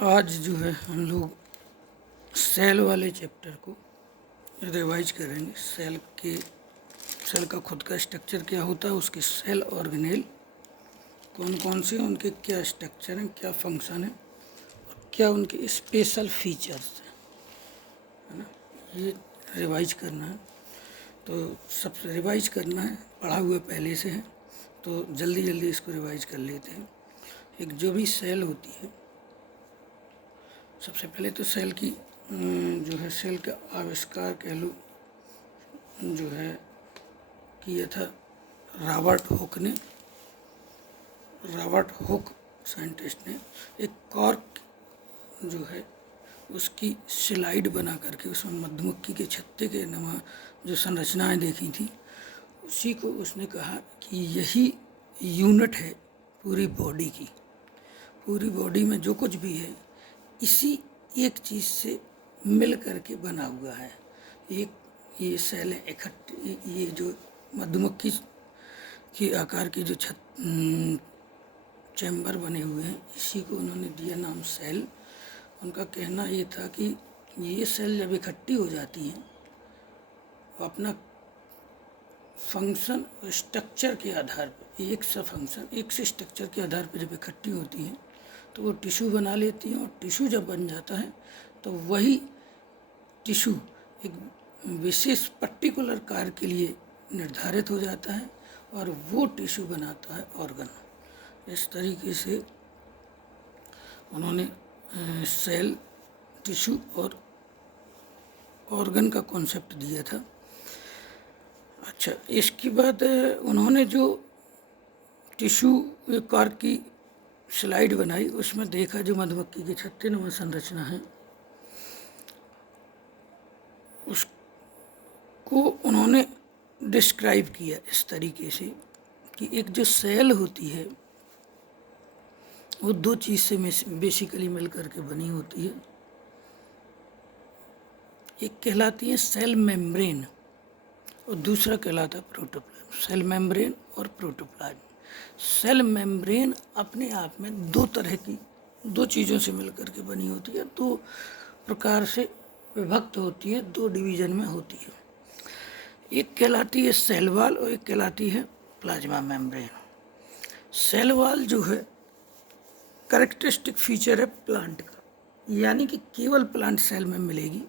आज जो है हम लोग सेल वाले चैप्टर को रिवाइज करेंगे। सेल का खुद का स्ट्रक्चर क्या होता है, उसके सेल ऑर्गेनेल कौन कौन से, उनके क्या स्ट्रक्चर हैं, क्या फंक्शन है और क्या उनके स्पेशल फीचर्स हैं, है ना। ये रिवाइज करना है। तो सबसे रिवाइज करना है, पढ़ा हुआ पहले से है तो जल्दी जल्दी इसको रिवाइज कर लेते हैं। एक जो भी सेल होती है, सबसे पहले तो सेल की जो है सेल का आविष्कार कह लो जो है किया था रॉबर्ट हुक साइंटिस्ट ने। एक कॉर्क जो है उसकी स्लाइड बना करके उसमें मधुमक्खी के छत्ते के नमा जो संरचनाएं देखी थी, उसी को उसने कहा कि यही यूनिट है पूरी बॉडी की। पूरी बॉडी में जो कुछ भी है इसी एक चीज़ से मिल करके बना हुआ है। एक ये सेलें इकट्ठी, ये जो मधुमक्खी के आकार की जो चैम्बर बने हुए हैं, इसी को उन्होंने दिया नाम सेल। उनका कहना ये था कि ये सेल जब इकट्ठी हो जाती हैं, वो अपना फंक्शन और स्ट्रक्चर के आधार पर एक से स्ट्रक्चर के आधार पर जब इकट्ठी होती हैं तो वो टिश्यू बना लेती हैं। और टिश्यू जब बन जाता है तो वही टिश्यू एक विशेष पर्टिकुलर कार्य के लिए निर्धारित हो जाता है और वो टिश्यू बनाता है ऑर्गन। इस तरीके से उन्होंने सेल, टिश्यू और ऑर्गन का कॉन्सेप्ट दिया था। अच्छा, इसके बाद उन्होंने जो टिश्यू कार्य की स्लाइड बनाई, उसमें देखा जो मधुमक्खी के छत्ते नुमा संरचना है उसको उन्होंने डिस्क्राइब किया इस तरीके से कि एक जो सेल होती है वो दो चीज़ से बेसिकली मिल करके बनी होती है। एक कहलाती है सेल मेम्ब्रेन और दूसरा कहलाता है प्रोटोप्लाज्म। सेल मेम्ब्रेन और प्रोटोप्लाज्म। सेल मेम्ब्रेन अपने आप में दो तरह की, दो चीज़ों से मिलकर के बनी होती है, दो प्रकार से विभक्त होती है, दो डिवीज़न में होती है। एक कहलाती है सेल वॉल और एक कहलाती है प्लाज्मा मेम्ब्रेन। सेल वॉल जो है कैरेक्टरिस्टिक फीचर है प्लांट का, यानी कि केवल प्लांट सेल में मिलेगी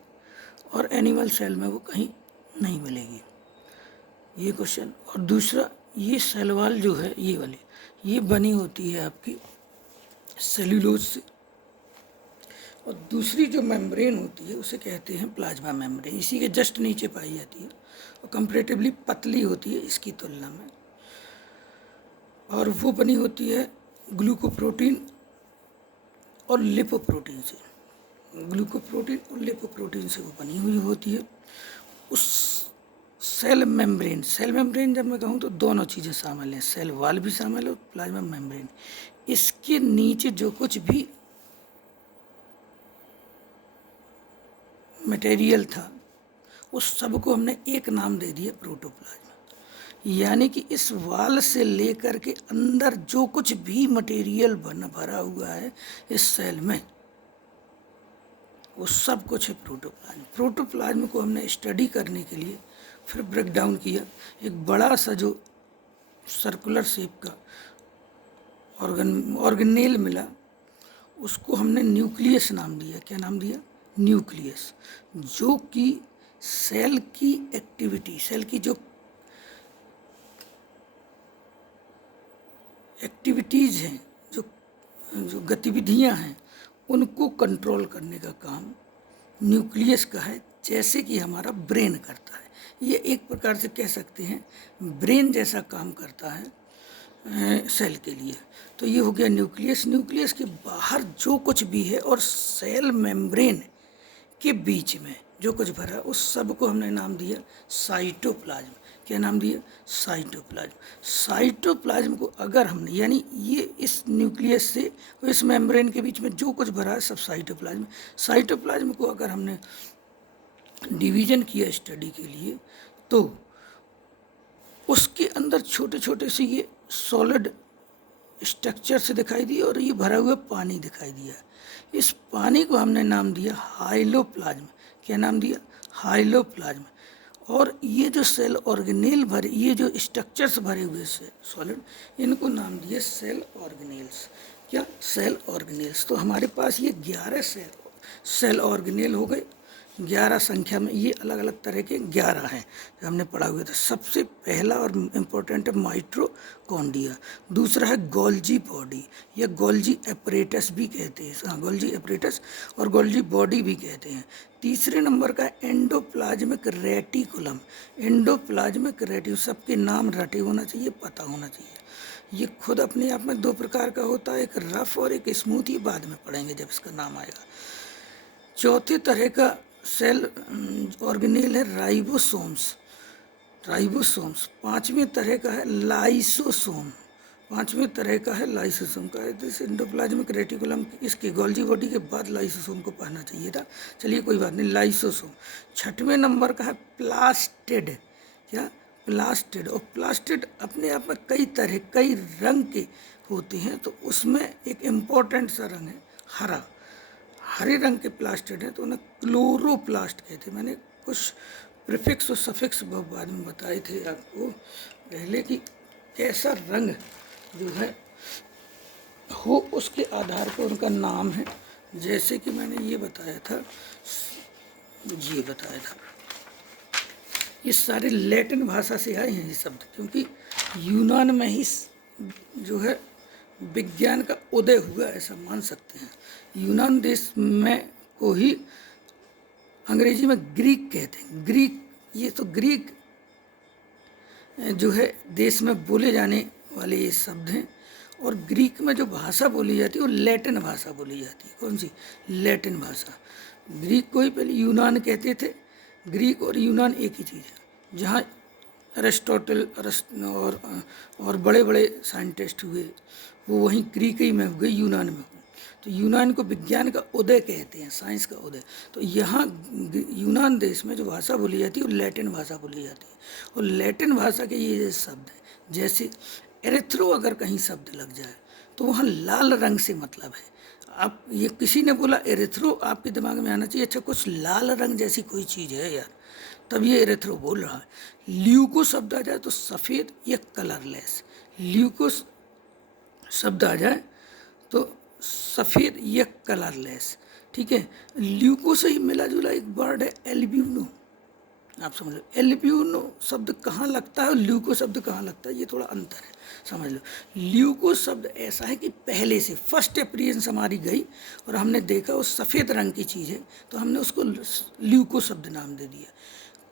और एनिमल सेल में वो कहीं नहीं मिलेगी, ये क्वेश्चन। और दूसरा, ये सेल वॉल जो है ये वाली, ये बनी होती है आपकी सेल्यूलोज से। और दूसरी जो मेम्ब्रेन होती है उसे कहते हैं प्लाज्मा मेम्ब्रेन। इसी के जस्ट नीचे पाई जाती है और कंपैरेटिवली पतली होती है इसकी तुलना में। और वो बनी होती है ग्लूकोप्रोटीन और लिपोप्रोटीन से। ग्लूकोप्रोटीन और लिपोप्रोटीन से वो बनी हुई होती है। उस सेल मेम्ब्रेन जब मैं कहूँ तो दोनों चीज़ें शामिल हैं, सेल वॉल भी शामिल है, प्लाज्मा मेम्ब्रेन। इसके नीचे जो कुछ भी मटेरियल था उस सब को हमने एक नाम दे दिया प्रोटोप्लाज्म। यानी कि इस वाल से लेकर के अंदर जो कुछ भी मटेरियल भरा हुआ है इस सेल में, वो सब कुछ है प्रोटोप्लाज्म। प्रोटोप्लाज्म को हमने स्टडी करने के लिए फिर ब्रेक डाउन किया। एक बड़ा सा जो सर्कुलर शेप का ऑर्गेनेल मिला, उसको हमने न्यूक्लियस नाम दिया। क्या नाम दिया? न्यूक्लियस। जो कि सेल की एक्टिविटी, सेल की जो एक्टिविटीज़ हैं, जो गतिविधियां हैं, उनको कंट्रोल करने का काम न्यूक्लियस का है, जैसे कि हमारा ब्रेन करता है। ये एक प्रकार से कह सकते हैं ब्रेन जैसा काम करता है सेल के लिए। तो ये हो गया न्यूक्लियस। न्यूक्लियस के बाहर जो कुछ भी है और सेल मेम्ब्रेन के बीच में जो कुछ भरा, उस सब को हमने नाम दिया साइटोप्लाज्म। क्या नाम दिया? साइटोप्लाज्म। साइटोप्लाज्म को अगर हमने, यानी ये इस न्यूक्लियस से और इस मेम्ब्रेन के बीच में जो कुछ भरा है सब साइटोप्लाज्म। साइटोप्लाज्म को अगर हमने डिवीज़न किया स्टडी के लिए, तो उसके अंदर छोटे छोटे से ये सॉलिड स्ट्रक्चर से दिखाई दिया और ये भरा हुआ पानी दिखाई दिया। इस पानी को हमने नाम दिया हाइलोप्लाज्म। क्या नाम दिया? हाइलोप्लाज्म। और ये जो सेल ऑर्गेनेल भरे, ये जो स्ट्रक्चर्स भरे हुए से सॉलिड, इनको नाम दिए सेल ऑर्गेनेल्स। क्या? Cell organelles. तो हमारे पास ये 11 सेल ऑर्गेनेल हो गए। 11 संख्या में, ये अलग अलग तरह के 11 हैं जो हमने पढ़ा हुआ था। सबसे पहला और इम्पोर्टेंट है माइटोकॉन्ड्रिया। दूसरा है गोल्जी बॉडी या गोल्जी एपरेटस भी कहते हैं, हाँ गोल्जी एपरेटस और गोल्जी बॉडी भी कहते हैं। तीसरे नंबर का एंडोप्लाज्मिक रेटिकुलम। एंडोप्लाज्मिक रेटिकुलम, सबके नाम रटे होना चाहिए, पता होना चाहिए। ये खुद अपने आप में दो प्रकार का होता है, एक रफ और एक स्मूथ। ये बाद में पढ़ेंगे जब इसका नाम आएगा। चौथे तरह का सेल ऑर्गेनेल है राइबोसोम्स। राइबोसोम्स। पांचवें तरह का है लाइसोसोम। पांचवें तरह का है लाइसोसोम का। एंडोप्लाज्मिक रेटिकुलम, इसके गोल्जी बॉडी के बाद लाइसोसोम को पढ़ना चाहिए था। चलिए कोई बात नहीं, लाइसोसोम। छठवें नंबर का है प्लास्टिड। क्या? प्लास्टिड। और प्लास्टिड अपने आप में कई तरह, कई रंग के होते हैं। तो उसमें एक इम्पोर्टेंट सा रंग है हरा। हरे रंग के प्लास्टिड हैं तो उन्हें क्लोरोप्लास्ट कहते हैं। मैंने कुछ प्रीफिक्स और सफिक्स बाद में बताए थे आपको पहले कि कैसा रंग जो है हो, उसके आधार पर उनका नाम है। जैसे कि मैंने ये बताया था, ये सारे लैटिन भाषा से आए हैं ये शब्द, क्योंकि यूनान में ही जो है विज्ञान का उदय हुआ, ऐसा मान सकते हैं। यूनान देश में को ही अंग्रेजी में ग्रीक कहते हैं। ग्रीक, ये तो ग्रीक जो है देश में बोले जाने वाले ये शब्द हैं। और ग्रीक में जो भाषा बोली जाती है वो लैटिन भाषा बोली जाती है। कौन सी? लैटिन भाषा। ग्रीक को ही पहले यूनान कहते थे। ग्रीक और यूनान एक ही चीज़ है। जहाँ अरिस्टोटल और बड़े बड़े साइंटिस्ट हुए वो वहीं ग्रीक ही में हुए, यूनान में हुए। तो यूनान को विज्ञान का उदय कहते हैं, साइंस का उदय। तो यहाँ यूनान देश में जो भाषा बोली जाती है वो लैटिन भाषा बोली जाती है। और लैटिन भाषा के ये शब्द हैं, जैसे एरिथ्रो अगर कहीं शब्द लग जाए तो वहाँ लाल रंग से मतलब है। आप ये किसी ने बोला एरिथ्रो, आपके दिमाग में आना चाहिए अच्छा कुछ लाल रंग जैसी कोई चीज़ है यार, तब ये एरिथ्रो बोल रहा है। ल्यूको शब्द आ जाए तो सफ़ेद या कलरलेस। ल्यूको शब्द आ जाए तो सफ़ेद या कलरलेस। ठीक है। ल्यूको से ही मिला जुला एक वर्ड है एल्ब्यूनो। आप समझ लो एल्ब्यूनो शब्द कहाँ लगता है और ल्यूको शब्द कहाँ लगता है, ये थोड़ा अंतर है, समझ लो। ल्यूको शब्द ऐसा है कि पहले से फर्स्ट अपीयरेंस हमारी गई और हमने देखा वो सफ़ेद रंग की चीज़ है तो हमने उसको ल्यूको शब्द नाम दे दिया।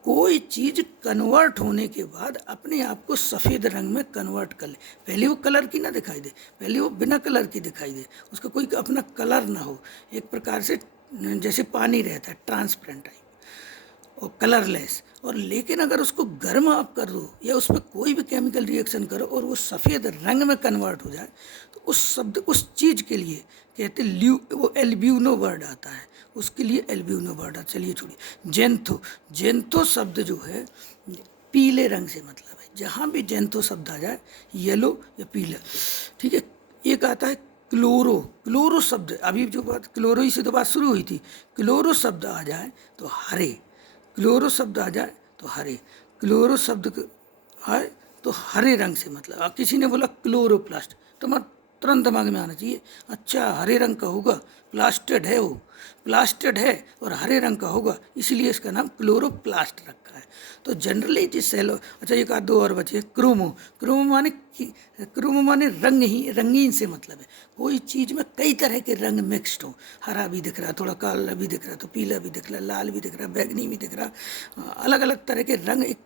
कोई चीज़ कन्वर्ट होने के बाद अपने आप को सफ़ेद रंग में कन्वर्ट कर ले, पहले वो कलर की ना दिखाई दे, पहले वो बिना कलर की दिखाई दे, उसका कोई अपना कलर ना हो, एक प्रकार से जैसे पानी रहता है ट्रांसपेरेंट टाइप और कलरलेस। और लेकिन अगर उसको गर्म आप कर दो या उस पर कोई भी केमिकल रिएक्शन करो और वो सफ़ेद रंग में कन्वर्ट हो जाए तो उस शब्द, उस चीज़ के लिए कहते वो एल्ब्यूनो वर्ड आता है, उसके लिए एल्ब्यूनो वर्ड आता है। चलिए छोड़िए। जेंथो। जेंथो शब्द जो है पीले रंग से मतलब है। जहाँ भी जेंथो शब्द आ जाए येलो या पीला, ठीक है। एक आता है क्लोरो। क्लोरो शब्द, अभी जो बात क्लोरो ही से तो बात शुरू हुई थी, क्लोरो शब्द आ जाए तो हरे। क्लोरो शब्द आ जाए तो हरे। क्लोरो शब्द आए तो हरे रंग से मतलब। किसी ने बोला क्लोरोप्लास्ट तो मैं तुरंत दिमाग में आना चाहिए अच्छा हरे रंग का होगा, प्लास्टेड है, वो प्लास्टेड है और हरे रंग का होगा, इसलिए इसका नाम क्लोरोप्लास्ट रखा है। तो जनरली जिस सेल, अच्छा एक आध दो और बचे। क्रोमो। क्रोमो माने रंग ही, रंगीन से मतलब है कोई चीज़ में कई तरह के रंग मिक्सड हो। हरा भी दिख रहा, थोड़ा काला भी दिख रहा, तो पीला भी दिख रहा, लाल भी दिख रहा, बैगनी भी दिख रहा, अलग अलग तरह के रंग एक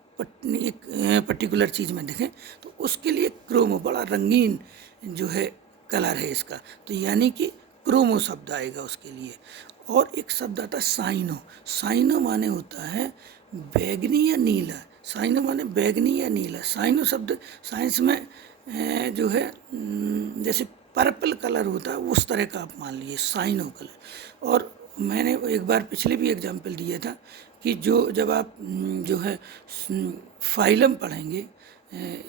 पर्टिकुलर चीज़ में दिखें तो उसके लिए क्रोमो, बड़ा रंगीन जो है कलर है इसका, तो यानी कि क्रोमो शब्द आएगा उसके लिए। और एक शब्द आता है साइनो। साइनो माने होता है बैगनी या नीला। साइनो माने बैगनी या नीला। साइनो शब्द साइंस में जो है जैसे पर्पल कलर होता है उस तरह का आप मान लीजिए साइनो कलर। और मैंने एक बार पिछले भी एग्जाम्पल दिया था कि जब आप जो है फाइलम पढ़ेंगे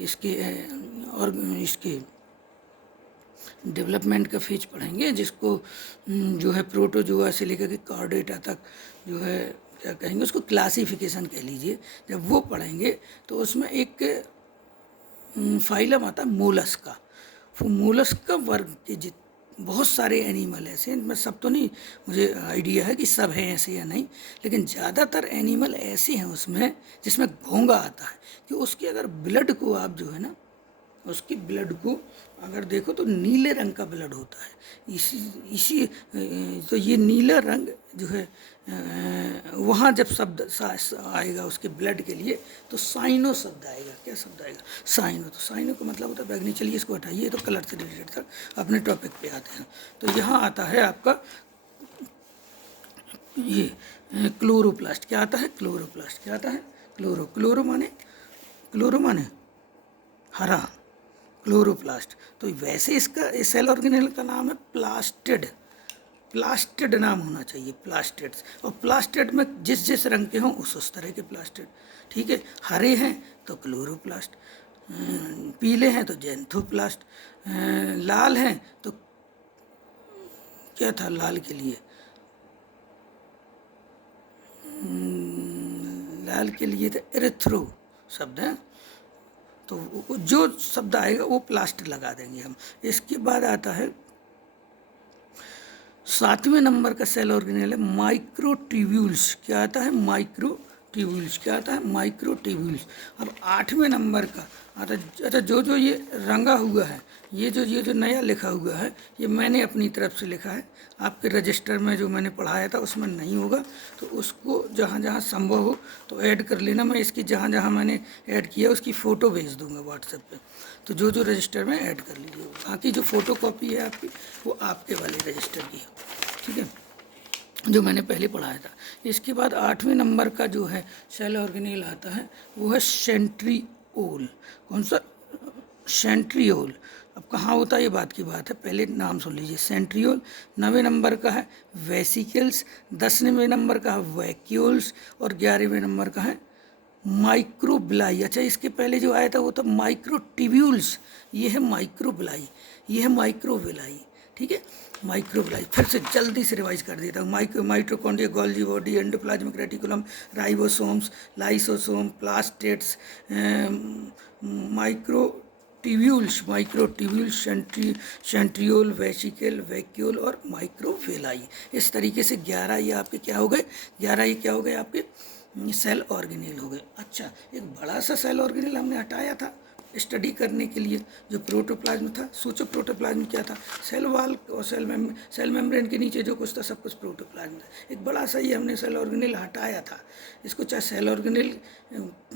इसके और इसके डेवलपमेंट का फेज पढ़ेंगे, जिसको जो है प्रोटोजोआ से लेकर के कार्डेटा तक जो है क्या कहेंगे उसको क्लासिफिकेशन कह लीजिए। जब वो पढ़ेंगे तो उसमें एक फाइलम आता है मोलस्का। वो मोलस्का वर्ग के बहुत सारे एनिमल ऐसे हैं, मैं सब तो नहीं मुझे आइडिया है कि सब हैं ऐसे या नहीं, लेकिन ज़्यादातर एनिमल ऐसे हैं उसमें जिसमें घोंघा आता है कि उसके अगर ब्लड को आप जो है ना उसकी ब्लड को अगर देखो तो नीले रंग का ब्लड होता है। इसी तो ये नीला रंग जो है वहाँ जब शब्द आएगा उसके ब्लड के लिए तो साइनो शब्द आएगा। क्या शब्द आएगा? साइनो। तो साइनो का मतलब होता है बैगनी। चलिए इसको हटाइए, तो कलर से रिलेटेड था। अपने टॉपिक पे आते हैं। तो यहाँ आता है आपका ये क्लोरोप्लास्ट। क्या आता है? क्लोरोप्लास्ट। क्या आता है? क्लोरो माने हरा, क्लोरोप्लास्ट। तो वैसे इसका सेल ऑर्गेनेल का नाम है प्लास्टिड। प्लास्टिड नाम होना चाहिए, प्लास्टिड। और प्लास्टिड में जिस जिस रंग के हों उस तरह के प्लास्टिड। ठीक है, हरे हैं तो क्लोरोप्लास्ट, पीले हैं तो जेंथोप्लास्ट, लाल हैं तो क्या था लाल के लिए? लाल के लिए था एरिथ्रो शब्द है। तो जो शब्द आएगा वो प्लास्टिक लगा देंगे हम। इसके बाद आता है 7वें नंबर का सेल ऑर्गेनेल है माइक्रोट्यूब्यूल्स। क्या आता है? माइक्रोट्यूब्यूल्स। क्या आता है? माइक्रोट्यूब्यूल्स। अब 8वें नंबर का आता है, अच्छा जो ये रंगा हुआ है, ये जो नया लिखा हुआ है, ये मैंने अपनी तरफ से लिखा है। आपके रजिस्टर में जो मैंने पढ़ाया था उसमें नहीं होगा, तो उसको जहाँ जहाँ संभव हो तो ऐड कर लेना। मैं इसकी जहाँ जहाँ मैंने ऐड किया उसकी फ़ोटो भेज दूंगा व्हाट्सएप पे, तो जो रजिस्टर में ऐड कर लीजिए। बाकी जो फ़ोटो कॉपी है आपकी वो आपके वाले रजिस्टर की है, ठीक है, जो मैंने पहले पढ़ाया था। इसके बाद 8वें नंबर का जो है सेल ऑर्गेनेल आता है वो है सेंट्रियोल। कौन सा? सेंट्रियोल। अब कहाँ होता है ये बात की बात है, पहले नाम सुन लीजिए। सेंट्रियोल। 9वें नंबर का है वेसिकल्स। 10वें नंबर का है वैक्यूल्स। और 11वें नंबर का है माइक्रोबिलाई। अच्छा, इसके पहले जो आया था वो था माइक्रोट्यूब्यूल्स, ये है माइक्रोबिलाई, ये है माइक्रोबिलाई। ठीक है, माइक्रोबिलाई। फिर से जल्दी से रिवाइज कर देता हूँ। Mitochondria, Golgi body, endoplasmic reticulum, ribosomes, lysosome, plastids, microtubules, centriole, vesicle, vacuole और माइक्रोबिलाई। इस तरीके से 11 ये आपके क्या हो गए? 11 ये क्या हो गए आपके? सेल ऑर्गेनेल हो गए। अच्छा, एक बड़ा सा सेल ऑर्गेनेल हमने हटाया था स्टडी करने के लिए, जो प्रोटोप्लाज्म था। सोचो प्रोटोप्लाज्म क्या था? सेल वाल और सेल मेम्ब्रेन के नीचे जो कुछ था सब कुछ प्रोटोप्लाज्म था। एक बड़ा सा ये हमने सेल ऑर्गेनेल हटाया था। इसको चाहे सेल ऑर्गेनेल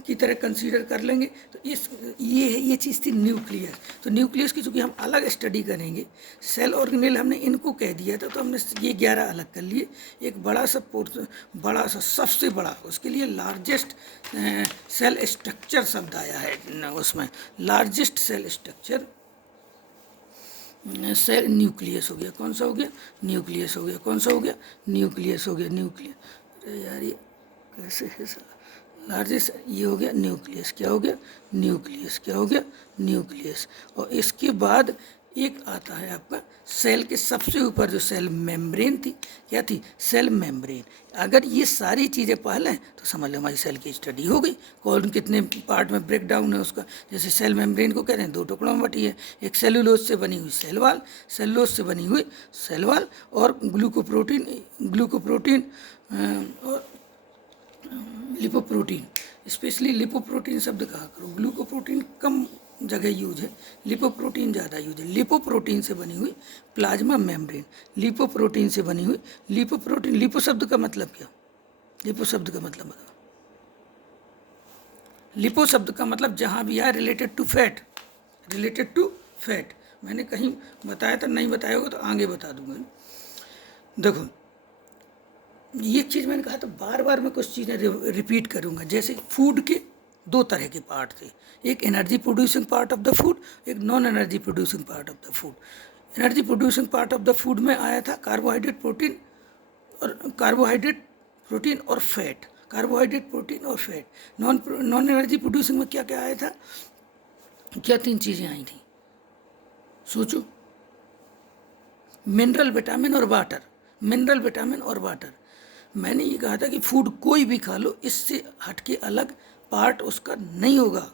की तरह कंसीडर कर लेंगे। तो ये चीज़ थी न्यूक्लियस। तो न्यूक्लियस की चूँकि हम अलग स्टडी करेंगे, सेल ऑर्गेनेल हमने इनको कह दिया था, तो हमने ये 11 अलग कर लिए। एक बड़ा सा सबसे बड़ा, उसके लिए लार्जेस्ट सेल स्ट्रक्चर शब्द आया है उसमें। Largest cell structure cell nucleus हो गया। कौन सा हो गया? न्यूक्लियस हो गया। कौन सा हो गया? न्यूक्लियस हो गया। न्यूक्लियस। अरे यार ये कैसे है सर? लार्जेस्ट ये हो गया न्यूक्लियस। क्या हो गया? न्यूक्लियस। क्या हो गया? न्यूक्लियस। और इसके बाद एक आता है आपका सेल के सबसे ऊपर जो सेल मेम्ब्रेन थी। क्या थी? Cell membrane. अगर ये सारी चीज़ें पढ़ लें तो समझ लो हमारी सेल की स्टडी हो गई। कौन कितने पार्ट में ब्रेक डाउन है उसका। जैसे सेल मेम्ब्रेन को कहते हैं 2 टुकड़ों में बटी है। एक सेलुलोज से बनी हुई सेल वाल, सेलुलोज से बनी हुई सेल वाल, और ग्लूकोप्रोटीन और लिपोप्रोटीन। स्पेशली लिपोप्रोटीन शब्द कहा करो। ग्लूकोप्रोटीन कम जगह यूज है, लिपोप्रोटीन ज़्यादा यूज है। लिपोप्रोटीन से बनी हुई प्लाज्मा मेम्ब्रेन, लिपोप्रोटीन से बनी हुई लिपोप्रोटीन। लिपो शब्द का मतलब क्या? लिपो शब्द का मतलब बताओ। लिपो शब्द का मतलब जहाँ भी आए related to fat, related to fat. मैंने कहीं बताया था, नहीं बताया होगा तो आगे बता दूंगा। देखो ये चीज़ मैंने कहा तो बार बार मैं कुछ चीज़ें रिपीट करूँगा। जैसे फूड के 2 तरह के पार्ट थे, एक energy producing part of the food, एक non energy producing part of the food. Energy producing part of the food में आया था कार्बोहाइड्रेट, प्रोटीन और फैट। कार्बोहाइड्रेट, प्रोटीन और फैट। नॉन एनर्जी प्रोड्यूसिंग में क्या क्या आया था? क्या 3 चीज़ें आई थी? सोचो। मिनरल विटामिन और वाटर, मिनरल विटामिन और वाटर। मैंने ये कहा था कि फूड कोई भी खा लो, इससे हटके अलग पार्ट उसका नहीं होगा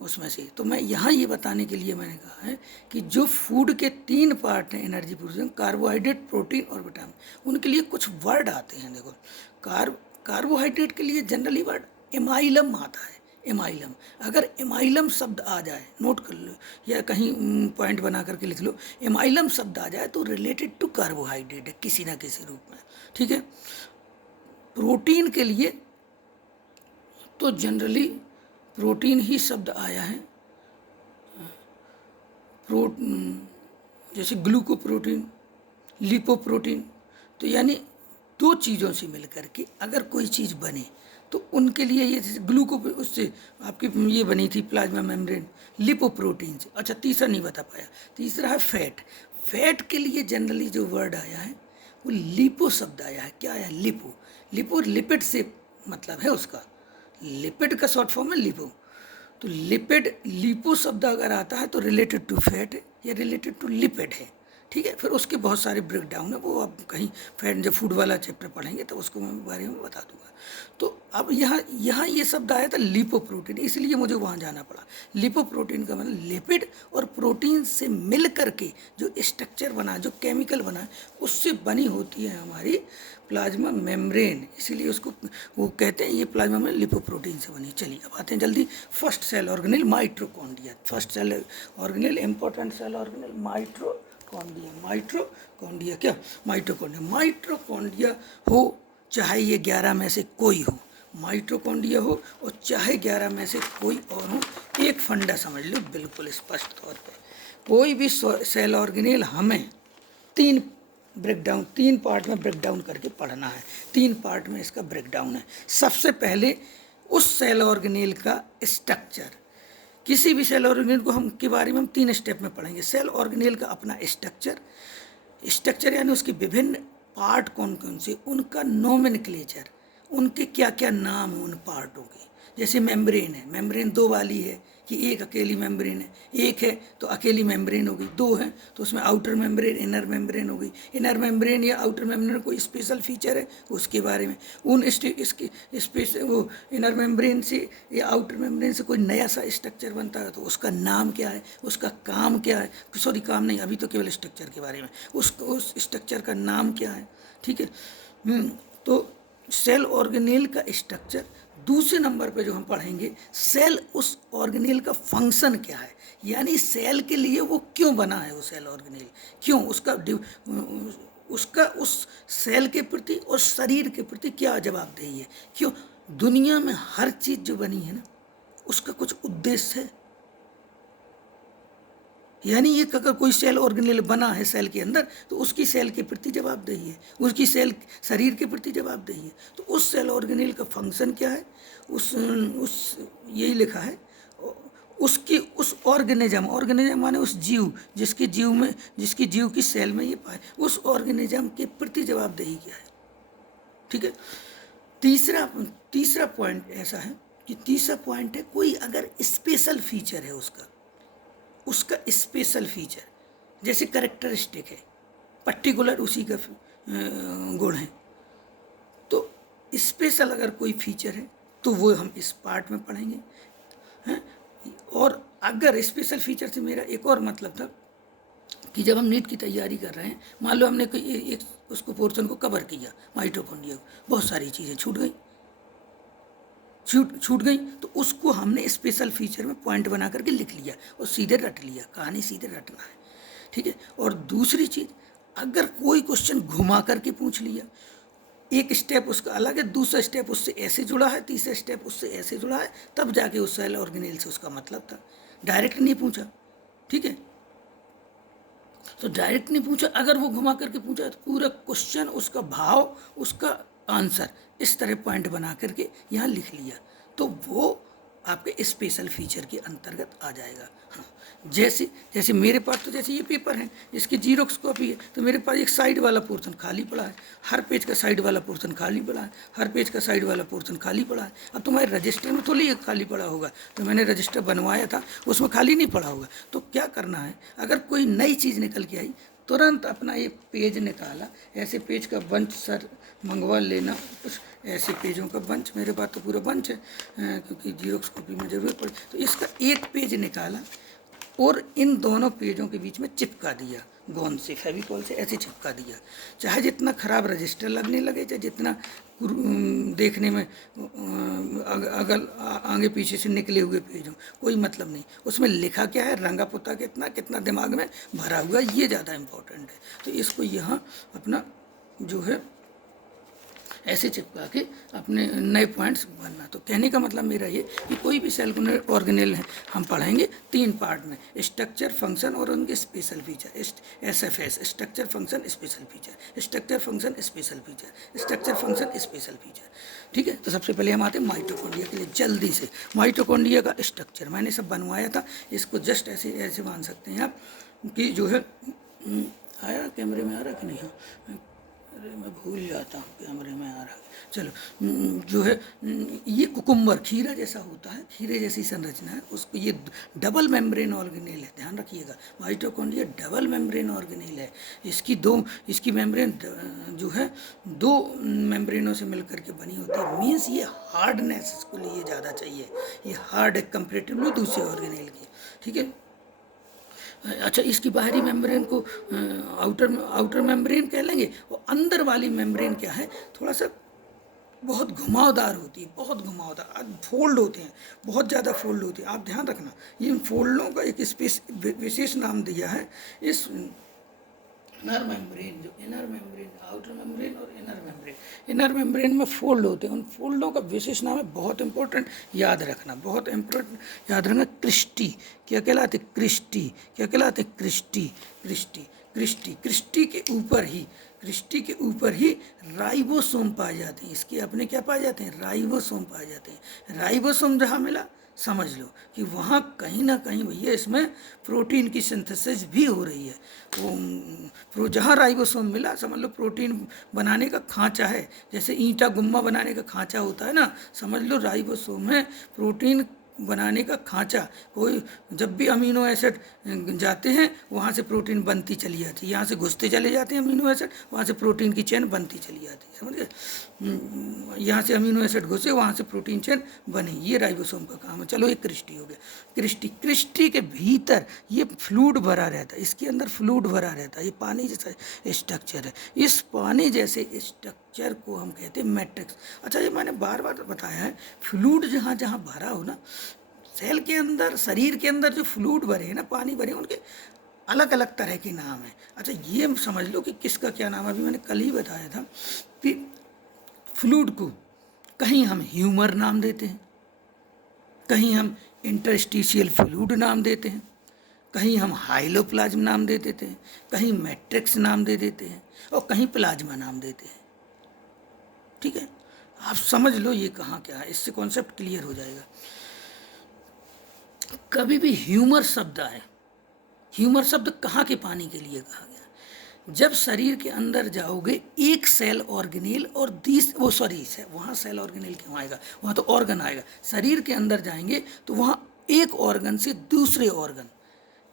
उसमें से। तो मैं यहाँ ये बताने के लिए मैंने कहा है कि जो फूड के 3 पार्ट हैं एनर्जी प्रोड्यूसिंग, कार्बोहाइड्रेट, प्रोटीन और विटामिन, उनके लिए कुछ वर्ड आते हैं। देखो कार्बोहाइड्रेट के लिए जनरली वर्ड एमाइलम आता है। एमाइलम, अगर एमाइलम शब्द आ जाए, नोट कर लो या कहीं पॉइंट बना करके लिख लो, एमाइलम शब्द आ जाए तो रिलेटेड टू कार्बोहाइड्रेट है किसी ना किसी रूप में, ठीक है। प्रोटीन के लिए तो जनरली प्रोटीन ही शब्द आया है, जैसे ग्लूकोप्रोटीन, लिपोप्रोटीन। तो यानी 2 चीज़ों से मिलकर के अगर कोई चीज़ बने तो उनके लिए ये ग्लूको, उससे आपकी ये बनी थी प्लाज्मा मेम्ब्रेन, लिपोप्रोटीन से। अच्छा, तीसरा नहीं बता पाया, तीसरा है फैट। फैट के लिए जनरली जो वर्ड आया है वो लिपो शब्द आया है। क्या आया? लिपो। लिपो लिपिड से मतलब है उसका, लिपिड का शॉर्ट फॉर्म है लिपो। तो लिपिड, लिपो शब्द अगर आता है तो रिलेटेड टू फैट है या रिलेटेड टू लिपिड है, ठीक है। फिर उसके बहुत सारे ब्रेक डाउन है, वो आप कहीं फैट जब फूड वाला चैप्टर पढ़ेंगे तो उसको मैं बारे में बता दूंगा। तो अब यहाँ ये शब्द आया था लिपोप्रोटीन, इसलिए मुझे वहाँ जाना पड़ा। लिपोप्रोटीन का मतलब लिपिड और प्रोटीन से मिल करके जो स्ट्रक्चर बना, जो केमिकल बना, उससे बनी होती है हमारी प्लाज्मा मेम्ब्रेन, इसीलिए उसको वो कहते हैं ये प्लाज्मा में लिपोप्रोटीन से बनी। चलिए अब आते हैं जल्दी। First cell organelle mitochondria. First cell organelle, important cell organelle mitochondria. Mitochondria क्या? माइटोकॉन्ड्रिया। माइटोकॉन्ड्रिया हो चाहे ये 11 में से कोई हो, माइटोकॉन्ड्रिया हो और चाहे 11 में से कोई और हो, एक फंडा समझ लो बिल्कुल स्पष्ट तौर पे। कोई भी सेल ऑर्गेनेल हमें 3 ब्रेकडाउन, 3 पार्ट में ब्रेकडाउन करके पढ़ना है। 3 पार्ट में इसका ब्रेकडाउन है। सबसे पहले उस सेल ऑर्गेनेल का स्ट्रक्चर, किसी भी सेल ऑर्गेनेल को हम के बारे में हम 3 स्टेप में पढ़ेंगे। सेल ऑर्गेनेल का अपना स्ट्रक्चर यानी उसके विभिन्न पार्ट कौन कौन से, उनका नोमेनक्लेचर, उनके क्या क्या नाम हो उन पार्टों के। जैसे मेम्ब्रेन है, मेम्ब्रेन 2 वाली है कि एक अकेली मेम्ब्रेन है, एक है तो अकेली मेम्ब्रेन हो गई, 2 है तो उसमें आउटर मेम्ब्रेन, इनर मेम्ब्रेन हो गई। इनर मेम्ब्रेन या आउटर मेम्ब्रेन कोई स्पेशल फीचर है उसके बारे में, इसकी स्पेस वो इनर मेम्ब्रेन से या आउटर मेम्ब्रेन से कोई नया सा स्ट्रक्चर बनता है तो उसका नाम क्या है, उसका काम क्या है। सॉरी, काम नहीं, अभी तो केवल स्ट्रक्चर के बारे में, उस स्ट्रक्चर का नाम क्या है, ठीक है। तो सेल ऑर्गेनेल का स्ट्रक्चर। दूसरे नंबर पे जो हम पढ़ेंगे, सेल, उस ऑर्गेनेल का फंक्शन क्या है, यानी सेल के लिए वो क्यों बना है, वो सेल ऑर्गेनेल क्यों, उसका उस सेल के प्रति और शरीर के प्रति क्या जवाबदेही है। क्यों दुनिया में हर चीज़ जो बनी है ना, उसका कुछ उद्देश्य है। यानी ये अगर कोई सेल ऑर्गेनेल बना है सेल के अंदर तो उसकी सेल के प्रति जवाबदेही है, उसकी सेल शरीर के प्रति जवाबदेही है। तो उस सेल ऑर्गेनेल का फंक्शन क्या है, उस यही लिखा है, उस ऑर्गेनिज्म माने उस जीव, जिसकी जीव की सेल में ये पाए, उस ऑर्गेनिज्म के प्रति जवाबदेही क्या है, ठीक है। तीसरा पॉइंट ऐसा है कि तीसरा पॉइंट है कोई अगर स्पेशल फीचर है उसका स्पेशल फीचर, जैसे करेक्टरिस्टिक है, पर्टिकुलर उसी का गुण है, तो स्पेशल अगर कोई फीचर है तो वो हम इस पार्ट में पढ़ेंगे हैं। और अगर स्पेशल फीचर से मेरा एक और मतलब था कि जब हम नीट की तैयारी कर रहे हैं, मान लो हमने कोई एक उसको पोर्शन को कवर किया, माइटोकॉन्ड्रिया को, बहुत सारी चीज़ें छूट गई तो उसको हमने स्पेशल फीचर में पॉइंट बना करके लिख लिया और सीधे रट लिया, कहानी सीधे रटना है, ठीक है। और दूसरी चीज़, अगर कोई क्वेश्चन घुमा करके पूछ लिया, एक स्टेप उसका अलग है, दूसरा स्टेप उससे ऐसे जुड़ा है, तीसरा स्टेप उससे ऐसे जुड़ा है, तब जाके उस सेल ऑर्गेनेल से उसका मतलब था। डायरेक्ट नहीं पूछा, ठीक है, तो डायरेक्ट नहीं पूछा, अगर वो घुमा करके पूछा तो पूरा क्वेश्चन, उसका भाव, उसका आंसर इस तरह पॉइंट बना करके यहाँ लिख लिया, तो वो आपके स्पेशल फीचर के अंतर्गत आ जाएगा। हाँ, जैसे मेरे पास तो जैसे ये पेपर है, इसकी जीरोक्स कॉपी है, तो मेरे पास एक साइड वाला पोर्शन खाली पड़ा है, हर पेज का साइड वाला पोर्शन खाली पड़ा है, हर पेज का साइड वाला पोर्शन खाली पड़ा है। अब तुम्हारे रजिस्टर में थोड़ी एक खाली पड़ा होगा, तो मैंने रजिस्टर बनवाया था उसमें खाली नहीं पड़ा होगा। तो क्या करना है, अगर कोई नई चीज़ निकल के आई तुरंत अपना एक पेज निकाला, ऐसे पेज का बंच सर मंगवा लेना, कुछ ऐसे पेजों का बंच, मेरे पास तो पूरा बंच है क्योंकि जीरोक्स कॉपी में ज़रूरत पड़ी, तो इसका एक पेज निकाला और इन दोनों पेजों के बीच में चिपका दिया, गोंद से, फेविकॉल से ऐसे चिपका दिया। चाहे जितना ख़राब रजिस्टर लगने लगे, चाहे जितना देखने में अगल आगे पीछे से निकले हुए पेज हों, कोई मतलब नहीं। उसमें लिखा क्या है, रंगा पुता कितना कितना दिमाग में भरा हुआ, ये ज़्यादा इम्पोर्टेंट है। तो इसको यहाँ अपना जो है ऐसे चिपका के अपने नए पॉइंट्स बनना। तो कहने का मतलब मेरा ये कि कोई भी सेल ऑर्गेनेल है हम पढ़ेंगे 3 पार्ट में, स्ट्रक्चर, फंक्शन और उनके special feature. SFS, structure, function, special feature, structure, function, special feature, structure, function, special feature. ठीक है, तो सबसे पहले हम आते हैं माइटोकॉन्ड्रिया के लिए जल्दी से। माइटोकॉन्ड्रिया का स्ट्रक्चर मैंने सब बनवाया था, इसको जस्ट ऐसे ऐसे मान सकते हैं आप कि जो है आया कैमरे में आ रहा कि नहीं, अरे मैं भूल जाता हूँ कैमरे में आ रहा है। चलो, जो है ये कुकुम्बर खीरा जैसा होता है, खीरे जैसी संरचना है उसको, ये डबल मेम्ब्रेन ऑर्गेनेल है, ध्यान रखिएगा। माइटोकॉन्ड्रिया डबल मेम्ब्रेन ऑर्गेनेल है। इसकी मेम्ब्रेन जो है 2 मेम्ब्रेनों से मिलकर के बनी होती है। मीन्स ये हार्डनेस इसको लिए ज़्यादा चाहिए, ये हार्ड है कंपेरेटिवली दूसरे ऑर्गेनेल की। ठीक है, अच्छा, इसकी बाहरी मेम्ब्रेन को आउटर मेम्ब्रेन कह लेंगे, और अंदर वाली मेम्ब्रेन क्या है, थोड़ा सा बहुत घुमावदार होती है, बहुत घुमावदार, फोल्ड होते हैं, बहुत ज़्यादा फोल्ड होते हैं। आप ध्यान रखना, इन फोल्डों का एक विशेष नाम दिया है। इस इनर मेम्ब्रेन, जो इनर मेम्ब्रेन, आउटर मेम्ब्रेन और इनर मेम्ब्रेन में फोल्ड होते हैं, उन फोल्डों का विशेष नाम है, बहुत इंपॉर्टेंट याद रखना, बहुत इंपॉर्टेंट याद रखना, क्रिस्टी। क्या कहलाते? क्रिस्टी। क्या कहलाते? क्रिस्टी। क्रिस्टी क्रिस्टी क्रिस्टी के ऊपर ही, क्रिस्टी के ऊपर ही राइबोसोम पाए जाते हैं। इसके अपने क्या पाए जाते हैं? राइबोसोम पाए जाते हैं। राइबोसोम जहाँ मिला, समझ लो कि वहाँ कहीं ना कहीं भैया इसमें प्रोटीन की सिंथेसिस भी हो रही है। वो जहाँ राइबोसोम मिला, समझ लो प्रोटीन बनाने का खांचा है, जैसे ईंटा गुम्मा बनाने का खांचा होता है ना, समझ लो राइबोसोम में प्रोटीन बनाने का खांचा। कोई जब भी अमीनो एसिड जाते हैं वहाँ से प्रोटीन बनती चली जाती है, यहाँ से घुसते चले जाते हैं अमीनो एसिड, वहाँ से प्रोटीन की चेन बनती चली जाती है, समझ गए। यहाँ से अमीनो एसिड घुसे, वहाँ से प्रोटीन चेन बने, ये राइबोसोम का काम है। चलो, एक क्रिस्टी हो गया। क्रिस्टी के भीतर ये फ्लूइड भरा रहता है, इसके अंदर फ्लूइड भरा रहता है, ये पानी जैसा स्ट्रक्चर है। इस पानी जैसे स्ट्रक्चर को हम कहते हैं मैट्रिक्स। अच्छा, ये मैंने बार बार बताया है, फ्लूइड जहाँ जहाँ भरा हो ना, सेल के अंदर, शरीर के अंदर जो फ्लूइड भरे हैं ना, पानी भरे, उनके अलग अलग तरह के नाम है। अच्छा, ये समझ लो कि किसका क्या नाम है। अभी मैंने कल ही बताया था कि फ्लूइड को कहीं हम ह्यूमर नाम देते हैं, कहीं हम इंटरस्टिशियल फ्लूइड नाम देते हैं, कहीं हम हाइलोप्लाज्म नाम दे देते हैं, कहीं मैट्रिक्स नाम दे देते हैं, और कहीं प्लाज्मा नाम देते हैं। ठीक है, आप समझ लो ये कहाँ क्या है, इससे कॉन्सेप्ट क्लियर हो जाएगा। कभी भी ह्यूमर शब्द आए, ह्यूमर शब्द कहाँ के पानी के लिए कहा गया? जब शरीर के अंदर जाओगे, एक सेल ऑर्गेनेल और वहाँ सेल ऑर्गेनेल क्यों आएगा, वहाँ तो ऑर्गन आएगा। शरीर के अंदर जाएंगे तो वहाँ एक ऑर्गन से दूसरे ऑर्गन,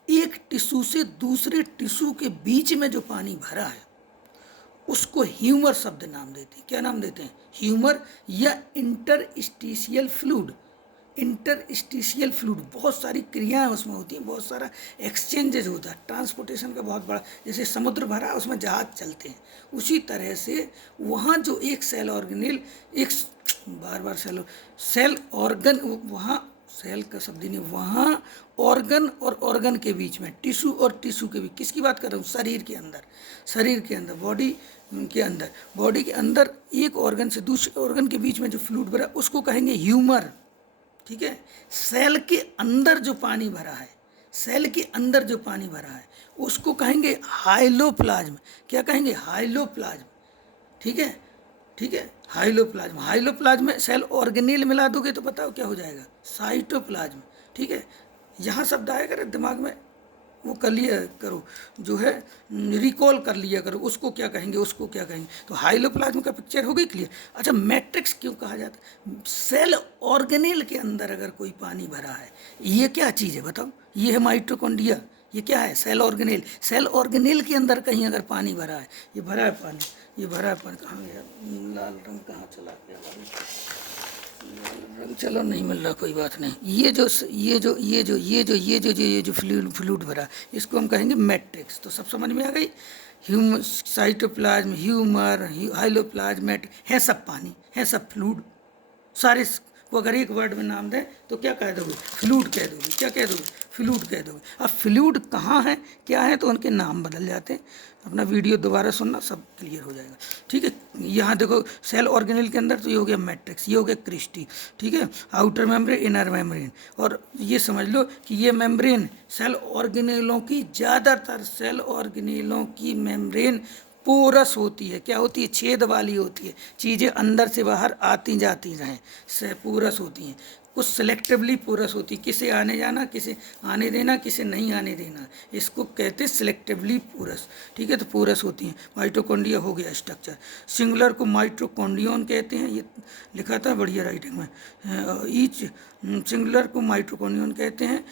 एक टिश्यू से दूसरे टिश्यू के बीच में जो पानी भरा है उसको ह्यूमर शब्द नाम देते हैं। क्या नाम देते हैं? ह्यूमर या इंटरस्टिशियल फ्लूइड। इंटरस्टिशियल फ्लूइड, बहुत सारी क्रियाएं उसमें होती हैं, बहुत सारा एक्सचेंजेज होता है, ट्रांसपोर्टेशन का बहुत बड़ा, जैसे समुद्र भरा है उसमें जहाज चलते हैं, उसी तरह से वहाँ जो एक सेल ऑर्गेनेल, सेल ऑर्गन, वहाँ सेल का शब्द नहीं, वहाँ ऑर्गन और ऑर्गन के बीच में, टिश्यू और टिश्यू के बीच, किसकी बात कर रहा हूँ? शरीर के अंदर, बॉडी के अंदर एक ऑर्गन से दूसरे ऑर्गन के बीच में जो फ्लूइड भरा उसको कहेंगे ह्यूमर। ठीक है, सेल के अंदर जो पानी भरा है, उसको कहेंगे हाइलोप्लाज्म। क्या कहेंगे? हाइलोप्लाज्म। ठीक है, हाइलोप्लाज्म में सेल ऑर्गेनेल मिला दोगे तो बताओ क्या हो जाएगा? साइटोप्लाज्म। ठीक है, यहाँ शब्द आएगा दिमाग में, वो कर लिया करो, जो है रिकॉल कर लिया करो, उसको क्या कहेंगे। तो हाइलोप्लाज्म का पिक्चर हो गई क्लियर। अच्छा, मैट्रिक्स क्यों कहा जाता है? सेल ऑर्गेनेल के अंदर अगर कोई पानी भरा है, ये क्या चीज़ है बताओ? ये है माइटोकॉन्ड्रिया, ये क्या है? Cell organelle. सेल ऑर्गेनेल के अंदर कहीं अगर पानी भरा है, ये भरा है पानी, ये भरा है पानी, कहाँ गया लाल रंग, कहाँ चला गया लाल रंग? चलो नहीं मिल रहा, कोई बात नहीं। ये जो फ्लूइड भरा, इसको हम कहेंगे मैट्रिक्स। तो सब समझ में आ गई। साइटोप्लाज्म, ह्यूमर, हाइलोप्लाज्म है सब पानी, है सब फ्लूइड सारे को अगर एक वर्ड में नाम दें तो क्या कह दोगे? फ्लूइड कह दोगे। क्या कह दोगे? फ्लूइड कह दोगे। अब फ्लूइड कहाँ है, क्या है, तो उनके नाम बदल जाते हैं। अपना वीडियो दोबारा सुनना, सब क्लियर हो जाएगा। ठीक है, यहाँ देखो सेल ऑर्गेनेल के अंदर तो ये हो गया मैट्रिक्स, ये हो गया क्रिस्टी। ठीक है, आउटर मेम्ब्रेन, इनर मेम्ब्रेन। और ये समझ लो कि ये मेम्ब्रेन सेल ऑर्गेनेलों की, ज़्यादातर सेल ऑर्गेनेलों की मेम्ब्रेन पोरस होती है। क्या होती है? छेद वाली होती है, चीज़ें अंदर से बाहर आती जाती रहें, से पोरस होती हैं। कुछ सिलेक्टिवली पोरस होती है, किसे आने जाना, किसे आने देना, किसे नहीं आने देना, इसको कहते हैं सिलेक्टिवली पोरस। ठीक है, तो पोरस होती हैं। माइटोकॉन्ड्रिया हो गया स्ट्रक्चर। सिंगुलर को माइटोकॉन्ड्रियन कहते हैं, ये लिखा था बढ़िया राइटिंग में। ईच सिंगुलर को माइटोकॉन्ड्रियन कहते हैं।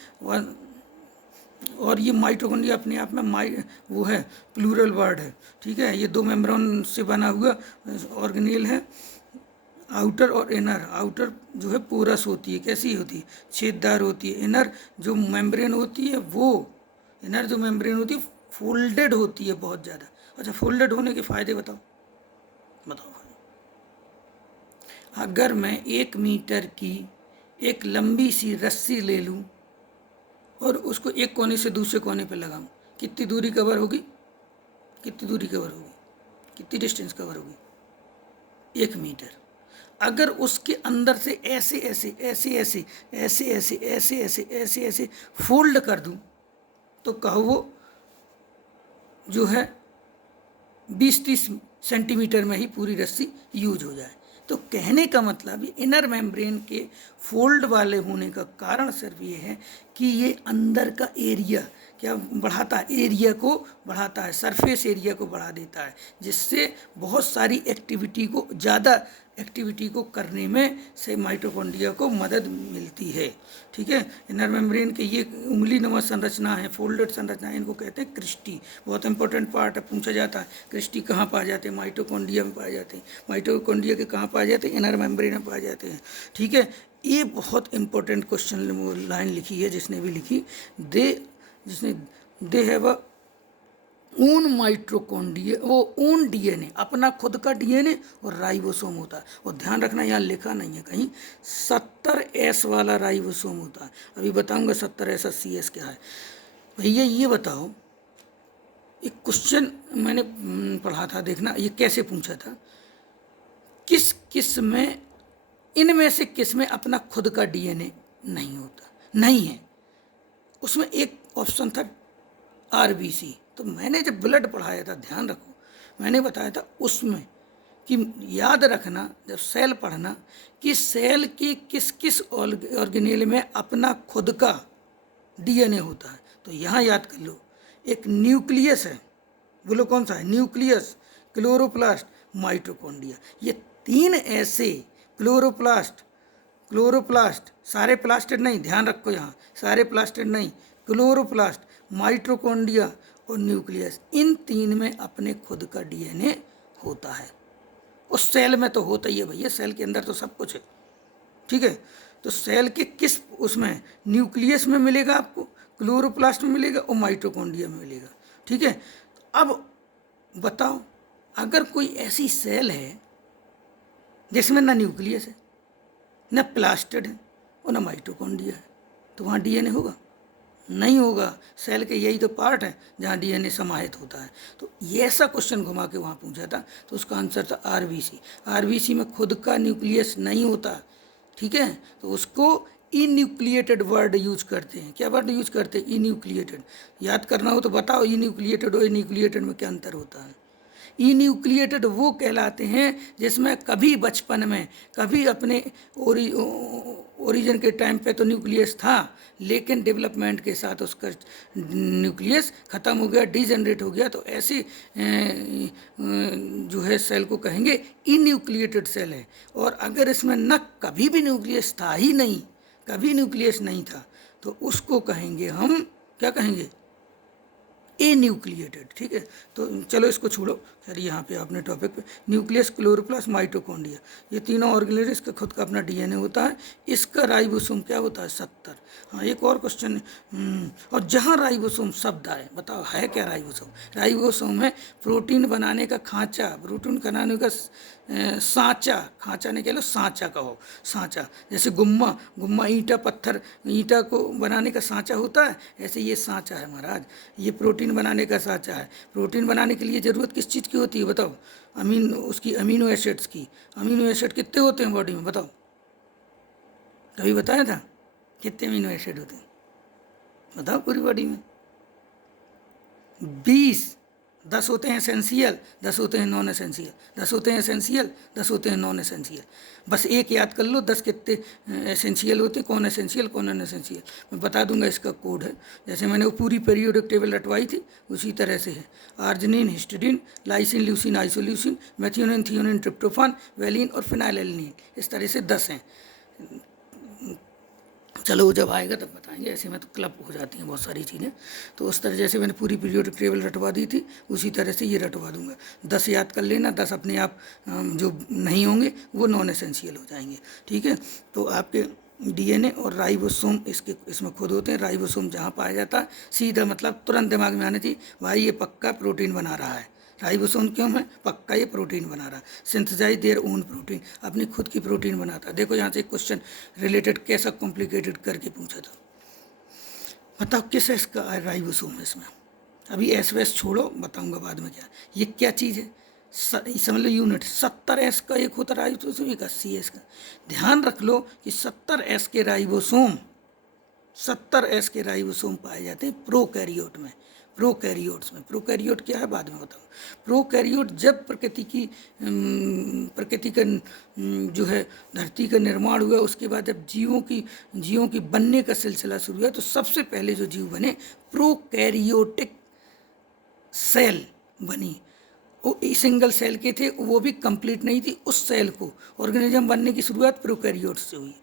और ये माइटोकॉन्ड्रिया अपने आप में वो है, प्लूरल वर्ड है। ठीक है, ये दो मेम्ब्रेन से बना हुआ ऑर्गेनेल है, आउटर और इनर। आउटर जो है पोरस होती है, कैसी होती है? छेददार होती है। इनर जो मेम्ब्रेन होती है वो, इनर जो मेम्ब्रेन होती है फोल्डेड होती है बहुत ज़्यादा। अच्छा, फोल्डेड होने के फ़ायदे बताओ। अगर मैं 1 मीटर की एक लंबी सी रस्सी ले लूँ और उसको एक कोने से दूसरे कोने पर लगाऊं, कितनी दूरी कवर होगी? कितनी दूरी कवर होगी? कितनी डिस्टेंस कवर होगी? 1 मीटर। अगर उसके अंदर से ऐसे ऐसे ऐसे ऐसे ऐसे ऐसे ऐसे ऐसे ऐसे ऐसे फोल्ड कर दूं तो कहो वो जो है 20-30 सेंटीमीटर में ही पूरी रस्सी यूज हो जाए। तो कहने का मतलब ये इनर मेम्ब्रेन के फोल्ड वाले होने का कारण सिर्फ ये है कि ये अंदर का एरिया क्या बढ़ाता है? एरिया को बढ़ाता है, सरफेस एरिया को बढ़ा देता है, जिससे बहुत सारी एक्टिविटी को, ज़्यादा एक्टिविटी को करने में से माइटोकॉन्ड्रिया को मदद मिलती है। ठीक है, इनर मेम्ब्रेन के ये उंगली नुमा संरचना है, फोल्डेड संरचना, इनको कहते हैं क्रिस्टी। बहुत इंपॉर्टेंट पार्ट है, पूछा जाता है क्रिस्टी कहाँ पाए जाते हैं? माइटोकॉन्ड्रिया में पाए जाते हैं। माइटोकॉन्ड्रिया के कहाँ पाए जाते हैं? इनर मेम्ब्रेन में पाए जाते हैं। ठीक है, ये बहुत इंपॉर्टेंट क्वेश्चन लाइन लिखी है जिसने भी लिखी, they have a own mitochondria, वो ओन डीएनए, अपना खुद का डीएनए और राइबोसोम होता है। और ध्यान रखना, यहाँ लिखा नहीं है कहीं 70S वाला राइबोसोम होता है। अभी बताऊंगा 70S और CS क्या है। भैया ये बताओ, एक क्वेश्चन मैंने पढ़ा था, देखना ये कैसे पूछा था, किस किस में, इनमें से किस में अपना खुद का डीएनए नहीं होता, नहीं है? उसमें एक ऑप्शन था RBC। तो मैंने जब ब्लड पढ़ाया था, ध्यान रखो, मैंने बताया था उसमें कि याद रखना जब सेल पढ़ना कि सेल की किस किस ऑर्गेनेल में अपना खुद का डीएनए होता है। तो यहाँ याद कर लो, एक न्यूक्लियस है, बोलो कौन सा है? Nucleus, chloroplast, mitochondria. ये 3 ऐसे, क्लोरोप्लास्ट सारे प्लास्टेड नहीं, ध्यान रखो यहाँ, सारे प्लास्टेड नहीं, क्लोरोप्लास्ट, माइटोकॉन्ड्रिया और न्यूक्लियस, इन 3 में अपने खुद का डीएनए होता है। उस सेल में तो होता ही है भैया, सेल के अंदर तो सब कुछ है। ठीक है, तो सेल के किस उसमें, न्यूक्लियस में मिलेगा आपको, क्लोरोप्लास्ट में मिलेगा और माइटोकॉन्ड्रिया में मिलेगा। ठीक है, अब बताओ, अगर कोई ऐसी सेल है जिसमें ना न्यूक्लियस है, न प्लास्टेड है और न माइटोकॉन्ड्रिया है, तो वहाँ डीएनए होगा? नहीं होगा। सेल के यही तो पार्ट है जहाँ डीएनए समाहित होता है। तो ये ऐसा क्वेश्चन घुमा के वहाँ पूछा था, तो उसका आंसर था RBC। RBC में खुद का न्यूक्लियस नहीं होता। ठीक है, तो उसको इन्यूक्लिएटेड वर्ड यूज करते हैं। क्या वर्ड यूज करते हैं? इन्यूक्लिएटेड। याद करना हो तो बताओ, इन्यूक्लिएटेड और इन्यूक्लिएटेड में क्या अंतर होता है? इन्यूक्लिएटेड वो कहलाते हैं जिसमें कभी बचपन में, कभी अपने ओरिजिन के टाइम पे तो न्यूक्लियस था, लेकिन डेवलपमेंट के साथ उसका न्यूक्लियस ख़त्म हो गया, डिजनरेट हो गया, तो ऐसी जो है सेल को कहेंगे इन्यूक्लिएटेड सेल है। और अगर इसमें न कभी भी न्यूक्लियस था ही नहीं, कभी न्यूक्लियस नहीं था, तो उसको कहेंगे हम, क्या कहेंगे? ए न्यूक्लिएटेड, ठीक है। तो चलो इसको छोड़ो, खैर यहाँ पे आपने टॉपिक पे न्यूक्लियस, क्लोरोप्लास्ट, माइटोकॉन्ड्रिया, ये तीनों ऑर्गेनेल्स का खुद का अपना डीएनए होता है। इसका राइबोसोम क्या होता है? 70। हाँ, एक और क्वेश्चन है। और जहाँ राइबोसोम शब्द आए, बताओ है क्या राइबोसोम? राइबोसोम है प्रोटीन बनाने का खांचा, प्रोटीन बनाने का सांचा, खांचा नहीं कह लो, सांचा कहो, सांचा। जैसे गुम्मा, गुम्मा ईंटा, पत्थर, ईंटा को बनाने का सांचा होता है, ऐसे ये सांचा है महाराज, ये प्रोटीन बनाने का सांचा है। प्रोटीन बनाने के लिए ज़रूरत किस चीज़ की होती है बताओ? उसकी अमीनो एसिड्स की। अमीनो एसिड कितने होते हैं बॉडी में बताओ? कभी बताया था कितने अमीनो एसिड होते हैं? बताओ पूरी बॉडी में। 20। 10 होते हैं एसेंशियल, 10 होते हैं नॉन एसेंशियल, 10 होते हैं एसेंशियल, 10 होते हैं नॉन एसेंशियल। बस एक याद कर लो 10 कितने एसेंशियल होते हैं, कौन एसेंशियल कौन नॉन एसेंशियल। मैं बता दूंगा, इसका कोड है, जैसे मैंने वो पूरी पीरियोडिक टेबल रटवाई थी उसी तरह से है। Arginine, histidine, lysine, leucine, isoleucine, methionine, threonine, tryptophan, valine और फिनाइलएलनिन, इस तरह से 10 हैं। चलो वो जब आएगा तब बताएंगे, ऐसे में तो क्लब हो जाती हैं बहुत सारी चीज़ें। तो उस तरह जैसे मैंने पूरी पीरियोडिक टेबल रटवा दी थी उसी तरह से ये रटवा दूंगा। 10 याद कर लेना, 10 अपने आप जो नहीं होंगे वो नॉन एसेंशियल हो जाएंगे, ठीक है। तो आपके डीएनए और राइबोसोम इसमें खुद होते हैं। राइबोसोम जहाँ पाया जाता है, सीधा मतलब तुरंत दिमाग में आना चाहिए, भाई ये पक्का प्रोटीन बना रहा है। राइबोसोम क्यों है? पक्का ये प्रोटीन बना रहा है। सिंथेसाइज देयर ओन प्रोटीन, अपनी खुद की प्रोटीन बनाता है। देखो यहाँ से एक क्वेश्चन रिलेटेड कैसा कॉम्प्लिकेटेड करके पूछा था, बताओ किस एस का राइबोसोम है इसमें? अभी एस वेस छोड़ो, बताऊंगा बाद में क्या ये क्या चीज़ है। समझ लो यूनिट 70 एस का एक होता है राइबोसोम, एक 80 एस का। ध्यान रख लो कि 70 एस के राइबोसोम, 70 एस के राइबोसोम पाए जाते हैं प्रोकैरियोट में। प्रोकैरियोट्स में, प्रोकैरियोट क्या है बाद में बताऊँ। प्रोकैरियोट जब प्रकृति का जो है धरती का निर्माण हुआ, उसके बाद जब जीवों की बनने का सिलसिला शुरू हुआ, तो सबसे पहले जो जीव बने प्रोकैरियोटिक सेल बनी। वो सिंगल सेल के थे, वो भी कंप्लीट नहीं थी। उस सेल को ऑर्गेनिज्म बनने की शुरुआत प्रोकैरियोट से हुई,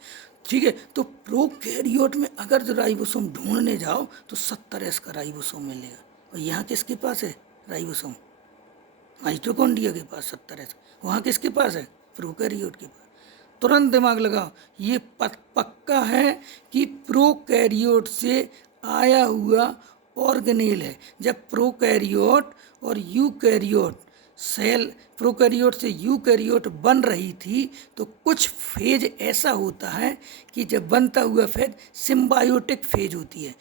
ठीक है। तो प्रोकैरियोट में अगर जो राइबोसोम ढूंढने जाओ तो 70 एस का राइबोसोम मिलेगा। और यहाँ किसके पास है राइबोसोम? माइटोकॉन्ड्रिया के पास 70 एस। वहाँ किसके पास है? प्रोकैरियोट के पास। तुरंत दिमाग लगाओ, ये पक्का है कि प्रोकैरियोट से आया हुआ ऑर्गेनेल है। जब प्रोकैरियोट और यूकैरियोट सेल, प्रोकैरियोट से यूकैरियोट बन रही थी, तो कुछ फेज ऐसा होता है कि जब बनता हुआ फेज सिम्बायोटिक फेज होती है।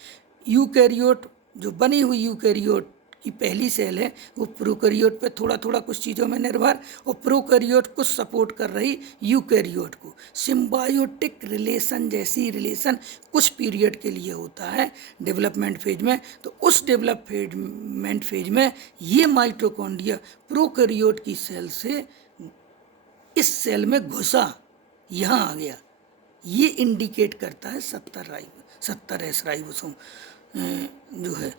यूकैरियोट जो बनी हुई यूकैरियोट की पहली सेल है, वो प्रोकैरियोट पे थोड़ा थोड़ा कुछ चीज़ों में निर्भर, और प्रोकैरियोट को सपोर्ट कर रही यूकैरियोट को। सिम्बायोटिक रिलेशन जैसी रिलेशन कुछ पीरियड के लिए होता है डेवलपमेंट फेज में। तो उस डेवलपमेंट फेज में ये माइटोकॉन्ड्रिया प्रोकैरियोट की सेल से इस सेल में घुसा, यहाँ आ गया। ये इंडिकेट करता है 70 एस राइबोसोम जो है।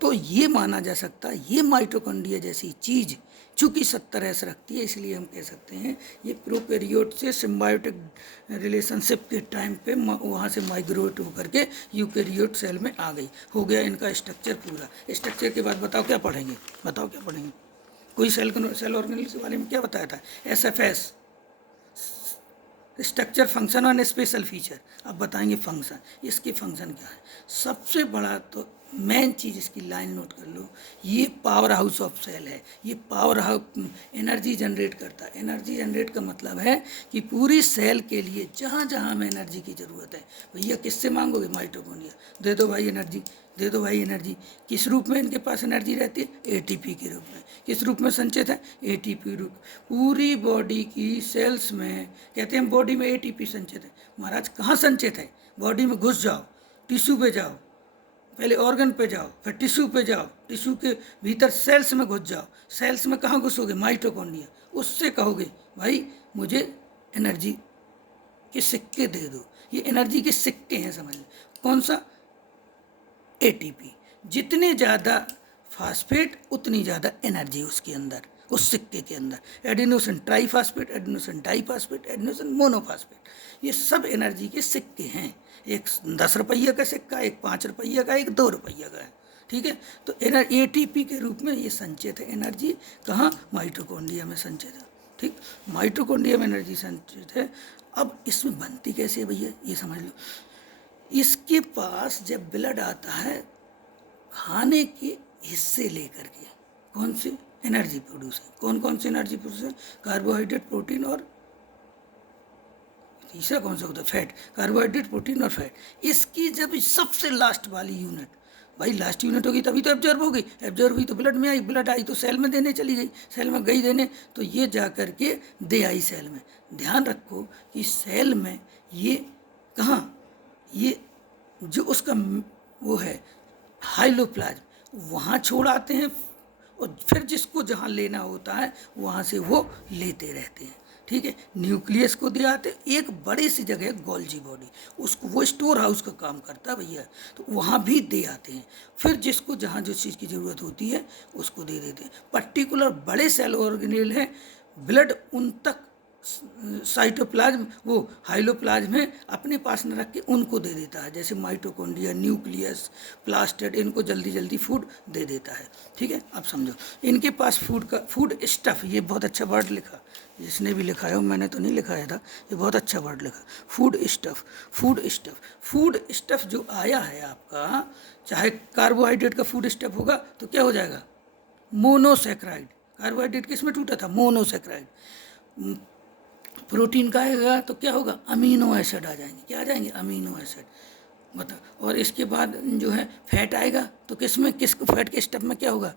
तो ये माना जा सकता है ये माइटोकॉन्ड्रिया जैसी चीज़ चूँकि 70 एस रखती है, इसलिए हम कह सकते हैं ये प्रोकैरियोट से सिम्बायोटिक रिलेशनशिप के टाइम पे वहाँ से माइग्रेट होकर के यूकैरियोट सेल में आ गई। हो गया इनका स्ट्रक्चर पूरा। स्ट्रक्चर के बाद बताओ क्या पढ़ेंगे? बताओ क्या पढ़ेंगे? कोई सेल ऑर्गेनेल के बारे में क्या बताया था? SFS, स्ट्रक्चर, फंक्शन और स्पेशल फीचर। अब बताएंगे फंक्शन। इसके फंक्शन क्या है? सबसे बड़ा तो मेन चीज़ इसकी लाइन नोट कर लो, ये पावर हाउस ऑफ सेल है। ये पावर हाउस एनर्जी जनरेट करता है। एनर्जी जनरेट का मतलब है कि पूरी सेल के लिए जहाँ जहाँ हमें एनर्जी की ज़रूरत है, भैया किससे मांगोगे? माइटोकॉन्ड्रिया। दे दो भाई एनर्जी, दे दो भाई एनर्जी। किस रूप में इनके पास एनर्जी रहती है? ATP के रूप में। किस रूप में संचित है? ATP रूप। पूरी बॉडी की सेल्स में कहते हैं बॉडी में ATP संचित है। महाराज कहाँ संचित है? बॉडी में घुस जाओ, टिश्यू पे जाओ, पहले ऑर्गन पे जाओ, फिर टिश्यू पे जाओ, टिश्यू के भीतर सेल्स में घुस जाओ। सेल्स में कहाँ घुसोगे? माइटोकॉन्ड्रिया। उससे कहोगे भाई मुझे एनर्जी के सिक्के दे दो। ये एनर्जी के सिक्के हैं, समझ लो। कौन सा? ATP। जितने ज़्यादा फास्फेट उतनी ज़्यादा एनर्जी उसके अंदर, उस सिक्के के अंदर। Adenosine triphosphate, adenosine diphosphate, adenosine monophosphate, ये सब एनर्जी के सिक्के हैं। एक 10 रुपये का सिक्का, एक 5 रुपये का, एक 2 रुपये का है। ठीक है, तो एटीपी के रूप में ये संचित है एनर्जी। कहाँ? माइटोकॉन्ड्रिया में संचित है। ठीक, माइटोकॉन्ड्रिया में एनर्जी संचित है। अब इसमें बनती कैसे है भैया, ये समझ लो। इसके पास जब ब्लड आता है, खाने के हिस्से लेकर के कौन से एनर्जी प्रोड्यूस है, कौन कौन से एनर्जी प्रोड्यूस है? कार्बोहाइड्रेट, प्रोटीन और तीसरा कौन सा होता है? फैट। कार्बोहाइड्रेट, प्रोटीन और फैट। इसकी जब सबसे लास्ट वाली यूनिट, भाई लास्ट यूनिट होगी तभी तो एब्जॉर्ब होगी, एब्जॉर्ब हुई तो ब्लड में आई, ब्लड आई तो सेल में देने चली गई, सेल में गई देने, तो ये जा कर के दे आई सेल में। ध्यान रखो कि सेल में ये कहाँ, ये जो उसका वो है हाइलोप्लाज्म, वहाँ छोड़ आते हैं और फिर जिसको जहाँ लेना होता है वहाँ से वो लेते रहते हैं। ठीक है, न्यूक्लियस को दे आते, एक बड़ी सी जगह है गोल्जी बॉडी, उसको वो स्टोर हाउस का काम करता है भैया, तो वहाँ भी दे आते हैं। फिर जिसको जहाँ जिस चीज़ की ज़रूरत होती है उसको दे देते हैं। पर्टिकुलर बड़े सेल ऑर्गेनेल हैं, ब्लड उन तक साइटोप्लाज्म वो हाइलोप्लाज्म में अपने पास न रख के उनको दे देता है, जैसे माइटोकॉन्ड्रिया, न्यूक्लियस, प्लास्टिड, इनको जल्दी जल्दी फूड दे देता है। ठीक है, अब समझो इनके पास फूड का फूड स्टफ, ये बहुत अच्छा वर्ड लिखा, जिसने भी लिखा है, मैंने तो नहीं लिखाया था, ये बहुत अच्छा वर्ड लिखा, food stuff. Food stuff, food stuff जो आया है आपका, चाहे कार्बोहाइड्रेट का फूड स्टफ होगा तो क्या हो जाएगा? मोनोसेक्राइड। कार्बोहाइड्रेट किस में टूटा था? मोनोसेक्राइड। प्रोटीन का आएगा तो क्या होगा? अमीनो एसिड आ जाएंगे। क्या आ जाएंगे? Amino acid. बताओ, और इसके बाद जो है फैट आएगा तो किस में, किस फैट के स्टेप में क्या होगा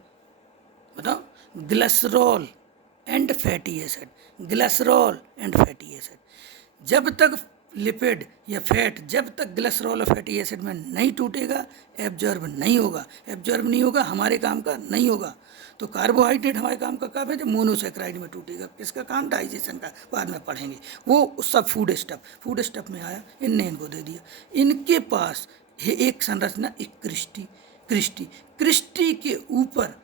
बताओ? Glycerol and fatty acid, glycerol and fatty acid. जब तक लिपिड या फैट, जब तक ग्लिसरॉल और फैटी एसिड में नहीं टूटेगा, एब्जॉर्ब नहीं होगा। एब्जॉर्ब नहीं होगा, हमारे काम का नहीं होगा। तो कार्बोहाइड्रेट हमारे काम का कब है? जब मोनोसेक्राइड में टूटेगा। किसका काम? डाइजेशन का, बाद में पढ़ेंगे वो सब। फूड स्टफ में आया, इनने इनको दे दिया। इनके पास है एक संरचना, एक क्रिस्टी के ऊपर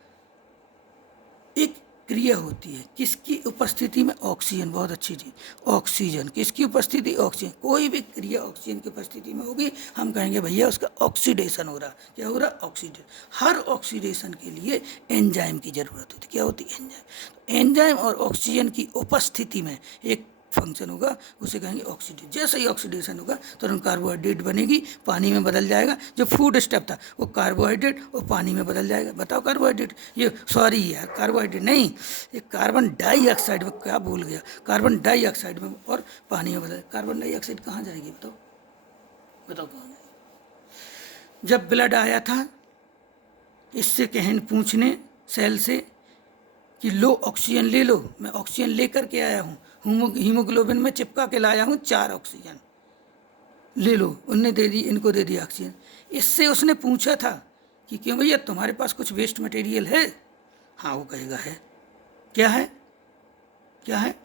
एक क्रिया होती है, किसकी उपस्थिति में? ऑक्सीजन। बहुत अच्छी चीज, ऑक्सीजन। किसकी उपस्थिति? ऑक्सीजन। कोई भी क्रिया ऑक्सीजन की उपस्थिति में होगी, हम कहेंगे भैया उसका ऑक्सीडेशन हो रहा। क्या हो रहा? ऑक्सीडेशन। हर ऑक्सीडेशन के लिए एंजाइम की जरूरत होती है। क्या होती है? एंजाइम। तो एंजाइम और ऑक्सीजन की उपस्थिति में एक फंक्शन होगा, उसे कहेंगे ऑक्सीडेशन। जैसे ही ऑक्सीडेशन होगा तुरंत कार्बोहाइड्रेट बनेगी, पानी में बदल जाएगा। जो फूड स्टेप था वो कार्बोहाइड्रेट और पानी में बदल जाएगा। बताओ कार्बोहाइड्रेट, ये सॉरी यार कार्बोहाइड्रेट नहीं, ये कार्बन डाइऑक्साइड में, क्या भूल गया, कार्बन डाइऑक्साइड में और पानी में बदल। कार्बन डाइऑक्साइड कहाँ जाएगी बताओ? बताओ कहाँ जाएगी? जब ब्लड आया था, इससे कहें पूछने सेल से कि लो ऑक्सीजन ले लो, मैं ऑक्सीजन लेकर के आया हूँ, हीमोग्लोबिन में चिपका के लाया हूँ 4 ऑक्सीजन, ले लो। उनने दे दी, इनको दे दिया ऑक्सीजन। इससे उसने पूछा था कि क्यों भैया तुम्हारे पास कुछ वेस्ट मटेरियल है? हाँ, वो कहेगा है। क्या है? क्या है?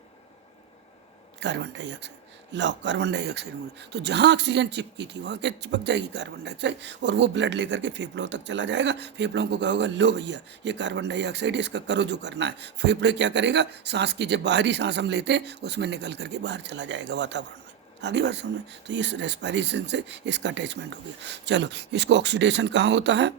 Carbon dioxide. लाओ कार्बन डाइऑक्साइड में। तो जहाँ ऑक्सीजन चिपकी थी वहाँ क्या चिपक जाएगी? Carbon dioxide. और वो ब्लड लेकर के फेफड़ों तक चला जाएगा। फेफड़ों को कहोगा लो भैया ये कार्बन डाइऑक्साइड, इसका करो जो करना है। फेफड़े क्या करेगा? सांस की, जब बाहरी सांस हम लेते हैं उसमें निकल करके बाहर चला जाएगा वातावरण में। आगे बात समझ में? तो इस रेस्पिरेशन से इसका अटैचमेंट हो गया। चलो, इसको ऑक्सीडेशन कहाँ होता है?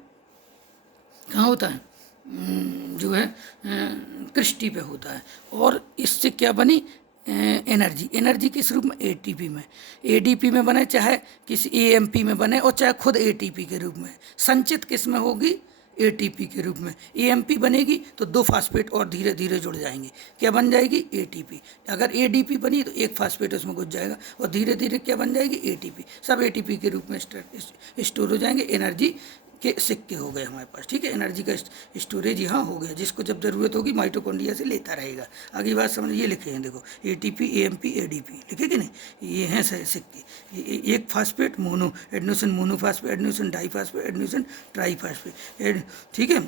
कहाँ होता है? जो है क्रिस्टी पे होता है। और इससे क्या बनी? एनर्जी। एनर्जी किस रूप में? एटीपी में। एडीपी में बने, चाहे किसी एएमपी में बने, और चाहे खुद एटीपी के रूप में। संचित किस में होगी? एटीपी के रूप में। एएमपी बनेगी तो 2 फास्फेट और धीरे धीरे जुड़ जाएंगे, क्या बन जाएगी? एटीपी। अगर एडीपी बनी तो 1 फास्फेट उसमें घुस जाएगा और धीरे धीरे क्या बन जाएगी? एटीपी। सब एटीपी के रूप में स्टोर हो जाएंगे। एनर्जी के सिक्के हो गए हमारे पास। ठीक है, एनर्जी का स्टोरेज यहाँ हो गया, जिसको जब ज़रूरत होगी माइटोकॉन्ड्रिया से लेता रहेगा। आगे बात समझ, ये लिखे हैं देखो, एटीपी, एएमपी, एडीपी, लिखे कि नहीं? ये हैं सिक्के। एक phosphate mono, adenosine monophosphate, adenosine diphosphate, adenosine triphosphate. ठीक है,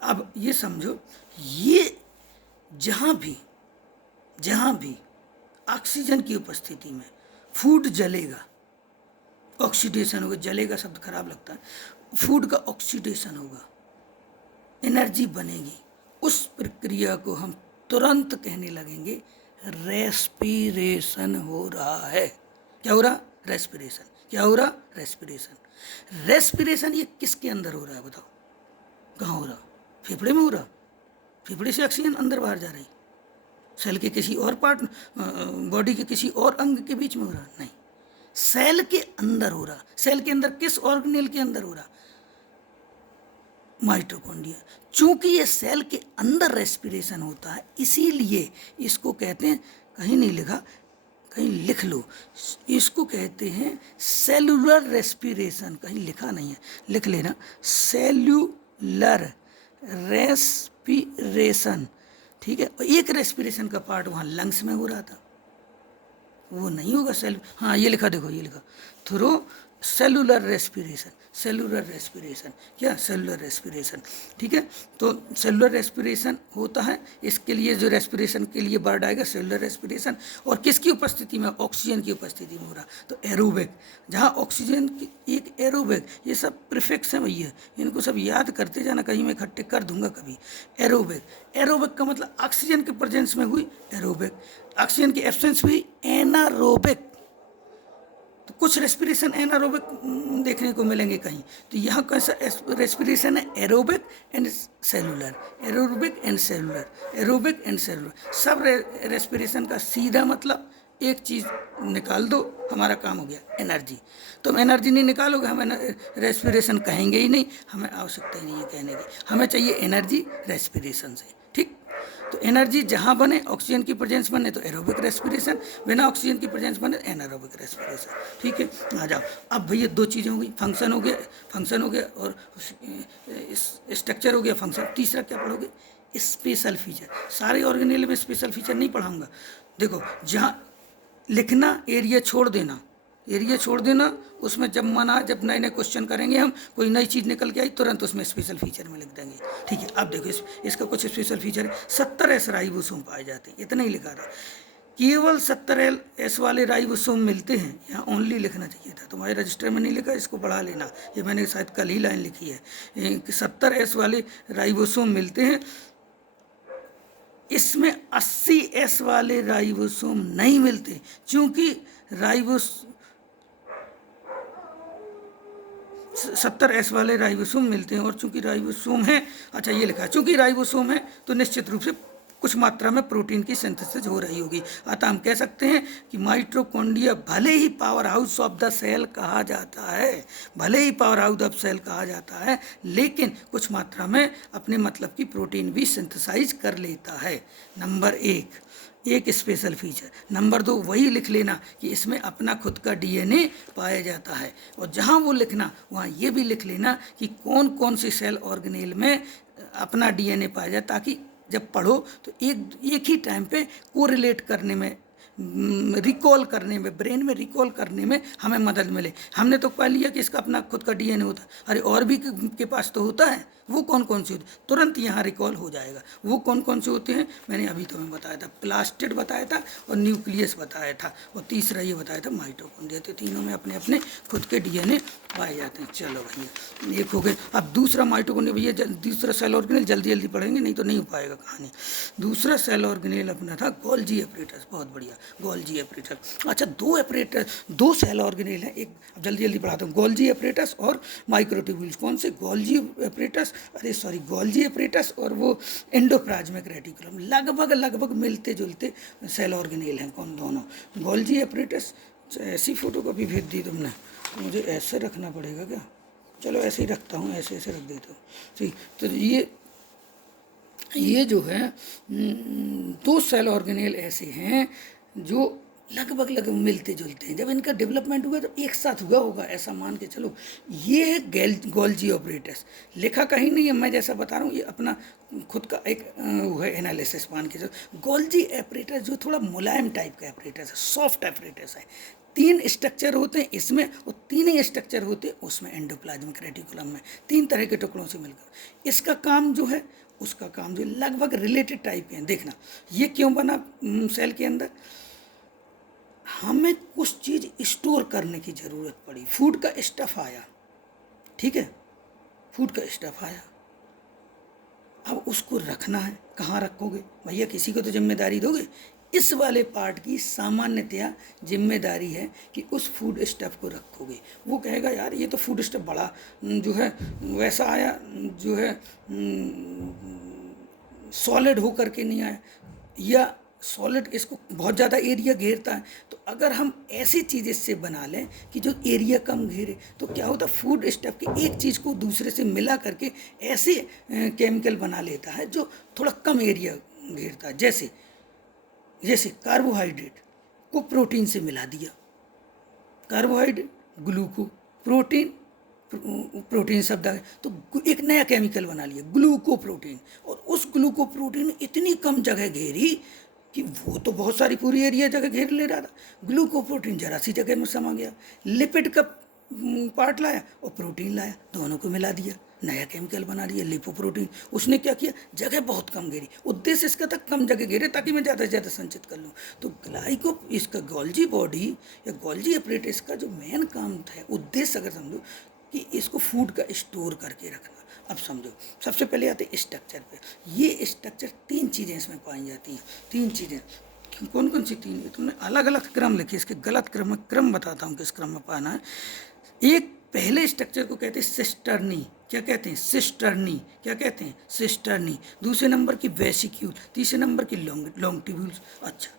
अब ये समझो, ये जहाँ भी ऑक्सीजन की उपस्थिति में फूड जलेगा, ऑक्सीडेशन होगा। जलेगा शब्द खराब लगता है, फूड का ऑक्सीडेशन होगा, एनर्जी बनेगी। उस प्रक्रिया को हम तुरंत कहने लगेंगे रेस्पिरेशन हो रहा है। क्या हो रहा? रेस्पिरेशन। क्या हो रहा? रेस्पिरेशन। रेस्पिरेशन ये किसके अंदर हो रहा है बताओ? कहाँ हो रहा? फेफड़े में हो रहा? फेफड़े से ऑक्सीजन अंदर बाहर जा रही? सेल के किसी और पार्ट, बॉडी के किसी और अंग के बीच में हो रहा? नहीं, सेल के अंदर हो रहा। सेल के अंदर किस ऑर्गेनेल के अंदर हो रहा? माइटोकॉन्ड्रिया। चूंकि ये सेल के अंदर रेस्पिरेशन होता है, इसीलिए इसको कहते हैं, कहीं नहीं लिखा, कहीं लिख लो, इसको कहते हैं सेलुलर रेस्पिरेशन। कहीं लिखा नहीं है, लिख लेना, सेल्यूलर रेस्पिरेशन। ठीक है। और एक रेस्पिरेशन का पार्ट वहाँ लंग्स में हो रहा था, वो नहीं होगा सेल। हाँ ये लिखा, देखो ये लिखा, through cellular respiration. Cellular respiration, क्या? Cellular respiration. ठीक है। तो सेलुलर रेस्पिरेशन होता है, इसके लिए जो रेस्पिरेशन के लिए वर्ड आएगा सेलुलर रेस्पिरेशन। और किसकी उपस्थिति में? ऑक्सीजन की उपस्थिति में हो रहा। तो एरोबिक, जहाँ ऑक्सीजन की एक एरोबिक, ये सब प्रीफिक्स है भैया, इनको सब याद करते जाना, कहीं मैं इकट्ठे कर दूंगा कभी। एरोबिक, एरोबिक का मतलब ऑक्सीजन के प्रेजेंस में हुई एरोबिक, ऑक्सीजन की एब्सेंस हुई एनारोबिक। तो कुछ रेस्पिरेशन एनारोबिक देखने को मिलेंगे कहीं। तो यहाँ कैसा रेस्पिरेशन है? Aerobic and cellular, aerobic and cellular, aerobic and cellular. सब रेस्पिरेशन का सीधा मतलब एक चीज़ निकाल दो, हमारा काम हो गया, एनर्जी। तो एनर्जी नहीं निकालोगे, हमें रेस्पिरेशन कहेंगे ही नहीं, हमें आवश्यकता ही नहीं है कहने की। हमें चाहिए एनर्जी रेस्पिरेशन से। ठीक। तो एनर्जी जहाँ बने, ऑक्सीजन की प्रेजेंस बने तो एरोबिक रेस्पिरेशन, बिना ऑक्सीजन की प्रेजेंस बने एनारोबिक रेस्पिरेशन। ठीक है। आ जाओ, अब भैया दो चीज़ें हो गई, फंक्शन हो गया, फंक्शन हो गया, और स्ट्रक्चर हो गया, फंक्शन। तीसरा क्या पढ़ोगे? Special feature. सारे ऑर्गेनेल में स्पेशल फीचर नहीं पढ़ाऊंगा। देखो, जहाँ लिखना, एरिया छोड़ देना, एरिया छोड़ देना, उसमें जब मना, जब नए नए क्वेश्चन करेंगे हम, कोई नई चीज़ निकल के आई, तुरंत उसमें स्पेशल फीचर में लिख देंगे। ठीक है। अब देखो इसका कुछ स्पेशल फीचर है। 70 ऐसे राइबोसोम पाए जाते हैं, इतना ही लिखा था, केवल 70 ऐसे वाले राइबोसोम मिलते हैं। यहाँ ओनली लिखना चाहिए था, तुम्हारे रजिस्टर में नहीं लिखा, इसको पढ़ा लेना, ये मैंने शायद कल ही लाइन लिखी है कि 70 ऐसे वाले राइबोसोम मिलते हैं। इसमें 80 एस वाले राइबोसोम नहीं मिलते, क्योंकि 70 एस वाले राइबोसोम मिलते हैं। और चूंकि राइबोसोम है, अच्छा ये लिखा है, चूंकि राइबोसोम है तो निश्चित रूप से कुछ मात्रा में प्रोटीन की सिंथेसिस हो रही होगी। अतः हम कह सकते हैं कि माइटोकॉन्ड्रिया भले ही power house of the cell कहा जाता है, भले ही पावर हाउस ऑफ सेल कहा जाता है, लेकिन कुछ मात्रा में अपने मतलब की प्रोटीन भी सिंथेसाइज कर लेता है। नंबर एक स्पेशल फीचर। नंबर 2 वही लिख लेना कि इसमें अपना खुद का डीएनए पाया जाता है। और जहाँ वो लिखना, वहाँ ये भी लिख लेना कि कौन कौन सी सेल ऑर्गेनेल में अपना डीएनए पाया जाए, ताकि जब पढ़ो तो एक ही टाइम पे कोरिलेट करने में, रिकॉल करने में, ब्रेन में रिकॉल करने में हमें मदद मिले। हमने तो पा लिया कि इसका अपना खुद का डीएनए होता है, अरे और भी के पास तो होता है, वो कौन कौन से होते, तुरंत यहाँ रिकॉल हो जाएगा। वो कौन कौन से होते हैं मैंने अभी तुम्हें बताया था, प्लास्टिड बताया था और न्यूक्लियस बताया था, और तीसरा ये बताया था माइटोकॉन्ड्रिया। तो तीनों में अपने अपने खुद के डीएनए पाए जाते हैं। चलो भैया एक हो गए। अब दूसरा माइटोकॉन्ड्रिया, भैया दूसरा सेल ऑर्गेनेल जल्दी जल्दी पढ़ेंगे, नहीं तो नहीं हो पाएगा कहानी। दूसरा सेल ऑर्गेनेल अपना था गोल्जी एपरेटस। बहुत बढ़िया, गोल्जी एपरेटस। अच्छा, दो सेल ऑर्गेनेल हैं, एक जल्दी जल्दी पढ़ाता हूँ, गोल्जी एपरेटस और माइक्रोट्यूब्यूल्स। कौन से? गोल्जी एपरेटस, गोल्जी एपरेटस और वो एंडोप्लाज्मिक रेटिकुलम, लगभग मिलते जुलते सेल ऑर्गेनेल हैं कौन दोनों। गोल्जी एपरेटस, ऐसी फोटोकॉपी भेज दी तुमने, तो मुझे ऐसे रखना पड़ेगा क्या? चलो ऐसे ही रखता हूँ, ऐसे रख देता हूँ। ठीक। तो ये जो है दो सेल ऑर्गेनेल ऐसे हैं जो लगभग मिलते जुलते हैं। जब इनका डेवलपमेंट हुआ तो एक साथ हुआ होगा, ऐसा मान के चलो। ये है गोल्जी ऑपरेटस, लिखा कहीं नहीं है, मैं जैसा बता रहा हूँ, ये अपना खुद का एक वो है एनालिसिस मान के चलो। गोल्जी एपरेटस जो थोड़ा मुलायम टाइप का एपरेटस है, सॉफ्ट एपरेटस है। 3 स्ट्रक्चर होते हैं इसमें, और 3 ही स्ट्रक्चर होते हैं उसमें एंडोप्लाज्मिक रेटिकुलम में, 3 तरह के टुकड़ों से मिलकर। इसका काम जो है, उसका काम जो लगभग रिलेटेड टाइप के हैं। देखना ये क्यों बना सेल के अंदर, हमें कुछ चीज़ स्टोर करने की ज़रूरत पड़ी, फूड का स्टफ आया। ठीक है, फूड का स्टफ आया। अब उसको रखना है, कहाँ रखोगे भैया, किसी को तो जिम्मेदारी दोगे। इस वाले पार्ट की सामान्यतया जिम्मेदारी है कि उस फूड स्टफ को रखोगे। वो कहेगा यार ये तो फूड स्टफ बड़ा जो है वैसा आया, जो है सॉलिड होकर के नहीं आया, या सॉलिड इसको बहुत ज़्यादा एरिया घेरता है। तो अगर हम ऐसी चीज़ इससे बना लें कि जो एरिया कम घेरे, तो क्या होता है फूड स्टफ की एक चीज़ को दूसरे से मिला करके ऐसे केमिकल बना लेता है जो थोड़ा कम एरिया घेरता है। जैसे कार्बोहाइड्रेट को प्रोटीन से मिला दिया, कार्बोहाइड्रेट ग्लूको, प्रोटीन शब्द है, तो एक नया केमिकल बना लिया ग्लूकोप्रोटीन, और उस ग्लूकोप्रोटीन ने इतनी कम जगह घेरी कि वो तो बहुत सारी पूरी एरिया जगह घेर ले रहा था, ग्लूकोप्रोटीन जरा सी जगह में समा गया। लिपिड का पार्ट लाया और प्रोटीन लाया, दोनों को मिला दिया, नया केमिकल बना दिया लिपोप्रोटीन। उसने क्या किया, जगह बहुत कम घेरी, उद्देश्य इसका था कम जगह घेरे ताकि मैं ज़्यादा से ज़्यादा संचित कर लूँ। तो ग्लाइको इसका गोल्जी बॉडी या गोल्जी अपरेटिस का जो मेन काम है, उद्देश्य अगर समझो कि इसको फूड का स्टोर करके रखना। अब समझो, सबसे पहले आते हैं स्ट्रक्चर पे। ये स्ट्रक्चर 3 चीज़ें इसमें पाई जाती हैं। 3 चीज़ें कौन कौन सी 3? तुमने अलग अलग क्रम लिखे, इसके गलत क्रम बताता हूँ किस क्रम में पाना है। एक पहले स्ट्रक्चर को कहते हैं सिस्टर्नी, क्या कहते हैं सिस्टर्नी, क्या कहते हैं सिस्टर्नी। दूसरे नंबर की वेसिक्यूल, तीसरे नंबर की लॉन्गिट्यूब्यूल्स। अच्छा,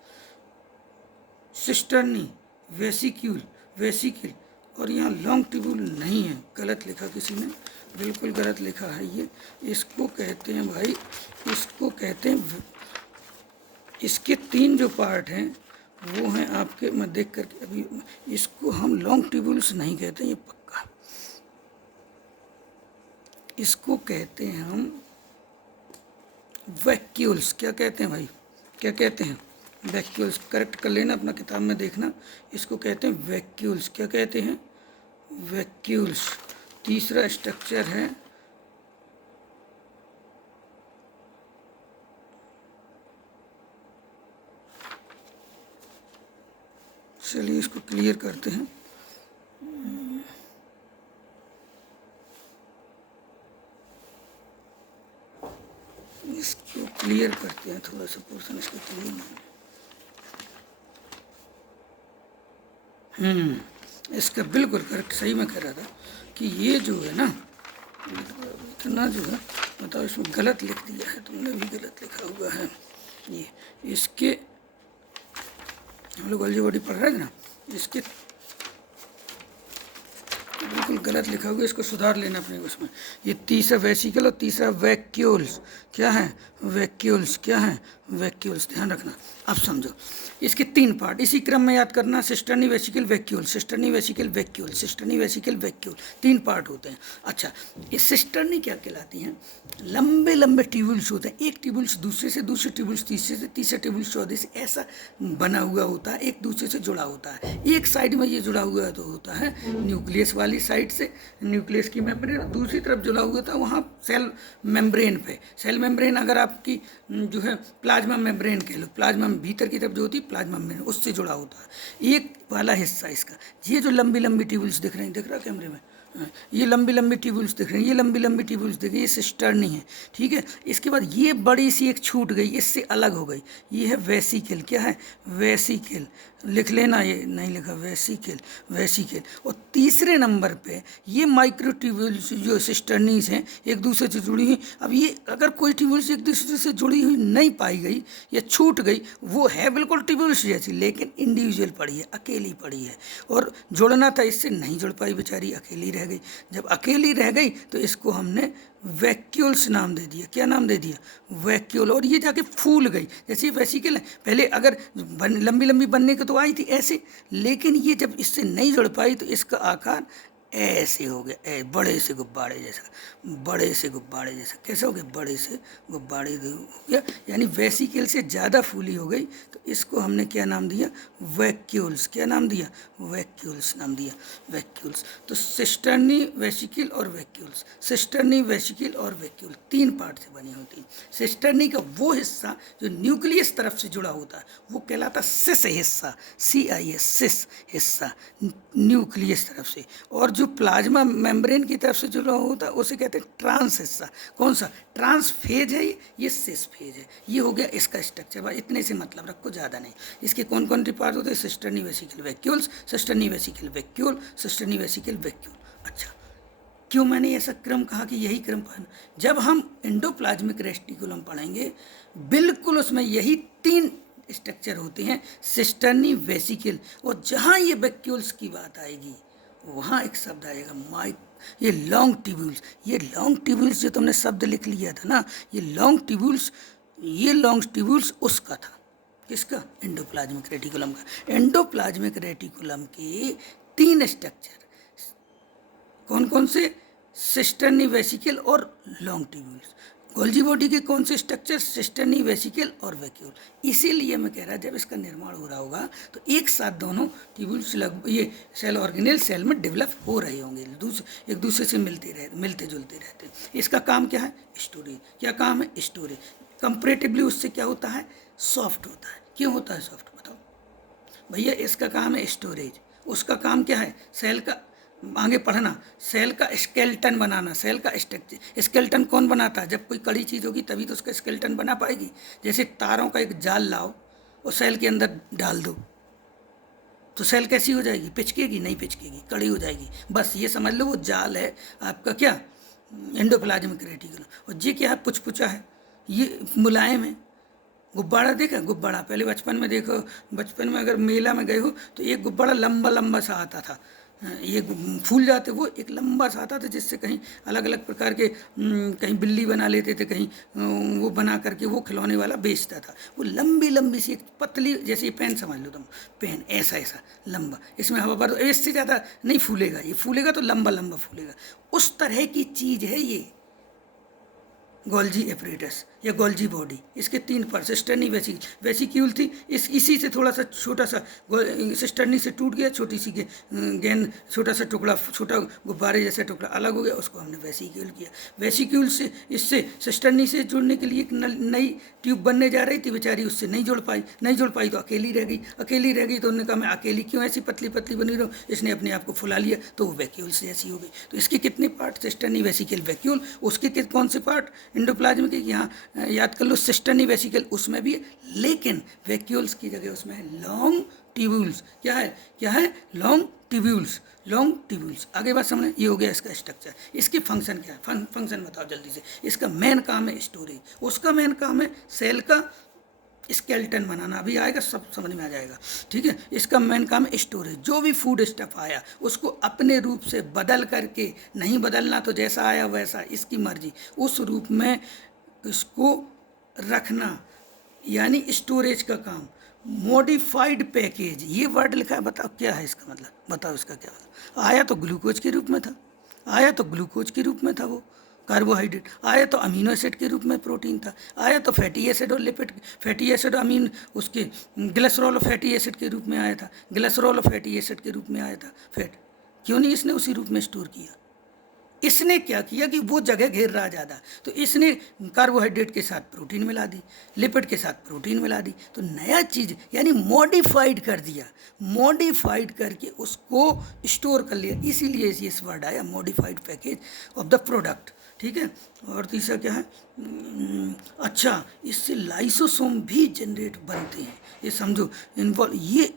सिस्टर्नी, वेसिक्यूल और यहाँ लॉन्गिट्यूब्यूल नहीं है, गलत लिखा किसी ने, बिल्कुल गलत लिखा है ये। इसको कहते हैं भाई, इसको कहते हैं, इसके 3 जो पार्ट हैं वो हैं आपके, मैं देख करके अभी, इसको हम लॉन्गिट्यूब्यूल्स नहीं कहते ये पक्का, इसको कहते हैं हम वैक्यूल्स। क्या कहते हैं भाई, क्या कहते हैं वैक्यूल्स, करेक्ट कर लेना अपना किताब में देखना। इसको कहते हैं वैक्यूल्स, क्या कहते हैं वैक्यूल्स। तीसरा स्ट्रक्चर है चलिए इसको क्लियर करते हैं। इसको क्लियर करते हैं, थोड़ा सा पोर्शन इसको क्लियर नहीं। इसका बिल्कुल करेक्ट, सही मैं कह रहा था कि ये जो है ना, इतना जो है बताओ, इसमें गलत लिख दिया है, तुमने भी गलत लिखा हुआ है। ये इसके हम लोग गोल्जी बॉडी पढ़ रहे थे ना, इसके बिल्कुल गलत लिखा हुआ है, इसको सुधार लेना अपने उसमें। ये तीसरा वेसिकल और तीसरा वैक्यूल्स। क्या है वैक्यूल्स, क्या है वैक्यूल्स, ध्यान रखना। अब समझो इसके 3 पार्ट, इसी क्रम में याद करना, cisternae vesicle vacuole, cisternae vesicle vacuole, cisternae vesicle vacuole, 3 part होते हैं। अच्छा, ये सिस्टर्नी क्या कहलाती हैं, लंबे लंबे ट्यूब्यूल्स होते हैं, एक ट्यूब्यूल्स दूसरे से, दूसरे ट्यूब्यूल्स तीसरे से, तीसरे ट्यूब्यूल्स चौथे से, ऐसा बना हुआ होता है, एक दूसरे से जुड़ा होता है। एक साइड में ये जुड़ा हुआ तो होता है न्यूक्लियस वाली साइड से, न्यूक्लियस की मेम्ब्रेन, दूसरी तरफ जुड़ा हुआ था वहाँ सेल मेम्ब्रेन पे। सेल मेम्ब्रेन अगर आपकी जो है प्लाज्मा मेम्ब्रेन कह लो, प्लाज्मा भीतर की तरफ जो होती है प्लाज्मा मेम्ब्रेन, उससे जुड़ा होता है एक वाला हिस्सा इसका। ये जो लंबी लंबी ट्यूब्यूल्स दिख रही हैं, दिख रहा है कैमरे में, ये लंबी लंबी ट्यूब्यूल्स दिख रही हैं, ये लंबी लंबी ट्यूब्यूल्स दिख रही है, ये सिस्टर्नी है, ठीक है। इसके बाद ये बड़ी सी एक छूट गई, इससे अलग हो गई, ये है वेसिकल। क्या है वेसिकल, लिख लेना, ये नहीं लिखा, वेसिकल, वेसिकल। और तीसरे नंबर पे ये माइक्रो ट्यूब्यूल्स जो सिस्टर्नीज हैं एक दूसरे से जुड़ी हुई। अब ये अगर कोई ट्यूब्यूल्स एक दूसरे से जुड़ी हुई नहीं पाई गई या छूट गई, वो है बिल्कुल ट्यूब्यूल्स जैसी, लेकिन इंडिविजुअल पड़ी है, अकेली पड़ी है, और जुड़ना था इससे नहीं जुड़ पाई बेचारी, अकेली रह गई। जब अकेली रह गई तो इसको हमने वैक्यूल्स नाम दे दिया। क्या नाम दे दिया, वैक्यूल। और ये जाके फूल गई, जैसे वेसिकल है, पहले अगर लंबी लंबी बनने के तो आई थी ऐसे, लेकिन ये जब इससे नहीं जुड़ पाई तो इसका आकार ऐसे हो गया, बड़े से गुब्बारे जैसा, बड़े से गुब्बारे जैसा। कैसे हो गया, बड़े से गुब्बारे हो गया, यानी वेसिकल से ज़्यादा फूली हो गई। तो इसको हमने क्या नाम दिया, वैक्यूल्स। क्या नाम दिया, वैक्यूल्स नाम दिया, वैक्यूल्स। तो सिस्टर्नी, वेसिकल और वैक्यूल्स, सिस्टर्नी, वेसिकल और वैक्यूल 3 पार्ट से बनी होती है। सिस्टर्नी का वो हिस्सा जो न्यूक्लियस तरफ से जुड़ा होता है वो कहलाता सिस हिस्सा, CIS, सिस हिस्सा न्यूक्लियस तरफ से। और जो प्लाज्मा मेम्ब्रेन की तरफ से जो होता है उसे कहते हैं ट्रांस हिस्सा। कौन सा? ट्रांस फेज है, ये सिस फेज है। ये हो गया इसका स्ट्रक्चर। बस इतने से मतलब रखो, ज़्यादा नहीं। इसके कौन कौन से पार्ट होते हैं? Cisternae vesicle vacuoles, cisternae vesicle vacuole, cisternae vesicle vacuole. अच्छा, क्यों मैंने ऐसा क्रम कहा कि यही क्रम पढ़ना? जब हम एंडोप्लाज्मिक रेटिकुलम पढ़ेंगे, बिल्कुल उसमें यही 3 स्ट्रक्चर होते हैं, सिस्टर्नी वेसिकल। और जहाँ ये वैक्यूल्स की बात आएगी वहाँ एक शब्द आएगा ये लॉन्ग ट्यूब्यूल्स। ये लॉन्ग ट्यूब्यूल्स जो तुमने शब्द लिख लिया था ना, ये लॉन्ग ट्यूब्यूल्स उसका था। किसका? एंडोप्लाज्मिक रेटिकुलम का। एंडोप्लाज्मिक रेटिकुलम के 3 स्ट्रक्चर कौन कौन से? सिस्टर्नी वेसिकल और लॉन्ग ट्यूब्यूल्स। गोल्जी बॉडी के कौन से स्ट्रक्चर? सिस्टर्नी वेसिकल और वैक्यूल। इसीलिए मैं कह रहा जब इसका निर्माण हो रहा होगा तो एक साथ दोनों ट्यूब्यूल्स ये सेल ऑर्गेनेल सेल में डेवलप हो रहे होंगे, एक दूसरे से मिलते जुलते रहते। इसका काम क्या है? स्टोरेज। क्या काम है? स्टोरेज। कंपेरेटिवली उससे क्या होता है? सॉफ्ट होता है। क्यों होता है सॉफ्ट? बताओ भैया। इसका काम है स्टोरेज। उसका काम क्या है? सेल का, आगे पढ़ना, सेल का स्केलेटन बनाना, सेल का स्ट्रक्चर। स्केलेटन कौन बनाता है? जब कोई कड़ी चीज़ होगी तभी तो उसका स्केलेटन बना पाएगी। जैसे तारों का एक जाल लाओ और सेल के अंदर डाल दो तो सेल कैसी हो जाएगी? पिचकेगी? नहीं पिचकेगी, कड़ी हो जाएगी। बस ये समझ लो वो जाल है आपका क्या? Endoplasmic reticulum. और ये क्या है? पुचपुचा है, ये मुलायम है। गुब्बारा देखा? गुब्बारा पहले बचपन में देखो, बचपन में अगर मेला में गए हो तो एक गुब्बारा लंबा लंबा सा आता था, ये फूल जाते, वो एक लंबा सा आता था जिससे कहीं अलग अलग प्रकार के कहीं बिल्ली बना लेते थे, कहीं वो बना करके वो खिलौने वाला बेचता था। वो लंबी लंबी सी एक पतली, जैसे ये पेन समझ लो तुम, पेन ऐसा ऐसा लंबा, इसमें हवा भर दो, इससे ज़्यादा नहीं फूलेगा, ये फूलेगा तो लंबा लंबा फूलेगा। उस तरह की चीज़ है ये गोल्जी एपरेटस या गोल्जी बॉडी। इसके 3 पार्ट, सिस्टर्नी वेसिक्यूल थी, इसी से थोड़ा सा छोटा सा सिस्टर्नी से टूट गया, छोटी सी गेंद, छोटा सा टुकड़ा, छोटा गुब्बारे जैसा टुकड़ा अलग हो गया, उसको हमने वेसिक्यूल किया। वेसिक्यूल से इससे सिस्टर्नी से जुड़ने के लिए एक नई ट्यूब बनने जा रही थी, बेचारी उससे नहीं जुड़ पाई तो अकेली रह गई। तो उन्होंने कहा मैं अकेली क्यों ऐसी पतली पतली बनी रहूँ, इसने अपने आप को फुला लिया तो वो वैक्यूल से ऐसी हो गई। तो इसके कितने पार्ट? Cisternae vesicle vacuole. उसके कौन से पार्ट? एंडोप्लाज्मिक के यहाँ याद कर लो, सिस्टर्नी वेसिकल उसमें भी है, लेकिन वैक्यूल्स की जगह उसमें है लॉन्ग ट्यूब्यूल्स। क्या है? Long tubules. आगे बात समझ। ये हो गया इसका स्ट्रक्चर। इसकी फंक्शन क्या है? फंक्शन बताओ जल्दी से। इसका मेन काम है स्टोरेज, उसका मेन काम है सेल का स्केलेटन बनाना। अभी आएगा, सब समझ में आ जाएगा, ठीक है। इसका मेन काम है स्टोरेज। जो भी फूड स्टफ आया उसको अपने रूप से बदल करके, नहीं बदलना तो जैसा आया वैसा, इसकी मर्जी, उस रूप में इसको रखना, यानी स्टोरेज का काम। मॉडिफाइड पैकेज, ये वर्ड लिखा है, बताओ क्या है इसका मतलब? बताओ इसका क्या मतलब? आया तो ग्लूकोज के रूप में था, वो कार्बोहाइड्रेट। आया तो अमीनो एसिड के रूप में प्रोटीन था। आया तो फैटी एसिड और लिपिड, फैटी एसिड अमीन, उसके ग्लिसरॉल और फैटी एसिड के रूप में आया था, ग्लिसरॉल और फैटी एसिड के रूप में आया था फैट। क्यों नहीं इसने उसी रूप में स्टोर किया? इसने क्या किया कि वो जगह घेर रहा ज़्यादा, तो इसने कार्बोहाइड्रेट के साथ प्रोटीन मिला दी, लिपिड के साथ प्रोटीन मिला दी, तो नया चीज़ यानी मॉडिफाइड कर दिया, मॉडिफाइड करके उसको स्टोर कर लिया। इसीलिए इस वर्ड आया modified package of the product, ठीक है। और तीसरा क्या है? अच्छा, इससे लाइसोसोम भी जनरेट बनते हैं, ये समझो। ये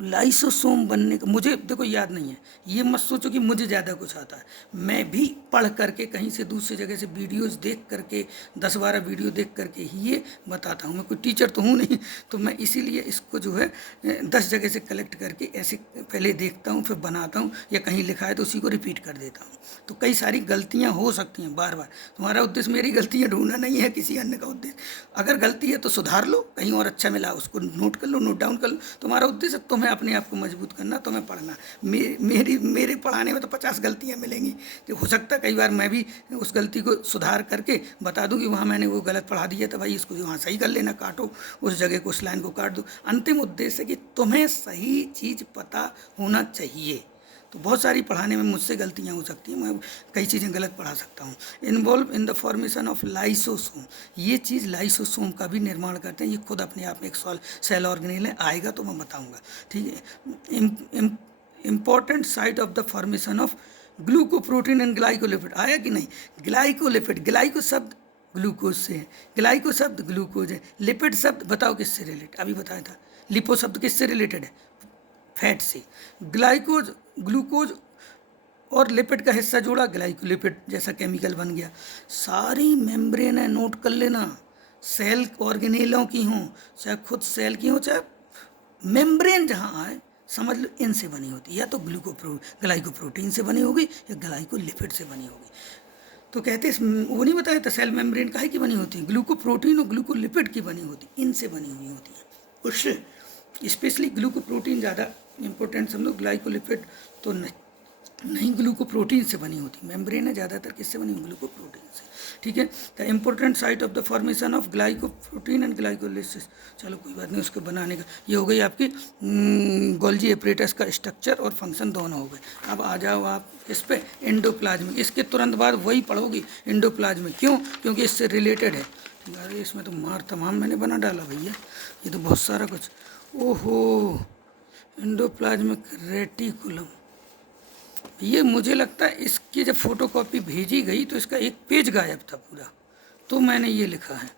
लाइसोसोम बनने का मुझे देखो याद नहीं है, ये मत सोचो कि मुझे ज़्यादा कुछ आता है। मैं भी पढ़ करके कहीं से दूसरी जगह से वीडियोस देख करके 10-12 वीडियो देख करके ही ये बताता हूँ। मैं कोई टीचर तो हूँ नहीं, तो मैं इसीलिए इसको जो है 10 जगह से कलेक्ट करके ऐसे पहले देखता हूँ, फिर बनाता हूँ, या कहीं लिखा है तो उसी को रिपीट कर देता हूँ। तो कई सारी गलतियाँ हो सकती हैं बार बार। तुम्हारा उद्देश्य मेरी गलतियाँ ढूंढना नहीं है, किसी अन्य का उद्देश्य। अगर गलती है तो सुधार लो, कहीं और अच्छा मिला उसको नोट कर लो, नोट डाउन कर लो। तुम्हारा उद्देश्य तुम्हें अपने आप को मजबूत करना, तुम्हें पढ़ना। मेरे पढ़ाने में तो 50 गलतियाँ मिलेंगी, तो हो सकता है कई बार मैं भी उस गलती को सुधार करके बता दूँ कि वहाँ मैंने वो गलत पढ़ा दिया था, भाई इसको वहाँ सही कर लेना, काटो उस जगह को, उस लाइन को काट दो। अंतिम उद्देश्य है कि तुम्हें सही चीज़ पता होना चाहिए। तो बहुत सारी पढ़ाने में मुझसे गलतियाँ हो सकती हैं, मैं कई चीज़ें गलत पढ़ा सकता हूँ। Involve in the formation of lysosome, ये चीज़ लाइसोसोम का भी निर्माण करते हैं। ये खुद अपने आप में एक सेल ऑर्गेनेल है, आएगा तो मैं बताऊँगा, ठीक है। Important site of the formation of glucoprotein and glycolipid आया कि नहीं? ग्लाइकोलिपिड, ग्लाइको शब्द ग्लूकोज से है, ग्लाइको शब्द ग्लूकोज है, लिपिड शब्द बताओ किससे रिलेटेड, अभी बताया था। लिपो शब्द किससे रिलेटेड है? फैट से। ग्लाइकोज, ग्लूकोज और लिपिड का हिस्सा जोड़ा, ग्लाइकोलिपिड जैसा केमिकल बन गया। सारी मेम्ब्रेन है, नोट कर लेना, सेल ऑर्गेनेलों की हों, चाहे खुद सेल की हों, चाहे मेम्ब्रेन जहाँ आए समझ लो इनसे बनी होती है, या तो ग्लाइकोप्रोटीन से बनी होगी या ग्लाइकोलिपिड से बनी होगी। तो कहते वो नहीं बताया था सेल मेम्ब्रेन काहे की बनी होती है? ग्लूकोप्रोटीन और ग्लूकोलिपिड की बनी होती, इनसे बनी हुई होती है। उससे स्पेशली ग्लूकोप्रोटीन ज़्यादा इंपॉर्टेंट समझो, ग्लाइकोलिपिड तो नहीं ग्लूकोप्रोटीन से बनी होती। मेम्ब्रेन है ज़्यादातर किससे बनी हुई? ग्लूकोप्रोटीन से। ठीक है, the important site of the formation of glycoprotein and glycolysis. चलो कोई बात नहीं, उसको बनाने का ये हो गई आपकी गोल्जी एपरेटस का स्ट्रक्चर और फंक्शन दोनों हो गए। अब आ जाओ आप इस पे एंडोप्लाज्मिक, इसके तुरंत बाद वही पढ़ोगी एंडोप्लाज्मिक। क्यों? क्योंकि इससे रिलेटेड है। अरे इसमें तो मार तमाम मैंने बना डाला भैया, ये तो बहुत सारा कुछ। ओहो, एंडोप्लाज्मिक रेटिकुलम, ये मुझे लगता है इसकी जब फोटोकॉपी भेजी गई तो इसका एक पेज गायब था पूरा, तो मैंने ये लिखा है।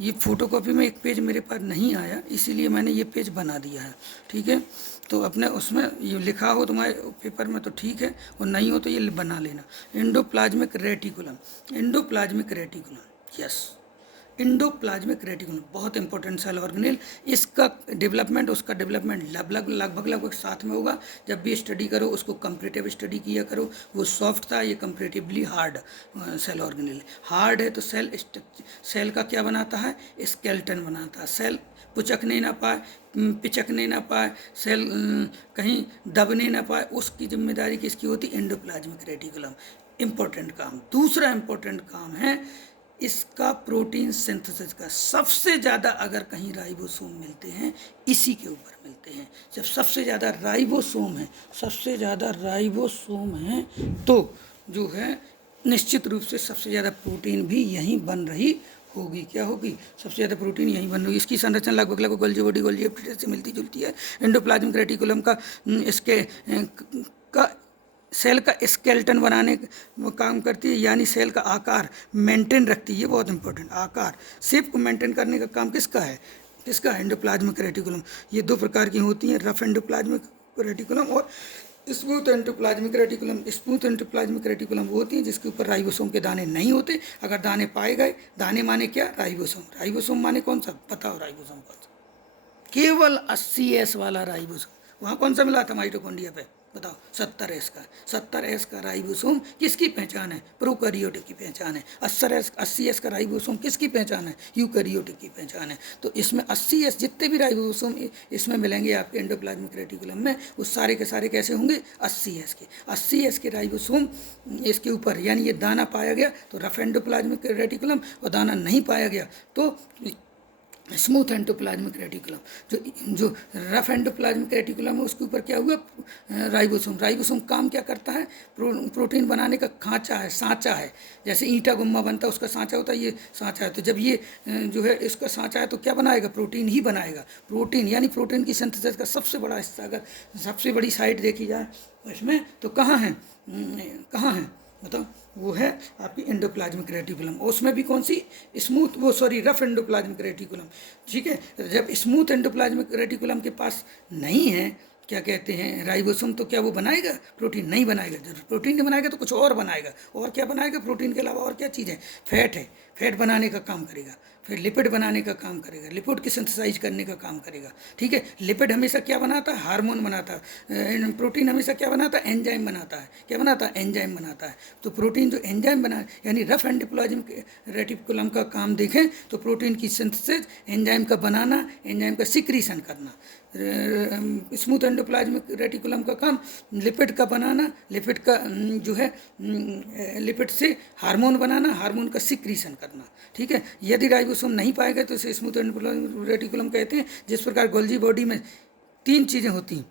ये फोटोकॉपी में एक पेज मेरे पास नहीं आया, इसीलिए मैंने ये पेज बना दिया है। ठीक है, तो अपने उसमें ये लिखा हो तुम्हारे पेपर में तो ठीक है, और नहीं हो तो ये बना लेना। Endoplasmic reticulum, endoplasmic reticulum, yes, endoplasmic reticulum बहुत इंपॉर्टेंट सेल ऑर्गेनेल। इसका डेवलपमेंट उसका डेवलपमेंट लगभग साथ में होगा। जब भी स्टडी करो उसको कंपैरेटिव स्टडी किया करो। वो सॉफ्ट था, ये comparatively hard cell organelle. Hard है तो सेल का क्या बनाता है? स्केलेटन बनाता है। सेल पुचकने ना पाए, पिचकने ना पाए, सेल कहीं दबने ना पाए, उसकी जिम्मेदारी किसकी होती? Endoplasmic reticulum. इम्पोर्टेंट काम। दूसरा इम्पोर्टेंट काम है इसका प्रोटीन सिंथेसिस का। सबसे ज़्यादा अगर कहीं राइबोसोम मिलते हैं, इसी के ऊपर मिलते हैं। जब सबसे ज़्यादा राइबोसोम है, सबसे ज़्यादा राइबोसोम है, तो जो है निश्चित रूप से सबसे ज़्यादा प्रोटीन भी यहीं बन रही होगी। क्या होगी? सबसे ज़्यादा प्रोटीन यहीं बन रही है। इसकी संरचना लगभग गोल्जी बॉडी, गोल्जी एप्सिस से मिलती जुलती है। एंडोप्लाज्मिक रेटिकुलम का इसके का सेल का स्केलेटन बनाने का काम करती है, यानी सेल का आकार मेंटेन रखती है। ये बहुत इंपॉर्टेंट, आकार शेप को मेंटेन करने का काम किसका है? किसका? Endoplasmic reticulum. ये दो प्रकार की होती हैं, रफ एंडोप्लाज्मिक रेटिकुलम और smooth endoplasmic reticulum. Smooth endoplasmic reticulum वो होती है जिसके ऊपर राइबोसोम के दाने नहीं होते। अगर दाने पाए गए, दाने माने क्या? राइबोसोम। राइबोसोम माने कौन सा? बताओ राइबोसोम कौन सा? केवल 80S वाला राइबोसोम। वहाँ कौन सा मिला था माइटोकॉन्ड्रिया पे? बताओ। 70S का। 70S का राइबोसोम किसकी पहचान है? प्रोकैरियोटिक की पहचान है। 80S का राइबोसोम किसकी पहचान है? यूकैरियोटिक की पहचान है। तो इसमें 80S जितने भी राइबोसोम इसमें मिलेंगे आपके एंडोप्लाज्मिक रेटिकुलम में, वो सारे के सारे कैसे होंगे? 80S के। 80S के राइबोसोम इसके ऊपर, यानी ये दाना पाया गया तो रफ एंडोप्लाज्मिक रेटिकुलम, और दाना नहीं पाया गया तो स्मूथ एंडोप्लाज्मिक रेटिकुलम। जो रफ एंडोप्लाज्मिक रेटिकुलम है उसके ऊपर क्या हुआ? राइबोसोम। राइबोसोम काम क्या करता है? प्रोटीन बनाने का खांचा है, सांचा है। जैसे ईंटा गुम्मा बनता है उसका सांचा होता है, ये सांचा है। तो जब ये जो है इसका सांचा है तो क्या बनाएगा? प्रोटीन ही बनाएगा। प्रोटीन यानी प्रोटीन की सिंथेसिस का सबसे बड़ा हिस्सा, अगर सबसे बड़ी साइट देखी जाए इसमें तो कहाँ है? कहाँ है बताओ? वो है आपकी एंडोप्लाज्मिक रेटिकुलम। उसमें भी कौन सी? स्मूथ, वो सॉरी रफ एंडोप्लाज्मिक रेटिकुलम। ठीक है, जब स्मूथ एंडोप्लाज्मिक रेटिकुलम के पास नहीं है क्या कहते हैं राइबोसोम, तो क्या वो बनाएगा? प्रोटीन नहीं बनाएगा। जब प्रोटीन नहीं बनाएगा तो कुछ और बनाएगा। और क्या बनाएगा? प्रोटीन के अलावा और क्या चीज़ है? फैट है। फैट बनाने का काम करेगा, फिर लिपिड बनाने का काम करेगा, लिपिड की सिंथेसाइज करने का काम करेगा। ठीक है, लिपिड हमेशा क्या बनाता है? हार्मोन बनाता है। प्रोटीन हमेशा क्या बनाता है? एंजाइम बनाता है। क्या बनाता है? एंजाइम बनाता है। तो प्रोटीन जो एंजाइम बना, यानी रफ एंडोप्लाज्मिक रेटिकुलम का काम देखें तो प्रोटीन की सिंथेसिस, एंजाइम का बनाना, एंजाइम का सिक्रीशन करना। स्मूथ एंडोप्लाज्मिक रेटिकुलम का काम लिपिड का बनाना, लिपिड का जो है लिपिड से हार्मोन बनाना, हार्मोन का सिक्रीशन करना। ठीक है, यदि राइबोसोम नहीं पाएगा तो इसे स्मूथ एंडोप्लाज्मिक रेटिकुलम कहते हैं। जिस प्रकार गोल्जी बॉडी में 3 चीज़ें होती हैं,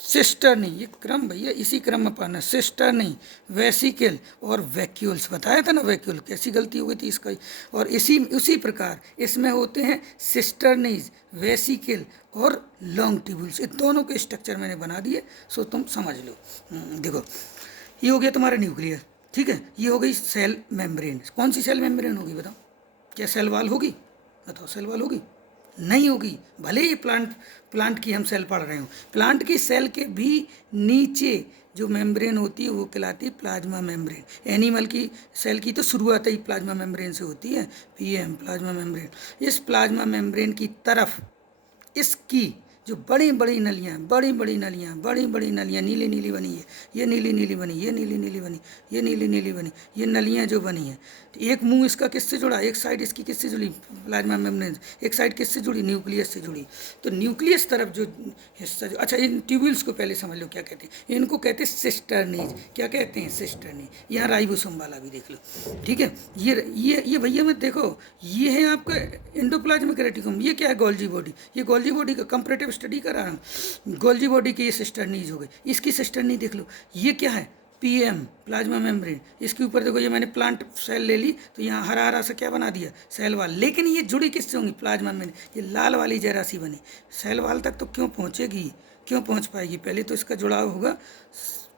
सिस्टर्नी, ये क्रम भैया इसी क्रम में पढ़ना, सिस्टर्नी, वेसिकल और वैक्यूल्स। बताया था ना वैक्यूल, कैसी गलती हो गई थी इसका। और उसी प्रकार इसमें होते हैं सिस्टर्नीज, वेसिकल और लॉन्ग ट्यूब्यूल्स। इन दोनों के स्ट्रक्चर मैंने बना दिए, सो तुम समझ लो। देखो ये हो गया तुम्हारा न्यूक्लियस, ठीक है। ये हो गई सेल मेम्ब्रेन। कौन सी सेल मेम्ब्रेन होगी बताओ? क्या सेल वाल होगी? बताओ, सेल वाल होगी? नहीं होगी। भले ही प्लांट की हम सेल पढ़ रहे हो, प्लांट की सेल के भी नीचे जो मेम्ब्रेन होती है वो कहलाती है प्लाज्मा मेम्ब्रेन। एनिमल की सेल की तो शुरुआत ही प्लाज्मा मेम्ब्रेन से होती है, पीएम प्लाज्मा मेम्ब्रेन। इस प्लाज्मा मेम्ब्रेन की तरफ इसकी जो बड़ी बड़ी नलियाँ नीली नीली बनी है, ये नीली नीली बनी, ये नीली नीली बनी, ये नीली नीली बनी, ये नलियाँ जो बनी हैं, तो एक मुंह इसका किससे जुड़ा? एक साइड इसकी किससे जुड़ी? Plasma membrane. एक साइड किससे जुड़ी? न्यूक्लियस से जुड़ी। तो न्यूक्लियस तरफ जो हिस्सा जो, अच्छा इन ट्यूब्यूल्स को पहले समझ लो क्या कहते हैं। इनको कहते हैं सिस्टर्नीज। क्या कहते हैं? सिस्टर्नीज। यहाँ राइबोसोम वाला भी देख लो, ठीक है। ये भैया मत देखो, ये है आपका एंडोप्लाज्मिक रेटिकुलम। ये क्या है? Golgi body. ये गोल्जी बॉडी का कंपैरेटिव स्टडी कर रहा हूँ। गोल्जी बॉडी की ये सिस्टर्नीज हो गई। इसकी सिस्टर्नी देख लो, ये क्या है? PM plasma membrane. इसके ऊपर देखो, ये मैंने प्लांट सेल ले ली तो यहाँ हरा हरा सा क्या बना दिया? Cell wall. लेकिन ये जुड़ी किससे होंगी? Plasma membrane. ये लाल वाली जरा सी बनी, सेल वाल तक तो क्यों पहुँचेगी? क्यों पहुँच पाएगी? पहले तो इसका जुड़ाव होगा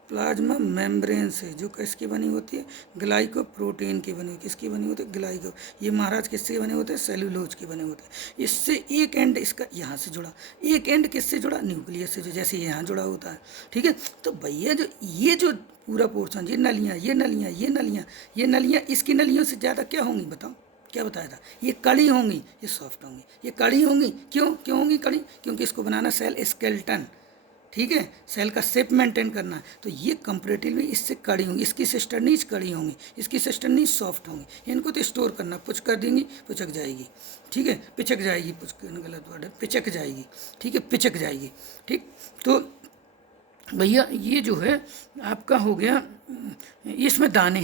प्लाज्मा मेम्ब्रेन से, जो किसकी बनी होती है? ग्लाइकोप्रोटीन की बनी। किसकी बनी होती है? ग्लाइको। ये महाराज किससे बने होते हैं? सेलुलोज के बने होते हैं। इससे एक एंड इसका यहाँ से जुड़ा, एक एंड किससे जुड़ा? न्यूक्लियस से, जो जैसे यहाँ जुड़ा होता है, ठीक है। तो भैया जो पूरा पोर्शन, ये नलियाँ इसकी नलियों से ज़्यादा क्या होंगी बताओ? क्या बताया था? ये कड़ी होंगी, ये सॉफ्ट होंगी। ये कड़ी होंगी, क्यों होंगी कड़ी? क्योंकि इसको बनाना सेल स्केलेटन, ठीक है, सेल का शेप मेंटेन करना है। तो ये कंपैरेटिवली इससे कड़ी होंगी, इसकी सिस्टर्नीज कड़ी होंगी, इसकी सिस्टर्नीज सॉफ्ट होंगी। इनको तो स्टोर करना, पुच कर देंगी, पुचक जाएगी, ठीक है, पिचक जाएगी, पुच गलत वर्ड है, पिचक जाएगी, ठीक है, पिचक जाएगी, ठीक। तो भैया ये जो है आपका हो गया, इसमें दाने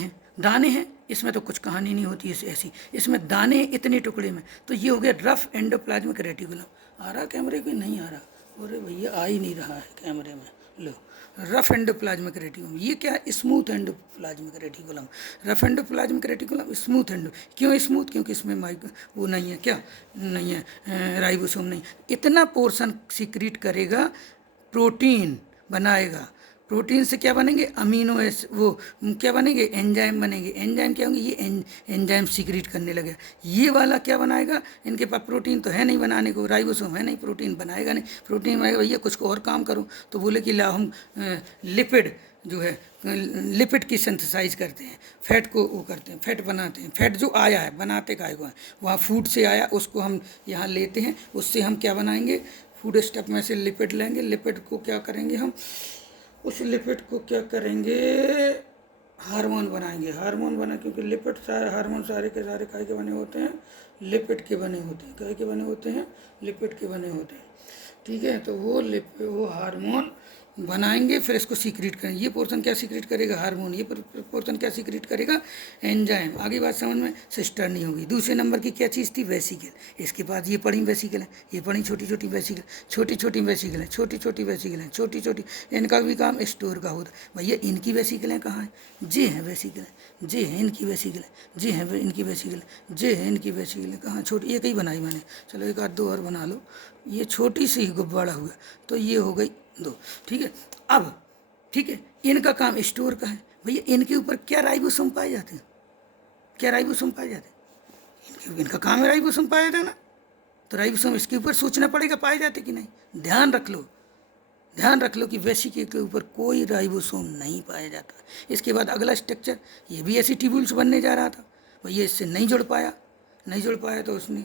हैं, इसमें तो कुछ कहानी नहीं होती है ऐसी। इसमें दाने इतने टुकड़े में, तो ये हो गया रफ एंडोप्लाज्मिक रेटिकुलम। आ रहा कैमरे को? नहीं आ रहा। अरे भैया आ ही नहीं रहा है कैमरे में। लो, रफ एंडोप्लाज्मिक रेटिकुलम। ये क्या है? Smooth endoplasmic reticulum. Rough endoplasmic reticulum, smooth endo. क्यों स्मूथ? क्योंकि इसमें वो नहीं है, क्या नहीं है? राइबोसोम नहीं। इतना पोर्शन सीक्रेट करेगा, प्रोटीन बनाएगा। प्रोटीन से क्या बनेंगे? अमीनो एसिड, वो क्या बनेंगे? एंजाइम बनेंगे। एंजाइम क्या होंगे? ये एंजाइम सीक्रेट करने लगे। ये वाला क्या बनाएगा? इनके पास प्रोटीन तो है नहीं बनाने को, राइबोसोम है नहीं, प्रोटीन बनाएगा नहीं। प्रोटीन बनाएगा, भैया कुछ और काम करो, तो बोले कि ला हम लिपिड जो है, लिपिड की सिंथेसाइज करते हैं, फैट को वो करते हैं, फैट बनाते हैं। फैट जो आया है, बनाते काय को है, वहाँ फूड से आया, उसको हम यहाँ लेते हैं, उससे हम क्या बनाएंगे? फूड स्टफ में से लिपिड लेंगे। लिपिड को क्या करेंगे हम? उस लिपिड को क्या करेंगे? हार्मोन बनाएंगे। हार्मोन बना, क्योंकि लिपिड सारे हार्मोन सारे के सारे काय के बने होते हैं? लिपिड के बने होते हैं। काय के बने होते हैं? लिपिड के बने होते हैं, ठीक है। तो वो हार्मोन बनाएंगे, फिर इसको सीक्रेट करेंगे। ये पोर्शन क्या सीक्रेट करेगा? हार्मोन। ये पोर्शन क्या सीक्रेट करेगा? एंजाइम। आगे बात समझ में? सिस्टर नहीं होगी। दूसरे नंबर की क्या चीज़ थी? वेसिकल। इसके पास ये बड़ी वेसिकल है, ये बड़ी छोटी छोटी वेसिकल, छोटी छोटी वेसिकल है, छोटी छोटी वेसिकल है, छोटी छोटी। इनका भी काम स्टोर का होता है। भैया इनकी वेसिकलें कहाँ हैं? जे हैं वेसिकल, जे हैं इनकी वेसिकल, जे हैं इनकी वेसिकल, जे हैं इनकी वेसिकल। कहाँ? छोटी एक ही बनाई मैंने, चलो एक आध दो और बना लो। ये छोटी सी ही गुब्बारा हुआ, तो ये हो गई दो, ठीक है। अब ठीक है, इनका काम स्टोर का है। भैया इनके ऊपर क्या राइबोसोम पाए जाते हैं? क्या राइबोसोम पाए जाते हैं? इनका काम है राइबोसोम पाया जाना, तो राइबोसोम इसके ऊपर सोचना पड़ेगा पाए जाते कि नहीं। ध्यान रख लो कि वेसिकल के ऊपर कोई राइबोसोम नहीं पाया जाता। इसके बाद अगला स्ट्रक्चर, ये भी ऐसी ट्यूब्यूल्स बनने जा रहा था, भैया इससे नहीं जुड़ पाया तो उसने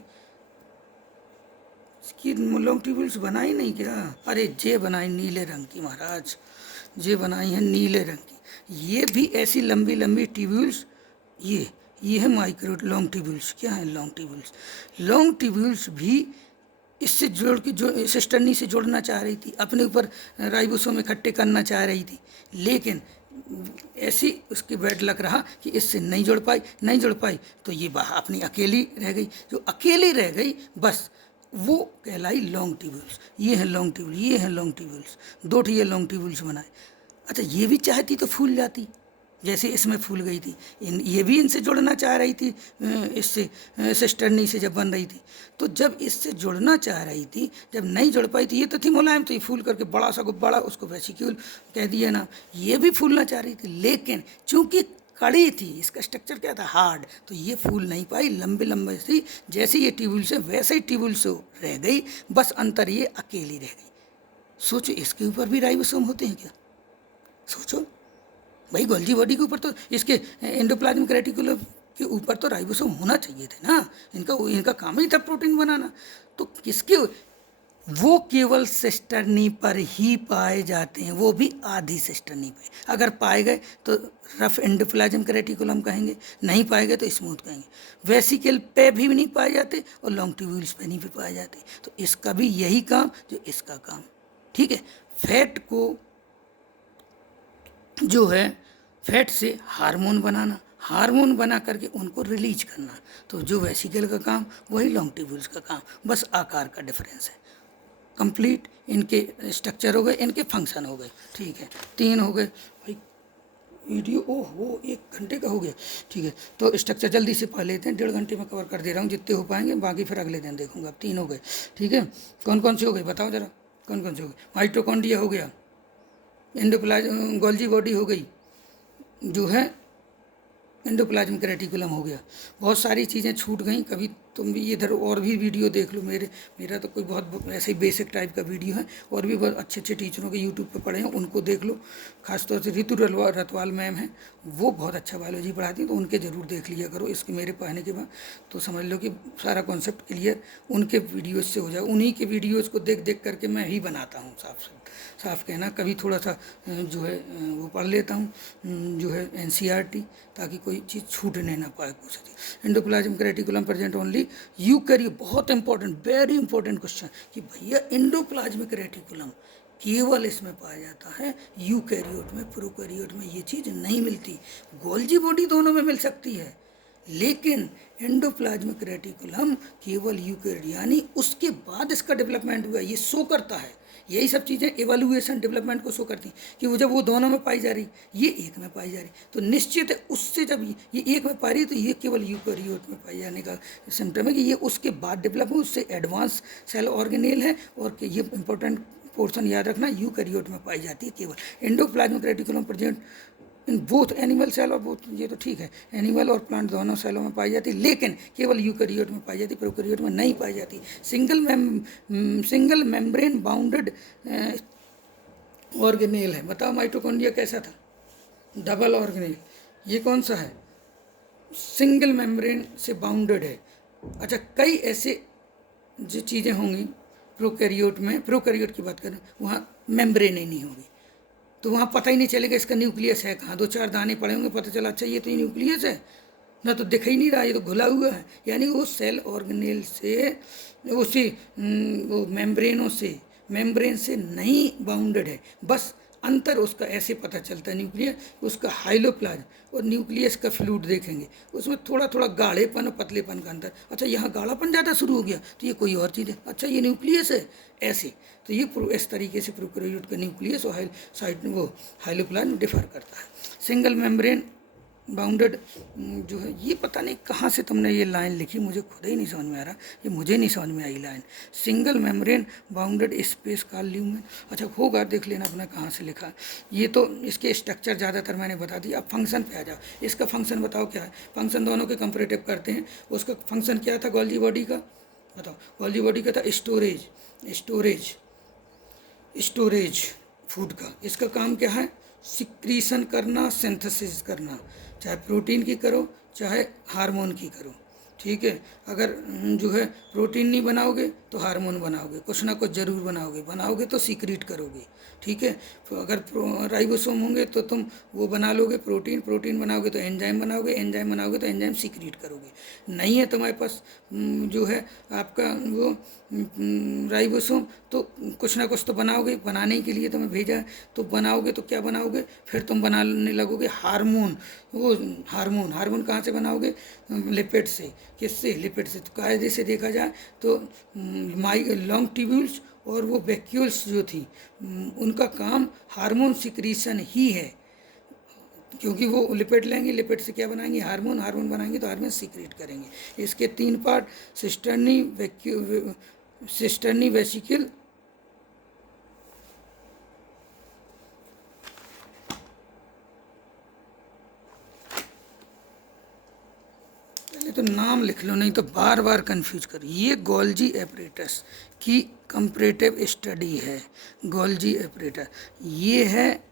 इसकी लॉन्ग ट्यूब्यूल्स बनाई नहीं क्या? अरे जे बनाई नीले रंग की महाराज, जे बनाई है नीले रंग की। ये भी ऐसी लंबी लंबी ट्यूब्यूल्स, ये है माइक्रो लॉन्ग ट्यूब्यूल्स। क्या है लॉन्ग ट्यूब्यूल्स? लॉन्ग ट्यूब्यूल्स भी इससे जोड़ के जो सिस्टर्नी से जोड़ना चाह रही थी, अपने ऊपर राइबोसोम इकट्ठे करना चाह रही थी, लेकिन ऐसी उसकी बैड लक रहा कि इससे नहीं जुड़ पाई तो ये अपनी अकेली रह गई। जो अकेली रह गई बस वो कहलाई लॉन्ग ट्यूब्यूल्स। ये है लॉन्ग ट्यूब्यूल, ये है लॉन्ग ट्यूब्यूल्स, दो ये लॉन्ग ट्यूब्यूल्स बनाए। अच्छा ये भी चाहती तो फूल जाती, जैसे इसमें फूल गई थी, ये भी इनसे जुड़ना चाह रही थी, इससे सिस्टरनी से जब बन रही थी। तो जब इससे जुड़ना चाह रही थी, जब नहीं जुड़ पाई थी, ये तो थी मुलायम, तो ये फूल करके बड़ा सा गुब्बारा, उसको वेसिक्यूल कह दिया ना। ये भी फूलना चाह रही थी, लेकिन चूंकि कड़ी थी, इसका स्ट्रक्चर क्या था, हार्ड, तो ये फूल नहीं पाई, लंबे लंबे थी, जैसे ये ट्यूबुल से वैसे ही ट्यूबुल से रह गई, बस अंतर ये अकेली रह गई। सोचो इसके ऊपर भी राइबोसोम होते हैं क्या? सोचो भाई, गोल्जी बॉडी के ऊपर तो, इसके एंडोप्लाज्मिक रेटिकुलम के ऊपर तो राइबोसोम होना चाहिए थे ना, इनका काम ही था प्रोटीन बनाना। तो किसके, वो केवल सिस्टर्नी पर ही पाए जाते हैं, वो भी आधी सिस्टर्नी पे। अगर पाए गए तो रफ एंडोप्लाज्मिक रेटिकुलम कहेंगे, नहीं पाए गए तो स्मूथ कहेंगे। वेसिकल पे भी नहीं पाए जाते और लॉन्ग ट्यूब्यूल्स पे नहीं भी पाए जाते। तो इसका भी यही काम जो इसका काम, ठीक है। फैट को जो है, फैट से हार्मोन बनाना, हार्मोन बना करके उनको रिलीज करना। तो जो वेसिकल का काम वही लॉन्ग ट्यूब्यूल्स का काम, बस आकार का डिफरेंस है। कंप्लीट इनके स्ट्रक्चर हो गए, इनके फंक्शन हो गए, ठीक है। 3 हो गए भाई, वीडियो ओहो 1 घंटे का हो गया, ठीक है। तो स्ट्रक्चर जल्दी से पढ़ लेते हैं, 1.5 घंटे में कवर कर दे रहा हूँ, जितने हो पाएंगे, बाकी फिर अगले दिन देखूंगा। अब 3 हो गए, ठीक है। कौन कौन से हो गए बताओ जरा, कौन कौन से हो गए? माइटोकॉन्ड्रिया हो गया, एंडोप्लाज्म गोल्जी बॉडी हो गई, जो है एंडोप्लाज्मिक रेटिकुलम हो गया। बहुत सारी चीज़ें छूट गई, कभी तुम भी इधर और भी वीडियो देख लो। मेरा तो कोई बहुत ऐसे ही बेसिक टाइप का वीडियो है, और भी बहुत अच्छे अच्छे टीचरों के यूट्यूब पे पढ़े हैं, उनको देख लो। खासतौर से रितु रतवाल मैम हैं, वो बहुत अच्छा बायोलॉजी पढ़ाती हैं, तो उनके ज़रूर देख लिया करो। इसके मेरे पढ़ने के बाद तो समझ लो कि सारा कॉन्सेप्ट क्लियर उनके वीडियोज़ से हो जाए। उन्हीं के वीडियोज़ को देख देख करके मैं ही बनाता हूँ, साफ कहना। कभी थोड़ा सा जो है वो पढ़ लेता हूँ, जो है NCERT, ताकि कोई चीज़ छूटने ना पाए कुछ चीज़। Endoplasmic reticulum present only eukaryote, बहुत इंपॉर्टेंट, वेरी इंपॉर्टेंट क्वेश्चन कि भैया एंडोप्लाज्मिक रेटिकुलम केवल इसमें पाया जाता है, यूकैरियोट में, प्रोकैरियोट में ये चीज़ नहीं मिलती। गोल्जी बॉडी दोनों में मिल सकती है, लेकिन एंडोप्लाज्मिक रेटिकुलम केवल यूकैरियोट, यानी उसके बाद इसका डेवलपमेंट हुआ, ये शो करता है। यही सब चीज़ें एवोल्यूएशन डेवलपमेंट को शो करती हैं कि वो जब वो दोनों में पाई जा रही, ये एक में पाई जा रही, तो निश्चित है उससे जब ये एक में पाई रही, तो ये केवल यूकैरियोट में पाई जाने का सिम्टम है कि ये उसके बाद डेवलप हो, उससे एडवांस सेल ऑर्गेनेल है। और कि ये इंपॉर्टेंट पोर्शन याद रखना, यूकैरियोट में पाई जाती है केवल। Endoplasmic reticulum present in both animal cell और बोथ, ये तो ठीक है, एनिमल और प्लांट दोनों सेलों में पाई जाती, लेकिन केवल यूकैरियोट में पाई जाती, प्रोकैरियोट में नहीं पाई जाती। सिंगल मेम्ब्रेन बाउंडेड ऑर्गेनेल है। बताओ माइटोकॉन्ड्रिया कैसा था? Double organelle. ये कौन सा है? सिंगल मेम्ब्रेन से बाउंडेड है। अच्छा, कई ऐसे जो चीज़ें होंगी प्रोकैरियोट में, प्रोकैरियोट की बात करें, वहाँ मेम्ब्रेन ही नहीं होगी, तो वहाँ पता ही नहीं चलेगा इसका न्यूक्लियस है कहाँ। 2-4 दाने पड़े होंगे, पता चला अच्छा ये तो न्यूक्लियस है ना, तो दिख ही नहीं रहा, ये तो घुला हुआ है। यानी वो सेल ऑर्गेनेल से, उसी वो मेम्ब्रेन से नहीं बाउंडेड है, बस अंतर उसका ऐसे पता चलता है। न्यूक्लियस उसका हाइलोप्लाज्म और न्यूक्लियस का फ्लूइड देखेंगे, उसमें थोड़ा थोड़ा गाढ़ेपन और पतलेपन का अंतर। अच्छा, यहाँ गाढ़ापन ज़्यादा शुरू हो गया तो ये कोई और चीज़ है, अच्छा ये न्यूक्लियस है, ऐसे। तो ये इस तरीके से प्रोकैरियोट का न्यूक्लियस और वो हाइलोप्लाज्म डिफर करता है। सिंगल मेम्ब्रेन बाउंडेड जो है, ये पता नहीं कहाँ से तुमने ये लाइन लिखी, मुझे खुद ही नहीं समझ में आ रहा, ये मुझे नहीं समझ में आई line. Single membrane bounded space का ल्यूमेन, अच्छा होगा, देख लेना अपना कहाँ से लिखा। ये तो इसके स्ट्रक्चर ज़्यादातर मैंने बता दिया। अब फंक्शन पे आ जाओ, इसका फंक्शन बताओ क्या है। फंक्शन दोनों के कंपेरेटिव करते हैं। उसका फंक्शन क्या था गोल्जी बॉडी का, बताओ। गोल्जी बॉडी का था स्टोरेज फूड का। इसका काम क्या है? सिक्रीशन करना, सिंथेसिस करना, चाहे प्रोटीन की करो चाहे हार्मोन की करो, ठीक है। अगर जो है प्रोटीन नहीं बनाओगे तो हार्मोन बनाओगे, कुछ ना कुछ जरूर बनाओगे तो सीक्रेट करोगे, ठीक है। तो अगर राइबोसोम होंगे तो तुम वो बना लोगे प्रोटीन बनाओगे तो एंजाइम बनाओगे तो एंजाइम सीक्रेट करोगे। नहीं है तुम्हारे पास जो है आपका वो राइबोसोम, तो कुछ ना कुछ तो बनाओगे, बनाने के लिए तुम्हें भेजा है, तो बनाओगे तो क्या बनाओगे? फिर तुम बनाने लगोगे हार्मोन। वो हार्मोन कहाँ से बनाओगे? लिपिड से। किससे? लिपिड से। तो कायदे से देखा जाए तो लॉन्ग ट्यूब्यूल्स और वो वैक्यूल्स जो थी, उनका काम हार्मोन सिक्रीशन ही है। क्योंकि वो लिपिड लेंगे, लिपिड से क्या बनाएंगे, हार्मोन, हार्मोन बनाएंगे तो हार्मोन सीक्रेट करेंगे। इसके 3 पार्ट, सिस्टर्नी वेसिकल, पहले तो नाम लिख लो नहीं तो बार बार कंफ्यूज कर। ये गोल्जी एपरेटस की कंपैरेटिव स्टडी है, गोल्जी एपरेटस। ये है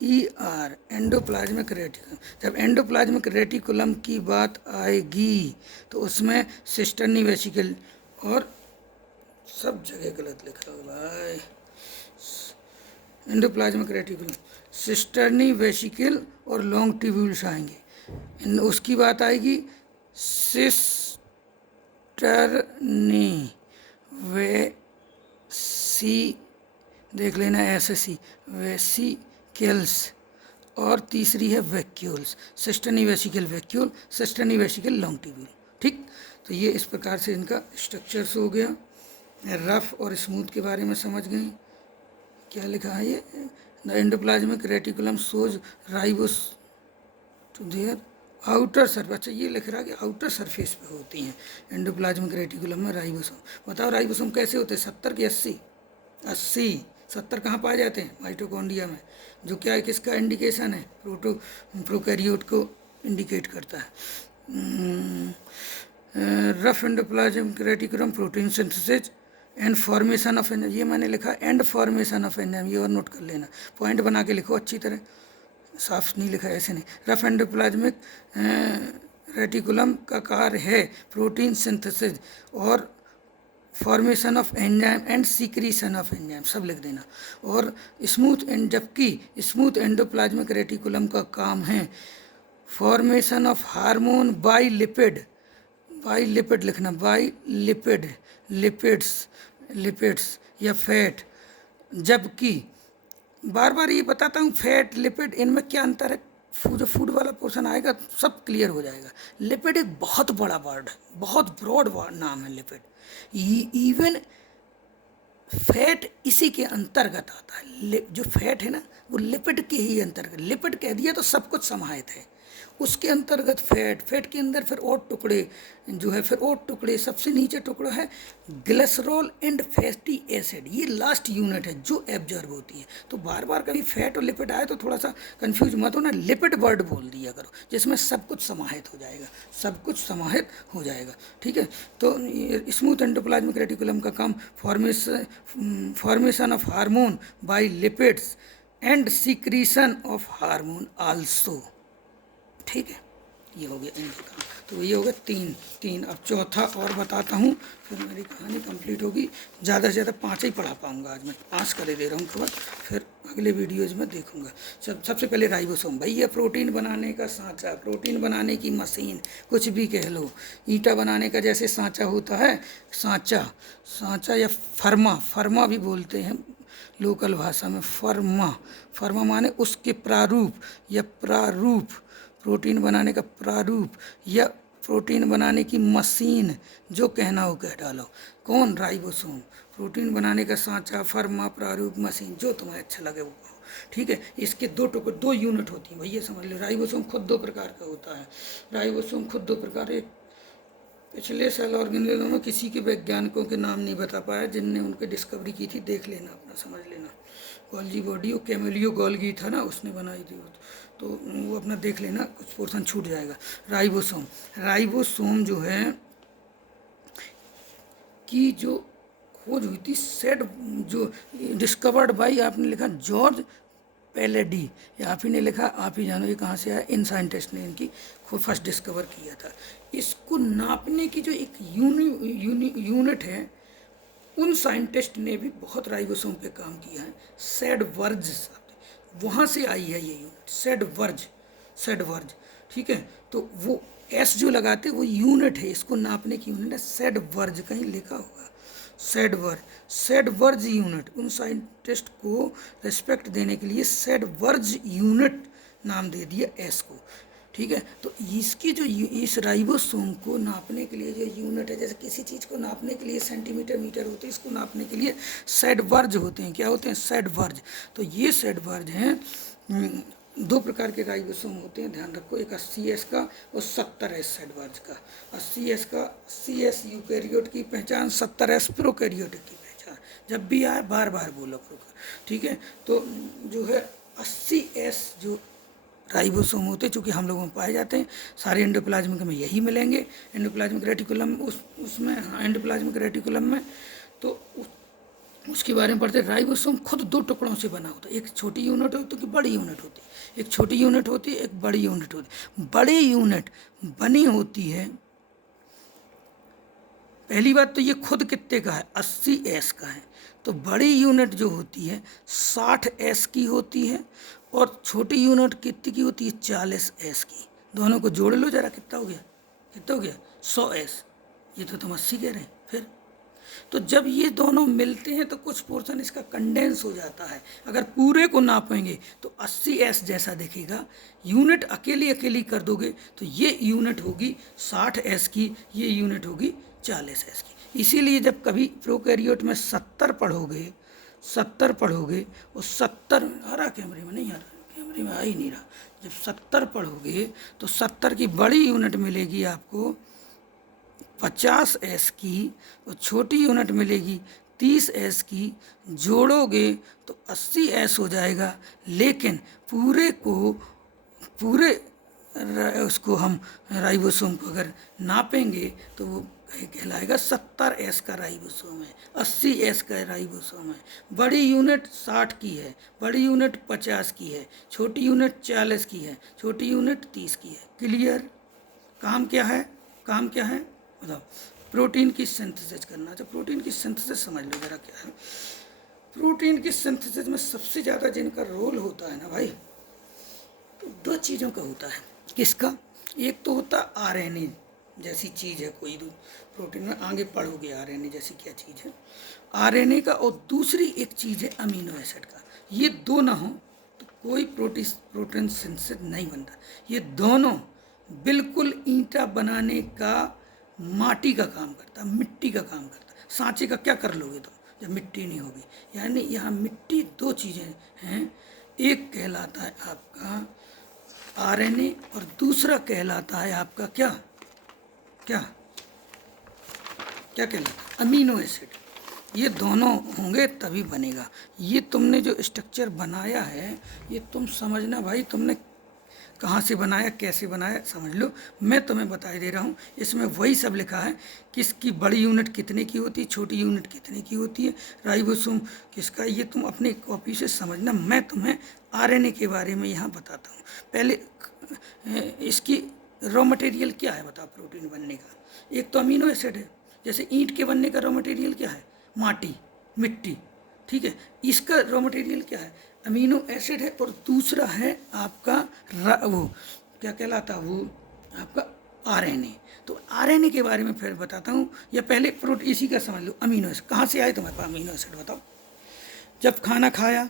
ER, एंडोप्लाज्मिक रेटिकुलम। जब एंडोप्लाज्मिक रेटिकुलम की बात आएगी तो उसमें सिस्टर्नी वेसिकल, और सब जगह गलत लिखा हो भाई, एंडोप्लाज्मिक रेटिकुलम, सिस्टर्नी वेसिकल और लॉन्ग ट्यूब्यूल्स आएंगे। उसकी बात आएगी सिस्टर्नी वेसी, देख लेना SSC, वेसिकल्स, और तीसरी है vacuoles, cisternae vesicle vacuole, cisternae vesicle long tubule. ठीक, तो ये इस प्रकार से इनका स्ट्रक्चर्स हो गया। रफ और स्मूथ के बारे में समझ गए। क्या लिखा है ये, the endoplasmic reticulum shows ribose to their outer surface. अच्छा, ये लिख रहा है कि आउटर सरफेस पे होती हैं एंडोप्लाज्मिक रेटिकुलम में राइबोसोम। बताओ राइबोसोम कैसे होते हैं, 70 की 80? 80, 70 कहाँ पाए जाते हैं, माइटोकॉन्ड्रिया में, जो क्या है, किसका इंडिकेशन है, प्रोकैरियोट को इंडिकेट करता है। Rough endoplasmic reticulum, protein synthesis and formation of enzyme, ये मैंने लिखा एंड फॉर्मेशन ऑफ एंजाइम, ये और नोट कर लेना, पॉइंट बना के लिखो अच्छी तरह, साफ नहीं लिखा ऐसे नहीं। रफ एंडोप्लाज्मिक रेटिकुलम का कार्य है प्रोटीन सिंथेसिस और formation of enzyme and secretion of enzyme, सब लिख देना। और जबकि स्मूथ एंडोप्लाज्मिक रेटिकुलम का काम है formation of hormone by lipid, by lipid लिखना, बाई लिपिड्स या फैट। जबकि बार बार ये बताता हूँ, फैट लिपिड इनमें क्या अंतर है, जो फूड वाला पोर्शन आएगा सब क्लियर हो जाएगा। लिपिड एक बहुत बड़ा वर्ड है, बहुत ब्रॉड नाम है लिपिड। इवन फैट इसी के अंतर्गत आता है, जो फैट है ना वो लिपिड के ही अंतर्गत, लिपिड कह दिया तो सब कुछ समाहित है, उसके अंतर्गत फैट के अंदर फिर और टुकड़े जो है, फिर और टुकड़े, सबसे नीचे टुकड़ा है ग्लिसरॉल एंड फैटी एसिड, ये लास्ट यूनिट है जो एब्जॉर्ब होती है। तो बार बार कभी फैट और लिपिड आए तो थोड़ा सा कंफ्यूज मत हो ना, लिपिड वर्ड बोल दिया करो जिसमें सब कुछ समाहित हो जाएगा, सब कुछ समाहित हो जाएगा। ठीक है, तो स्मूथ एंडोप्लाज्मिक रेटिकुलम का काम formation of hormone by lipids and secretion of hormone also. ठीक है, ये हो गया इनका काम। तो ये हो गया तीन। अब चौथा और बताता हूँ, फिर मेरी कहानी कंप्लीट होगी। ज़्यादा से ज़्यादा 5 ही पढ़ा पाऊँगा आज मैं, 5 कर दे रहा हूँ खबर, फिर अगले वीडियोज़ में देखूँगा। सबसे पहले राइबोसोम, भाई ये प्रोटीन बनाने का सांचा, प्रोटीन बनाने की मशीन, कुछ भी कह लो। ईंटा बनाने का जैसे सांचा होता है, सांचा या फर्मा भी बोलते हैं लोकल भाषा में, फर्मा माने उसके प्रारूप या प्रारूप, प्रोटीन बनाने का प्रारूप या प्रोटीन बनाने की मशीन, जो कहना हो कह डालो। कौन, राइबोसोम। प्रोटीन बनाने का सांचा, फर्मा, प्रारूप, मशीन, जो तुम्हें अच्छा लगे वो कहो। ठीक है, इसके दो यूनिट होती हैं भैया, समझ लो। राइबोसोम खुद 2 प्रकार का होता है, राइबोसोम खुद 2 प्रकार। एक पिछले साल ऑर्गेनिज्म में किसी के वैज्ञानिकों के नाम नहीं बता पाया जिनने उनकी डिस्कवरी की थी, देख लेना अपना, समझ लेना। गोल्जी बॉडी, वो कैमिलियो गोल्गी था ना, उसने बनाई थी वो, तो वो अपना देख लेना, कुछ पोर्शन छूट जाएगा। राइबोसोम जो है कि जो खोज हुई थी, जो डिस्कवर्ड बाई, आपने लिखा जॉर्ज पैलेडी, या आप ही ने लिखा, आप ही जानो ये कहाँ से आया, इन साइंटिस्ट ने इनकी खुद फर्स्ट डिस्कवर किया था। इसको नापने की जो एक यूनिट है, उन साइंटिस्ट ने भी बहुत राइबोसोम पे काम किया है। सेडवर्ज, वहाँ से आई है ये यूनिट, सेडवर्ज। ठीक है, तो वो एस जो लगाते वो यूनिट है, इसको नापने की यूनिट है सेडवर्ज, कहीं लिखा होगा सेडवर्ज यूनिट। उन साइंटिस्ट को रिस्पेक्ट देने के लिए सेडवर्ज यूनिट नाम दे दिया एस को। ठीक है, तो इसकी जो इस राइबोसोम को नापने के लिए जो यूनिट है, जैसे किसी चीज़ को नापने के लिए सेंटीमीटर, मीटर होते हैं, इसको नापने के लिए सेडवर्ज होते हैं। क्या होते हैं? सेडवर्ज। तो ये सेडवर्ज हैं दो प्रकार के राइबोसोम होते हैं, ध्यान रखो, एक 80S का और 70S एडवांस का। 80S का 80S यूकैरियोट की पहचान, 70S प्रोकैरियोटिक की पहचान। जब भी आए बार बार बोलो करो, ठीक है। तो जो है 80S जो राइबोसोम होते हैं, चूँकि हम लोगों में पाए जाते हैं, सारे एंडोप्लाज्मिक में यही मिलेंगे, एंडोप्लाज्मिक रेटिकुलम उसमें, हाँ, एंडोप्लाज्मिक रेटिकुलम में। तो उसके बारे में पढ़ते। राइबोसोम खुद दो टुकड़ों से बना होता है, एक छोटी यूनिट होती है, एक बड़ी यूनिट होती है। एक छोटी यूनिट होती है, एक बड़ी यूनिट होती है। बड़ी यूनिट बनी होती है, पहली बात तो ये खुद कितने का है, 80S का है। तो बड़ी यूनिट जो होती है 60S की होती है, और छोटी यूनिट कितनी की होती है, 40S की। दोनों को जोड़ लो जरा, कितना हो गया, कितना हो गया, 100S। ये तो तुम 80 कह रहे हैं। फिर तो जब ये दोनों मिलते हैं तो कुछ पोर्शन इसका कंडेंस हो जाता है। अगर पूरे को नापेंगे तो 80S जैसा दिखेगा। यूनिट अकेली अकेली कर दोगे तो ये यूनिट होगी 60S की, ये यूनिट होगी 40S की। इसीलिए जब कभी प्रोकैरियोट में 70 पढ़ोगे, 70 पढ़ोगे, और 70 आ रहा, कैमरे में नहीं आ रहा, कैमरे में आ ही नहीं रहा। जब 70 पढ़ोगे तो 70 की बड़ी यूनिट मिलेगी आपको 50S की, और छोटी यूनिट मिलेगी 30S की। जोड़ोगे तो 80S हो जाएगा। लेकिन पूरे को, पूरे उसको हम राइबोसोम को अगर नापेंगे तो वो कहलाएगा 70S का राइबोसोम है, 80S का राइबोसोम है। बड़ी यूनिट 60 की है, बड़ी यूनिट 50 की है, छोटी यूनिट 40 की है, छोटी यूनिट 30 की है। क्लियर? काम क्या है, काम क्या है बताओ? प्रोटीन की सिंथेसिस करना। तो प्रोटीन की सिंथेसिस समझ लो जरा क्या है। प्रोटीन की सिंथेसिस में सबसे ज़्यादा जिनका रोल होता है ना भाई, तो दो चीज़ों का होता है। किसका? एक तो होता RNA जैसी चीज़ है कोई, दो प्रोटीन में आगे पढ़ोगे RNA जैसी क्या चीज़ है, RNA का, और दूसरी एक चीज़ है अमीनो एसिड का। ये दो ना हो तो कोई प्रोटीन सिंथेसिस नहीं बनता। ये दोनों बिल्कुल ईंटा बनाने का, माटी का काम करता, मिट्टी का काम करता। सांचे का क्या कर लोगे तुम जब मिट्टी नहीं होगी? यानी यहाँ मिट्टी दो चीज़ें हैं, एक कहलाता है आपका RNA और दूसरा कहलाता है आपका क्या, क्या क्या कहलाता है, अमीनो एसिड। ये दोनों होंगे तभी बनेगा। ये तुमने जो स्ट्रक्चर बनाया है, ये तुम समझना भाई, तुमने कहाँ से बनाया, कैसे बनाया, समझ लो। मैं तुम्हें बता दे रहा हूँ, इसमें वही सब लिखा है, किसकी बड़ी यूनिट कितने की होती है, छोटी यूनिट कितने की होती है, राइबोसोम किसका, ये तुम अपनी कॉपी से समझना। मैं तुम्हें RNA के बारे में यहाँ बताता हूँ। पहले इसकी रॉ मटेरियल क्या है बताओ प्रोटीन बनने का? एक तो अमीनो एसिड है। जैसे ईंट के बनने का रॉ मटेरियल क्या है, माटी, मिट्टी, ठीक है। इसका रॉ मटेरियल क्या है, अमीनो एसिड है। और दूसरा है आपका वो क्या कहलाता है, वो आपका RNA। तो RNA के बारे में फिर बताता हूँ, या पहले इसी का समझ लो, अमीनो एसिड कहाँ से आए तुम्हारे पास अमीनो एसिड बताओ? जब खाना खाया,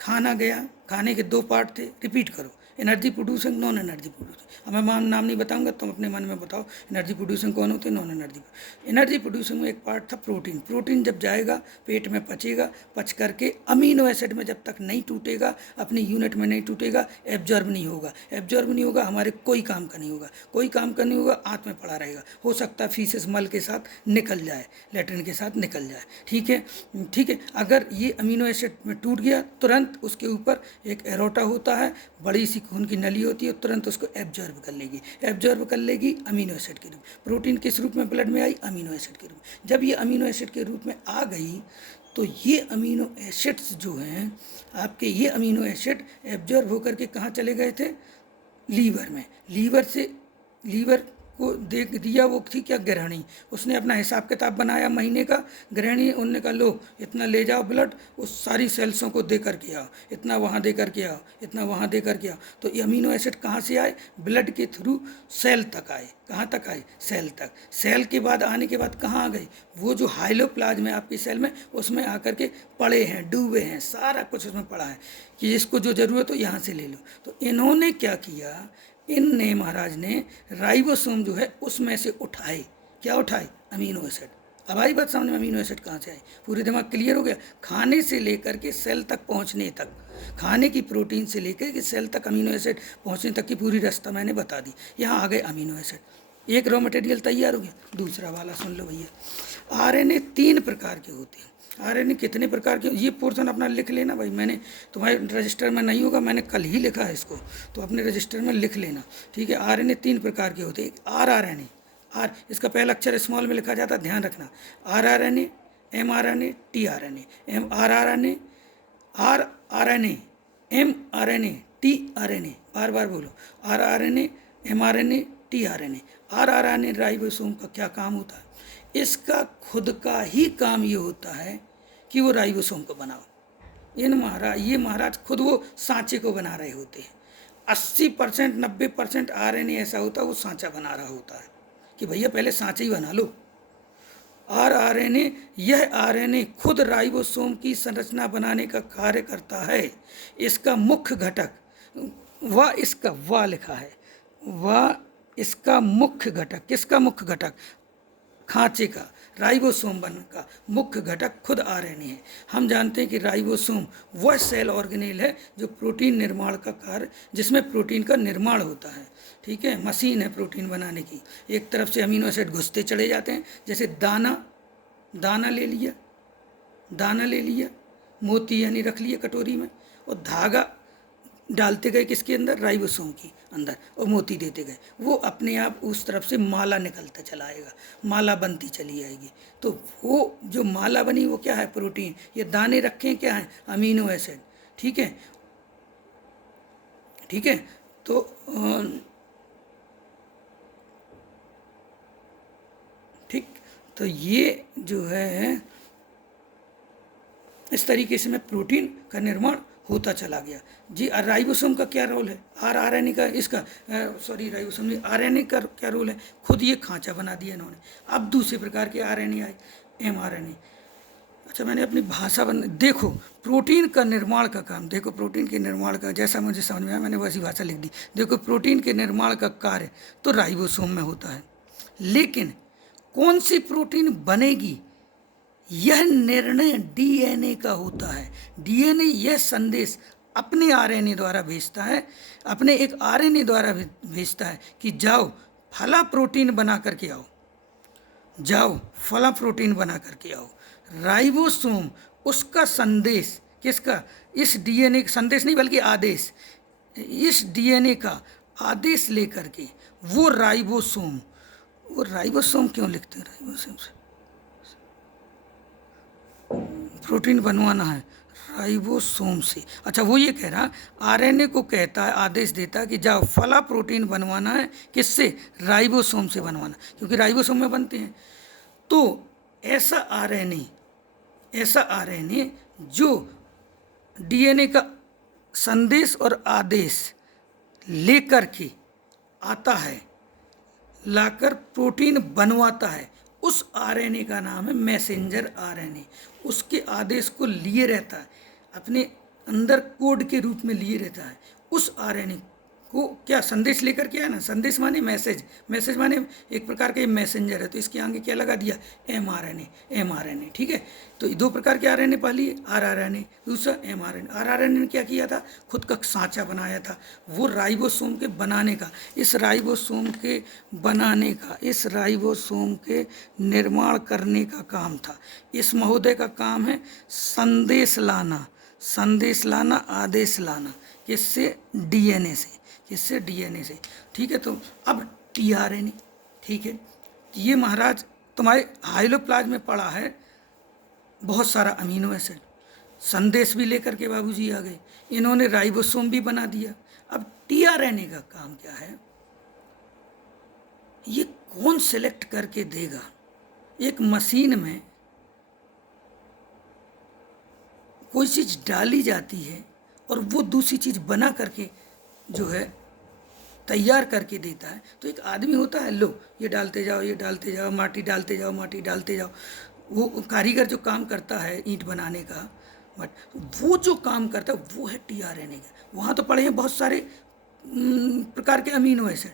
खाना गया, खाने के दो पार्ट थे, रिपीट करो, energy producing, non energy producing. अब मैं नाम नहीं बताऊंगा, तुम अपने मन में बताओ एनर्जी प्रोड्यूसिंग कौन होते हैं, नॉन एनर्जी। एनर्जी प्रोड्यूसिंग में एक पार्ट था प्रोटीन। प्रोटीन जब जाएगा पेट में पचेगा, पच करके अमीनो एसिड में जब तक नहीं टूटेगा, अपनी यूनिट में नहीं टूटेगा, एब्जॉर्ब नहीं होगा। एब्जॉर्ब नहीं होगा, हमारे कोई काम का नहीं होगा, कोई काम का नहीं होगा, आंत में पड़ा रहेगा। हो सकता है फीसेस मल के साथ निकल जाए, लेटरिन के साथ निकल जाए, ठीक है, ठीक है। अगर ये अमीनो एसिड में टूट गया, तुरंत उसके ऊपर एक एरोटा होता है, बड़ी सी खून की नली होती है, तुरंत उसको एब्जॉर्ब कर लेगी, एब्जॉर्ब कर लेगी अमीनो एसिड के रूप में। प्रोटीन किस रूप में ब्लड में आई, अमीनो एसिड के रूप में। जब ये अमीनो एसिड के रूप में आ गई तो ये अमीनो एसिड्स जो हैं आपके, ये अमीनो एसिड एब्जॉर्ब होकर के कहाँ चले गए थे, लीवर में। लीवर से, लीवर को देख दिया वो थी क्या, गृहिणी, उसने अपना हिसाब किताब बनाया महीने का। गृहिणी उनने कहा लो इतना ले जाओ ब्लड, उस सारी सेल्सों को दे करके आओ, इतना वहाँ दे करके आओ, इतना वहाँ दे करके आओ। तो ये अमीनो एसिड कहाँ से आए, ब्लड के थ्रू सेल तक आए। कहाँ तक आए, सेल तक। सेल के बाद आने के बाद कहाँ आ गए, वो जो हाइलोप्लाज्म है आपकी सेल में, उसमें आकर के पड़े हैं, डूबे हैं, सारा कुछ उसमें पड़ा है कि जिसको जो ज़रूरत हो यहाँ से ले लो। तो इन्होंने क्या किया, इनने महाराज ने राइबोसोम जो है उसमें से उठाए, क्या उठाए, अमीनो एसिड। अब आई बात समझ में अमीनो एसिड कहाँ से आई, पूरे दिमाग क्लियर हो गया। खाने से लेकर के सेल तक पहुँचने तक, खाने की प्रोटीन से लेकर के सेल तक अमीनो एसिड पहुँचने तक की पूरी रास्ता मैंने बता दी। यहाँ आ गए अमीनो एसिड, एक रॉ मटेरियल तैयार हो गया। दूसरा वाला सुन लो भैया, आरएनए 3 प्रकार के होते हैं। आरएनए कितने प्रकार के, ये पोर्शन अपना लिख लेना भाई, मैंने तुम्हारे रजिस्टर में नहीं होगा, मैंने कल ही लिखा है इसको, तो अपने रजिस्टर में लिख लेना, ठीक है। आरएनए 3 प्रकार के होते हैं। आरआरएनए, आर इसका पहला अक्षर स्मॉल में लिखा जाता है, ध्यान रखना। RRNA, mRNA, tRNA. RRNA, rRNA, mRNA, tRNA, बार बार बोलो, rRNA, mRNA, tRNA. RRNA ribosome का क्या काम होता है? इसका खुद का ही काम ये होता है कि वो राइबोसोम को बनाओ। ये महाराज खुद वो सांचे को बना रहे होते हैं। 80% 90% आरएनए ऐसा होता है वो सांचा बना रहा होता है कि भैया पहले सांचे ही बना लो। आरआरएनए, यह आरएनए खुद राइबोसोम की संरचना बनाने का कार्य करता है। इसका मुख्य घटक लिखा है, इसका मुख्य घटक, किसका मुख्य घटक? खांचे का, राइबोसोम का मुख्य घटक खुद आरएनए है। हम जानते हैं कि राइबोसोम वह सेल ऑर्गेनेल है जो प्रोटीन निर्माण का कार्य, जिसमें प्रोटीन का निर्माण होता है, ठीक है। मशीन है प्रोटीन बनाने की। एक तरफ से अमीनो एसिड घुसते चले जाते हैं, जैसे दाना ले लिया, मोती यानी रख लिया कटोरी में, और धागा डालते गए किसके अंदर? राइबोसोम के अंदर, और मोती देते गए, वो अपने आप उस तरफ से माला निकलता चला आएगा, माला बनती चली आएगी। तो वो जो माला बनी वो क्या है? प्रोटीन। ये दाने रखे हैं क्या है? अमीनो एसिड, ठीक है, ठीक है। तो ठीक, तो ये जो है इस तरीके से में प्रोटीन का निर्माण होता चला गया जी। राइबोसोम का क्या रोल है? आरएनए का, इसका राइबोसोम में आरएनए का क्या रोल है? खुद ये खांचा बना दिया इन्होंने। अब दूसरे प्रकार के आरएनए आए, एमआरएनए। अच्छा, मैंने अपनी भाषा देखो, प्रोटीन का निर्माण का काम, देखो प्रोटीन के निर्माण का, जैसा मुझे समझ में आया मैंने वैसी भाषा लिख दी। देखो, प्रोटीन के निर्माण का कार्य तो राइबोसोम में होता है, लेकिन कौन सी प्रोटीन बनेगी यह निर्णय डीएनए का होता है। डीएनए यह संदेश अपने आरएनए द्वारा भेजता है, अपने एक आरएनए द्वारा भेजता है कि जाओ फला प्रोटीन बना करके आओ, जाओ फला प्रोटीन बना करके आओ। राइबोसोम उसका संदेश, किसका? इस डीएनए संदेश नहीं बल्कि आदेश, इस डीएनए का आदेश लेकर के वो राइबोसोम क्यों लिखते हैं? राइबोसोम से प्रोटीन बनवाना है, राइबोसोम से। अच्छा, वो ये कह रहा आरएनए को कहता है, आदेश देता है कि जाओ फला प्रोटीन बनवाना है, किससे? राइबोसोम से बनवाना, क्योंकि राइबोसोम में बनते हैं। तो ऐसा आरएनए जो डीएनए का संदेश और आदेश लेकर के आता है, लाकर प्रोटीन बनवाता है, उस आरएनए का नाम है मैसेंजर आरएनए। उसके आदेश को लिए रहता है, अपने अंदर कोड के रूप में लिए रहता है। उस आरएनए को क्या संदेश लेकर के आया ना, संदेश माने मैसेज माने एक प्रकार का मैसेंजर है, तो इसके आगे क्या लगा दिया? एमआरएनए, ठीक है। तो 2 प्रकार के आरएनए, पहली आरआरएनए, दूसरा एमआरएनए। आरआरएनए ने क्या किया था? खुद का सांचा बनाया था, वो राइबोसोम के बनाने का, इस राइबोसोम के निर्माण करने का काम था। इस महोदय का काम है संदेश लाना, आदेश लाना, किससे? डीएनए से, किससे? डीएनए से, ठीक है। तो अब टीआरएनए, ठीक है, ये महाराज तुम्हारे हाइलोप्लाज्म में पड़ा है बहुत सारा अमीनो एसिड, संदेश भी लेकर के बाबूजी आ गए, इन्होंने राइबोसोम भी बना दिया। अब टीआरएनए का काम क्या है? ये कौन सिलेक्ट करके देगा? एक मशीन में कोई चीज़ डाली जाती है और वो दूसरी चीज़ बना करके जो है तैयार करके देता है। तो एक आदमी होता है, लो ये डालते जाओ, माटी डालते जाओ। वो कारीगर जो काम करता है ईंट बनाने का, बट वो जो काम करता है वो है टीआरएनए का। वहाँ तो पड़े हैं बहुत सारे प्रकार के अमीनो एसिड,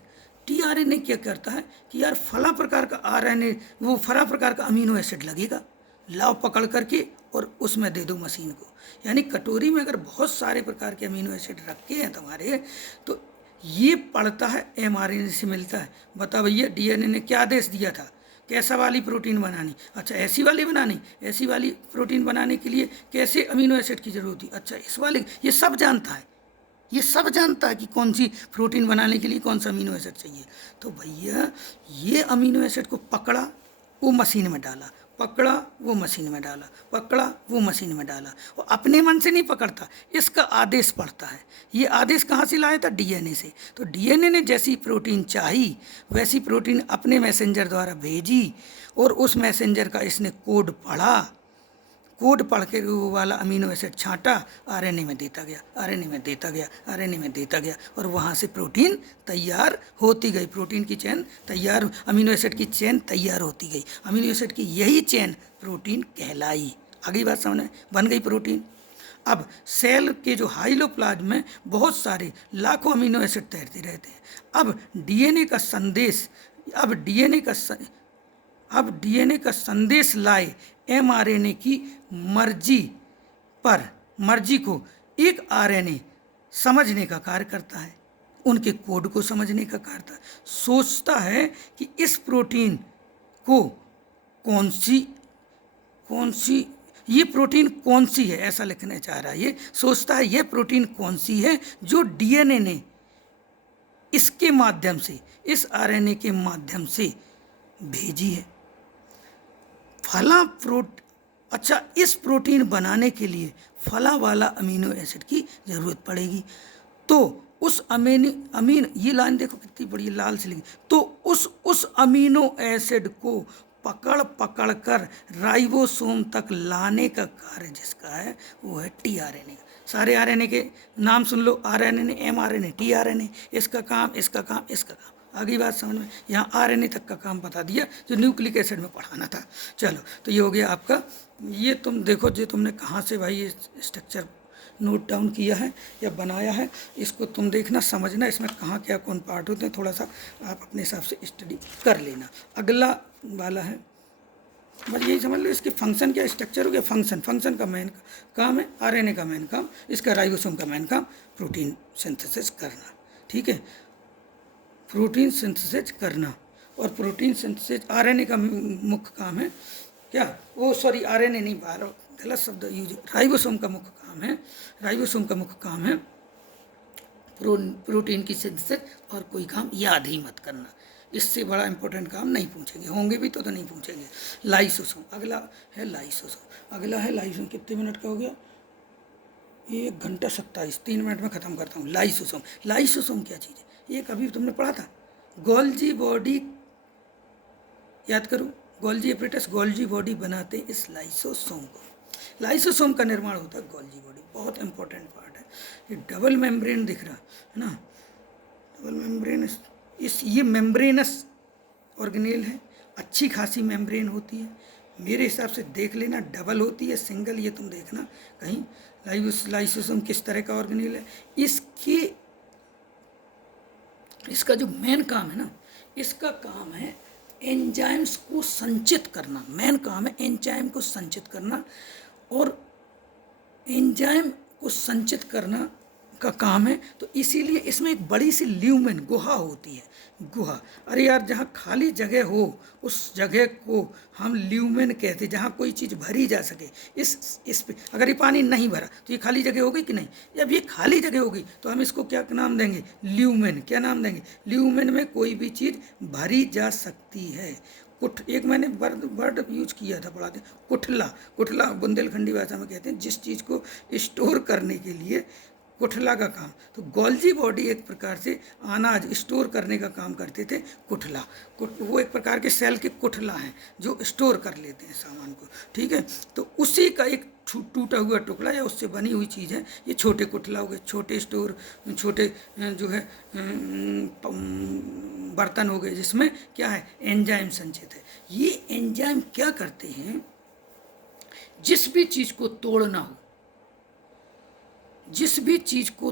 टीआरएनए क्या करता है कि यार फला प्रकार का आरएनए, वो फला प्रकार का अमीनो एसिड लगेगा, लाओ पकड़ करके और उसमें दे दो मशीन को। यानी कटोरी में अगर बहुत सारे प्रकार के अमीनो एसिड रखे हैं तुम्हारे, तो ये पड़ता है एमआरएनए से मिलता है। बता भैया डीएनए ने क्या आदेश दिया था, कैसा वाली प्रोटीन बनानी, अच्छा ऐसी वाली बनानी, ऐसी वाली प्रोटीन बनाने के लिए कैसे अमीनो एसिड की जरूरत थी, अच्छा इस वाले, ये सब जानता है, ये सब जानता है कि कौन सी प्रोटीन बनाने के लिए कौन सा अमीनो एसिड चाहिए। तो भैया ये अमीनो एसिड को पकड़ा, वो मशीन में डाला, पकड़ा वो मशीन में डाला, पकड़ा वो मशीन में डाला। वो अपने मन से नहीं पकड़ता, इसका आदेश पड़ता है। ये आदेश कहाँ से लाया था, डीएनए से। तो डीएनए ने जैसी प्रोटीन चाही वैसी प्रोटीन अपने मैसेंजर द्वारा भेजी, और उस मैसेंजर का इसने कोड पढ़ा, कोड पढ़ के वो वाला अमीनो एसिड छांटा, आरएनए में देता गया, आरएनए में देता गया, आरएनए में देता गया, और वहाँ से प्रोटीन तैयार होती गई, प्रोटीन की चेन तैयार, अमीनो एसिड की चेन तैयार होती गई। अमीनो एसिड की यही चेन प्रोटीन कहलाई। आगे बात समझ में, बन गई प्रोटीन। अब सेल के जो हाइलोप्लाज्म में बहुत सारे लाखों अमीनो एसिड तैरते रहते हैं। अब डीएनए का संदेश, अब डीएनए का संदेश लाए एमआरएनए की मर्जी को एक आरएनए समझने का कार्य करता है, उनके कोड को समझने का कार्य करता है। सोचता है कि इस प्रोटीन को कौन सी ये प्रोटीन कौन सी है, ऐसा लिखना चाह रहा है। ये सोचता है ये प्रोटीन कौन सी है जो डीएनए ने इसके माध्यम से, इस आरएनए के माध्यम से भेजी है। अच्छा इस प्रोटीन बनाने के लिए फला वाला अमीनो एसिड की ज़रूरत पड़ेगी। तो उस अमीन ये लाइन देखो कितनी बड़ी लाल से लिखी, तो उस अमीनो एसिड को पकड़ कर राइबोसोम तक लाने का कार्य जिसका है वो है टीआरएनए का। सारे आरएनए के नाम सुन लो, आरएनए, एमआरएनए, टीआरएनए, इसका काम, इसका काम, इसका काम। आगे बात समझ में, यहाँ आरएनए तक का काम बता दिया जो न्यूक्लिक एसिड में पढ़ाना था। चलो तो ये हो गया आपका। ये तुम देखो जो तुमने कहाँ से भाई ये स्ट्रक्चर नोट डाउन किया है या बनाया है, इसको तुम देखना, समझना इसमें कहाँ क्या कौन पार्ट होते हैं, थोड़ा सा आप अपने हिसाब से स्टडी कर लेना। अगला वाला है, बस यही समझ लो इसके फंक्शन क्या, स्ट्रक्चर हो गया फंक्शन का मेन काम है आरएनए का मेन काम, इसका राइबोसोम का मेन काम प्रोटीन सिंथेसिस करना। ठीक है, प्रोटीन सिंथेसिस करना, और प्रोटीन सिंथेसिस आरएनए का मुख्य काम है क्या, वो सॉरी आरएनए नहीं, गलत शब्द यूज, राइबोसोम का मुख्य काम है, राइबोसोम का मुख्य काम है प्रोटीन की सिंथेसिस। और कोई काम याद ही मत करना, इससे बड़ा इंपॉर्टेंट काम नहीं पूछेंगे, होंगे भी तो नहीं पूछेंगे। लाइसोसोम, अगला है लाइसोसोम, अगला है लाइसोसोम। कितने मिनट का हो गया, 1 घंटा 27, 3 मिनट में ख़त्म करता हूँ। लाइसोसोम, लाइसोसोम क्या चीज़ है, ये कभी तुमने पढ़ा था, गोल्जी बॉडी, याद करो, गोल्जी एपरेटस, गोल्जी बॉडी बनाते इस लाइसोसोम को। लाइसोसोम का निर्माण होता है गोल्जी बॉडी, बहुत इंपॉर्टेंट पार्ट है। ये डबल मेम्ब्रेन दिख रहा है ना, डबल मेम्ब्रेन, ये मेम्ब्रेनस ऑर्गेनेल है, अच्छी खासी मेम्ब्रेन होती है। मेरे हिसाब से देख लेना, डबल होती है, सिंगल ये तुम देखना कहीं। लाइसोसोम किस तरह का ऑर्गेनेल है, इसका जो मेन काम है ना, इसका काम है एंजाइम्स को संचित करना, मेन काम है एंजाइम को संचित करना, और एंजाइम को संचित करना का काम है। तो इसीलिए इसमें एक बड़ी सी ल्यूमेन गुहा होती है, गुहा। अरे यार जहाँ खाली जगह हो उस जगह को हम ल्यूमेन कहते हैं, जहाँ कोई चीज़ भरी जा सके। इस पे अगर ये पानी नहीं भरा तो ये खाली जगह होगी कि नहीं, जब ये खाली जगह होगी तो हम इसको क्या नाम देंगे, ल्यूमेन। क्या नाम देंगे, ल्यूमेन में कोई भी चीज़ भरी जा सकती है। एक मैंने वर्ड यूज किया था, पढ़ाते, कुठला बुंदेलखंडी भाषा में कहते हैं जिस चीज़ को स्टोर करने के लिए, कुठला का काम। तो गोल्जी बॉडी एक प्रकार से अनाज स्टोर करने का काम करते थे, कुठला। वो एक प्रकार के सेल के कुठला हैं जो स्टोर कर लेते हैं सामान को। ठीक है, तो उसी का एक टूटा हुआ टुकड़ा या उससे बनी हुई चीज़ है ये छोटे कुठला हो गए, छोटे स्टोर, छोटे जो है बर्तन हो गए, जिसमें क्या है, एंजाइम संचित है। ये एंजाइम क्या करते हैं, जिस भी चीज़ को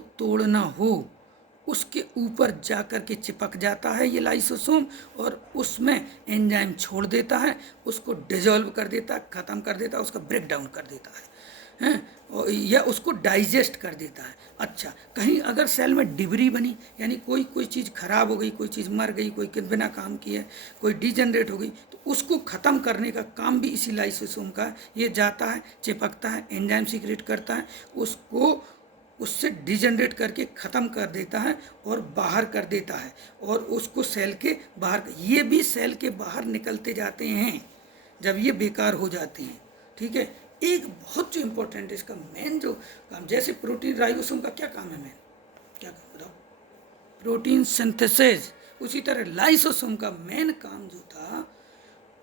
तोड़ना हो, उसके ऊपर जा कर के चिपक जाता है ये लाइसोसोम, और उसमें एंजाइम छोड़ देता है, उसको डिजोल्व कर देता है, ख़त्म कर देता है, उसका ब्रेक डाउन कर देता है हैं, या उसको डाइजेस्ट कर देता है। अच्छा, कहीं अगर सेल में डिबरी बनी, यानी कोई चीज़ खराब हो गई, कोई चीज़ मर गई, कोई बिना काम किए कोई डिजनरेट हो गई, तो उसको ख़त्म करने का काम भी इसी लाइसोसोम का है। ये जाता है, चिपकता है, एंजाइम सीक्रेट करता है, उसको उससे डिजनरेट करके ख़त्म कर देता है और बाहर कर देता है, और उसको सेल के बाहर, ये भी सेल के बाहर निकलते जाते हैं जब ये बेकार हो जाते हैं। ठीक है, एक बहुत जो इम्पोर्टेंट है इसका मेन जो काम, जैसे प्रोटीन, राइबोसोम का क्या काम है, मेन क्या काम बताओ, प्रोटीन सिंथेसिस, उसी तरह लाइसोसोम का मेन काम जो था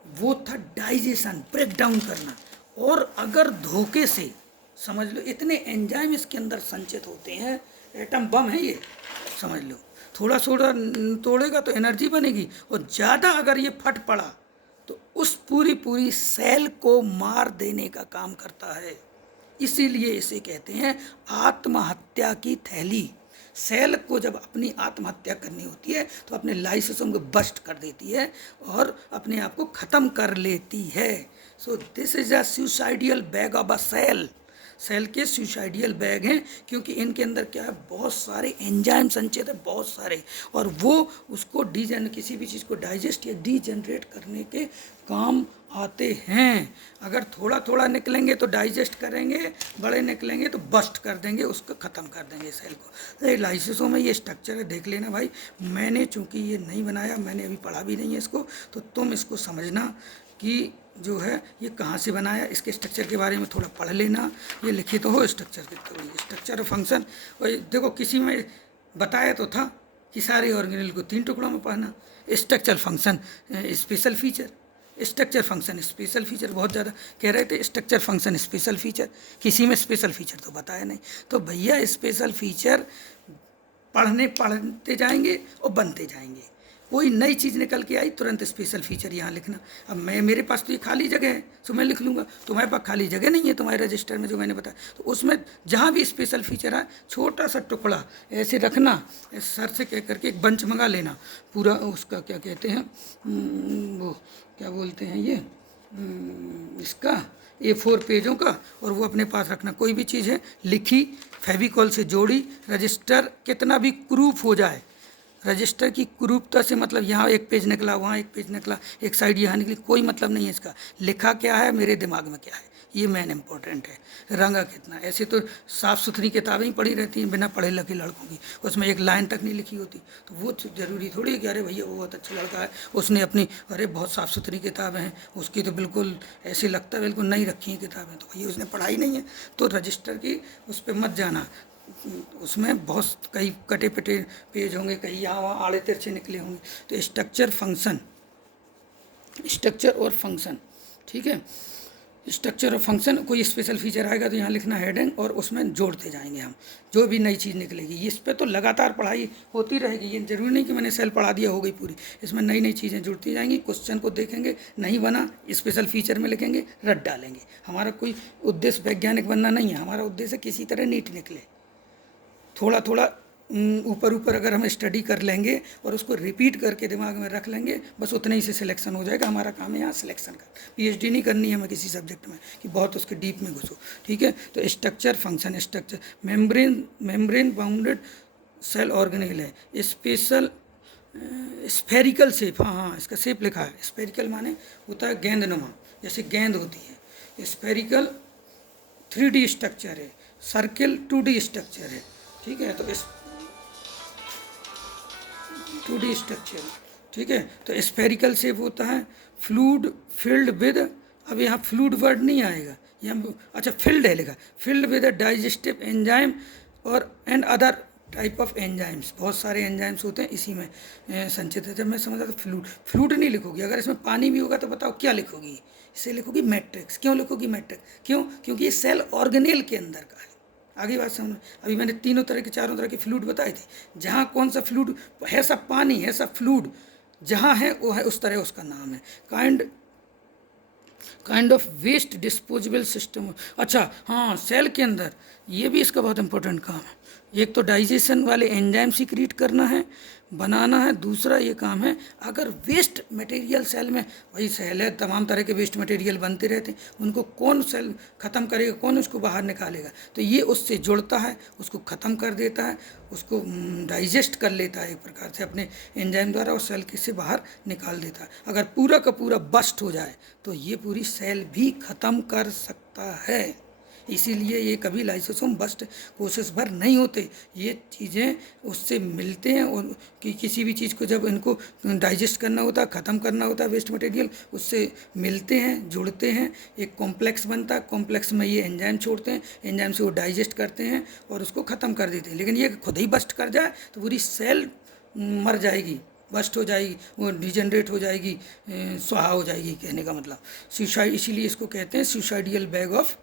वो था डाइजेशन, ब्रेक डाउन करना। और अगर धोखे से, समझ लो इतने एंजाइम इसके अंदर संचित होते हैं, एटम बम है ये, समझ लो, थोड़ा थोड़ा तोड़ेगा तो एनर्जी बनेगी, और ज़्यादा अगर ये फट पड़ा तो उस पूरी सेल को मार देने का काम करता है। इसीलिए इसे कहते हैं आत्महत्या की थैली। सेल को जब अपनी आत्महत्या करनी होती है तो अपने लाइसोसोम को बस्ट कर देती है और अपने आप को ख़त्म कर लेती है। So this is a suicidal bag of a cell. Cell के सुसाइडियल बैग हैं, क्योंकि इनके अंदर क्या है, बहुत सारे एंजाइम संचित है, बहुत सारे, और वो उसको किसी भी चीज़ को डाइजेस्ट या डीजनरेट करने के काम आते हैं। अगर थोड़ा थोड़ा निकलेंगे तो डाइजेस्ट करेंगे, बड़े निकलेंगे तो बस्ट कर देंगे, उसको ख़त्म कर देंगे सेल को। ये लाइसोसोम में ये स्ट्रक्चर है, देख लेना भाई। मैंने चूँकि ये नहीं बनाया, मैंने अभी पढ़ा भी नहीं है इसको, तो तुम इसको समझना कि जो है ये कहाँ से बनाया, इसके स्ट्रक्चर के बारे में थोड़ा पढ़ लेना। ये लिखे तो हो स्ट्रक्चर के, तो स्ट्रक्चर और फंक्शन, और देखो किसी में बताया तो था कि सारे ऑर्गेनेल को 3 टुकड़ों में पढ़ना, structure, function, special feature. Structure, function, special feature बहुत ज़्यादा कह रहे थे, स्ट्रक्चर, फंक्शन, स्पेशल फीचर, किसी में स्पेशल फीचर तो बताया नहीं। तो भैया स्पेशल फीचर पढ़ते जाएंगे और बनते जाएंगे, कोई नई चीज़ निकल के आई तुरंत स्पेशल फीचर यहाँ लिखना। अब मेरे पास तो ये खाली जगह है, तो मैं लिख लूँगा, तुम्हारे पास खाली जगह नहीं है तुम्हारे रजिस्टर में जो मैंने बताया, तो उसमें जहाँ भी स्पेशल फीचर है छोटा सा टुकड़ा ऐसे रखना, सर से कह करके एक बंच मंगा लेना, पूरा उसका क्या कहते हैं, वो क्या बोलते हैं ये, इसका A4 पेजों का, और वो अपने पास रखना। कोई भी चीज़ है लिखी, फेविकॉल से जोड़ी, रजिस्टर कितना भी क्रूप हो जाए, रजिस्टर की क्रूपता से मतलब यहाँ एक पेज निकला, वहाँ एक पेज निकला, एक साइड यहाँ निकली, कोई मतलब नहीं है इसका। लिखा क्या है, मेरे दिमाग में क्या है, ये मेन इम्पोर्टेंट है। रंगा कितना, ऐसे तो साफ़ सुथरी किताबें ही पढ़ी रहती हैं बिना पढ़े लिखे लड़कों की, उसमें एक लाइन तक नहीं लिखी होती, तो वो ज़रूरी थोड़ी है कि अरे भैया वो बहुत अच्छा लड़का है, उसने अपनी, अरे बहुत साफ़ सुथरी किताबें हैं उसकी, तो बिल्कुल ऐसे लगता है बिल्कुल नहीं रखी हैं किताबें, तो भैया उसने पढ़ाई नहीं है। तो रजिस्टर की उस पर मत जाना, उसमें बहुत कई कटे पिटे पेज होंगे, कहीं यहाँ वहाँ आड़े तिरछे निकले होंगे। तो स्ट्रक्चर, फंक्शन, स्ट्रक्चर और फंक्शन, ठीक है, स्ट्रक्चर और फंक्शन, कोई स्पेशल फीचर आएगा तो यहाँ लिखना हेडिंग, और उसमें जोड़ते जाएंगे हम जो भी नई चीज़ निकलेगी। इस पर तो लगातार पढ़ाई होती रहेगी, ये जरूरी नहीं कि मैंने सेल पढ़ा दिया हो गई पूरी, इसमें नई नई चीज़ें जुड़ती जाएंगी। क्वेश्चन को देखेंगे, नहीं बना स्पेशल फीचर में लिखेंगे, रट डालेंगे। हमारा कोई उद्देश्य वैज्ञानिक बनना नहीं है, हमारा उद्देश्य किसी तरह नीट निकले। थोड़ा थोड़ा ऊपर अगर हम स्टडी कर लेंगे और उसको रिपीट करके दिमाग में रख लेंगे, बस उतने ही से सिलेक्शन हो जाएगा। हमारा काम है यहाँ सिलेक्शन का, PhD नहीं करनी है हमें किसी सब्जेक्ट में कि बहुत उसके डीप में घुसो, ठीक है। तो structure, function, structure, membrane bounded cell organelle है, स्पेशल स्फेरिकल शेप, हाँ इसका शेप लिखा है, स्फेरिकल माने होता है गेंदनुमा, जैसे गेंद होती है। स्फेरिकल 3D स्ट्रक्चर है, सर्किल 2D स्ट्रक्चर है, ठीक है। तो इस 2D स्ट्रक्चर, ठीक है। तो स्फेरिकल शेप होता है, फ्लूड फिल्ड विद, अब यहाँ फ्लूड वर्ड नहीं आएगा यहाँ, अच्छा फिल्ड है लिखा, फिल्ड विद डाइजेस्टिव एंजाइम और and other type of enzymes, बहुत सारे एंजाइम्स होते हैं इसी में संचित है। जब मैं समझा तो फ्लूड नहीं लिखोगी, अगर इसमें पानी भी होगा तो बताओ क्या लिखोगी, इसे लिखोगी मैट्रिक्स। क्यों लिखोगी मैट्रिक्स, क्यों, क्योंकि ये सेल ऑर्गेनेल के अंदर का है। आगे बात समझ, अभी मैंने तीनों तरह के, चारों तरह के फ्लूड बताए थे, जहाँ कौन सा फ्लूड है, सब पानी है, सब फ्लूड जहाँ है वो है, उस तरह उसका नाम है। Kind of waste disposable system. अच्छा हाँ, सेल के अंदर ये भी इसका बहुत इंपॉर्टेंट काम है। एक तो डाइजेशन वाले एंजाइम सीक्रेट करना है, बनाना है, दूसरा ये काम है अगर वेस्ट मटेरियल सेल में, वही सेल है तमाम तरह के वेस्ट मटेरियल बनते रहते हैं, उनको कौन सेल ख़त्म करेगा, कौन उसको बाहर निकालेगा, तो ये उससे जुड़ता है, उसको ख़त्म कर देता है, उसको डाइजेस्ट कर लेता है एक प्रकार से अपने एंजाइम द्वारा और सेल के से बाहर निकाल देता है। अगर पूरा का पूरा बस्ट हो जाए तो ये पूरी सेल भी ख़त्म कर सकता है। इसीलिए ये कभी लाइसोसोम बस्ट कोशिश भर नहीं होते, ये चीज़ें उससे मिलते हैं और किसी भी चीज़ को जब इनको डाइजेस्ट करना होता है, ख़त्म करना होता है, वेस्ट मटेरियल उससे मिलते हैं, जुड़ते हैं, एक कॉम्प्लेक्स बनता है, कॉम्प्लेक्स में ये एंजाइम छोड़ते हैं, एंजाइम से वो डाइजेस्ट करते हैं और उसको ख़त्म कर देते हैं। लेकिन ये खुद ही बस्ट कर जाए तो पूरी सेल मर जाएगी, बस्ट हो जाएगी, वो डिजेनरेट हो जाएगी, स्वाहा हो जाएगी, कहने का मतलब सुसाइड। इसीलिए इसको कहते हैं सुसाइडियल बैग ऑफ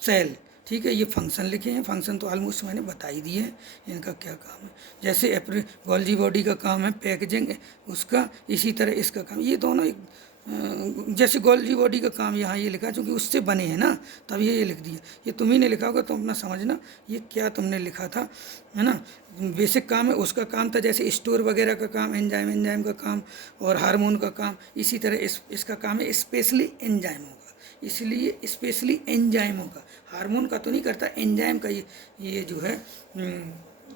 सेल। ठीक है, ये फंक्शन लिखे हैं, फंक्शन तो ऑलमोस्ट मैंने बता ही दिए हैं इनका क्या काम है। जैसे गोल्जी बॉडी का काम है पैकेजिंग उसका, इसी तरह इसका काम, ये दोनों एक जैसे गोल्जी बॉडी का काम यहाँ ये लिखा है क्योंकि उससे बने हैं ना, तब ये लिख दिया। ये तुम ही ने लिखा होगा तो अपना समझना ये क्या तुमने लिखा था, है ना। बेसिक काम है, उसका काम था जैसे स्टोर वगैरह का काम, एंजाइम का काम और हार्मोन का काम, इसी तरह इसका काम है स्पेशली एंजाइमों का, इसलिए स्पेशली एंजाइमों का, हार्मोन का तो नहीं करता, एंजाइम का ये जो है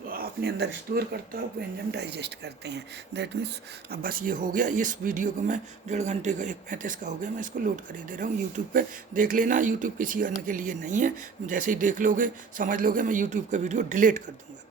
अपने अंदर स्टोर करता है, वो एंजाइम डाइजेस्ट करते हैं। दैट मीन्स अब बस ये हो गया। इस वीडियो को मैं 1.5 घंटे का 1:35 का हो गया, मैं इसको लोड कर दे रहा हूँ यूट्यूब पे, देख लेना। यूट्यूब किसी अन्य के लिए नहीं है, जैसे ही देख लोगे समझ लोगे मैं यूट्यूब का वीडियो डिलीट कर दूँगा।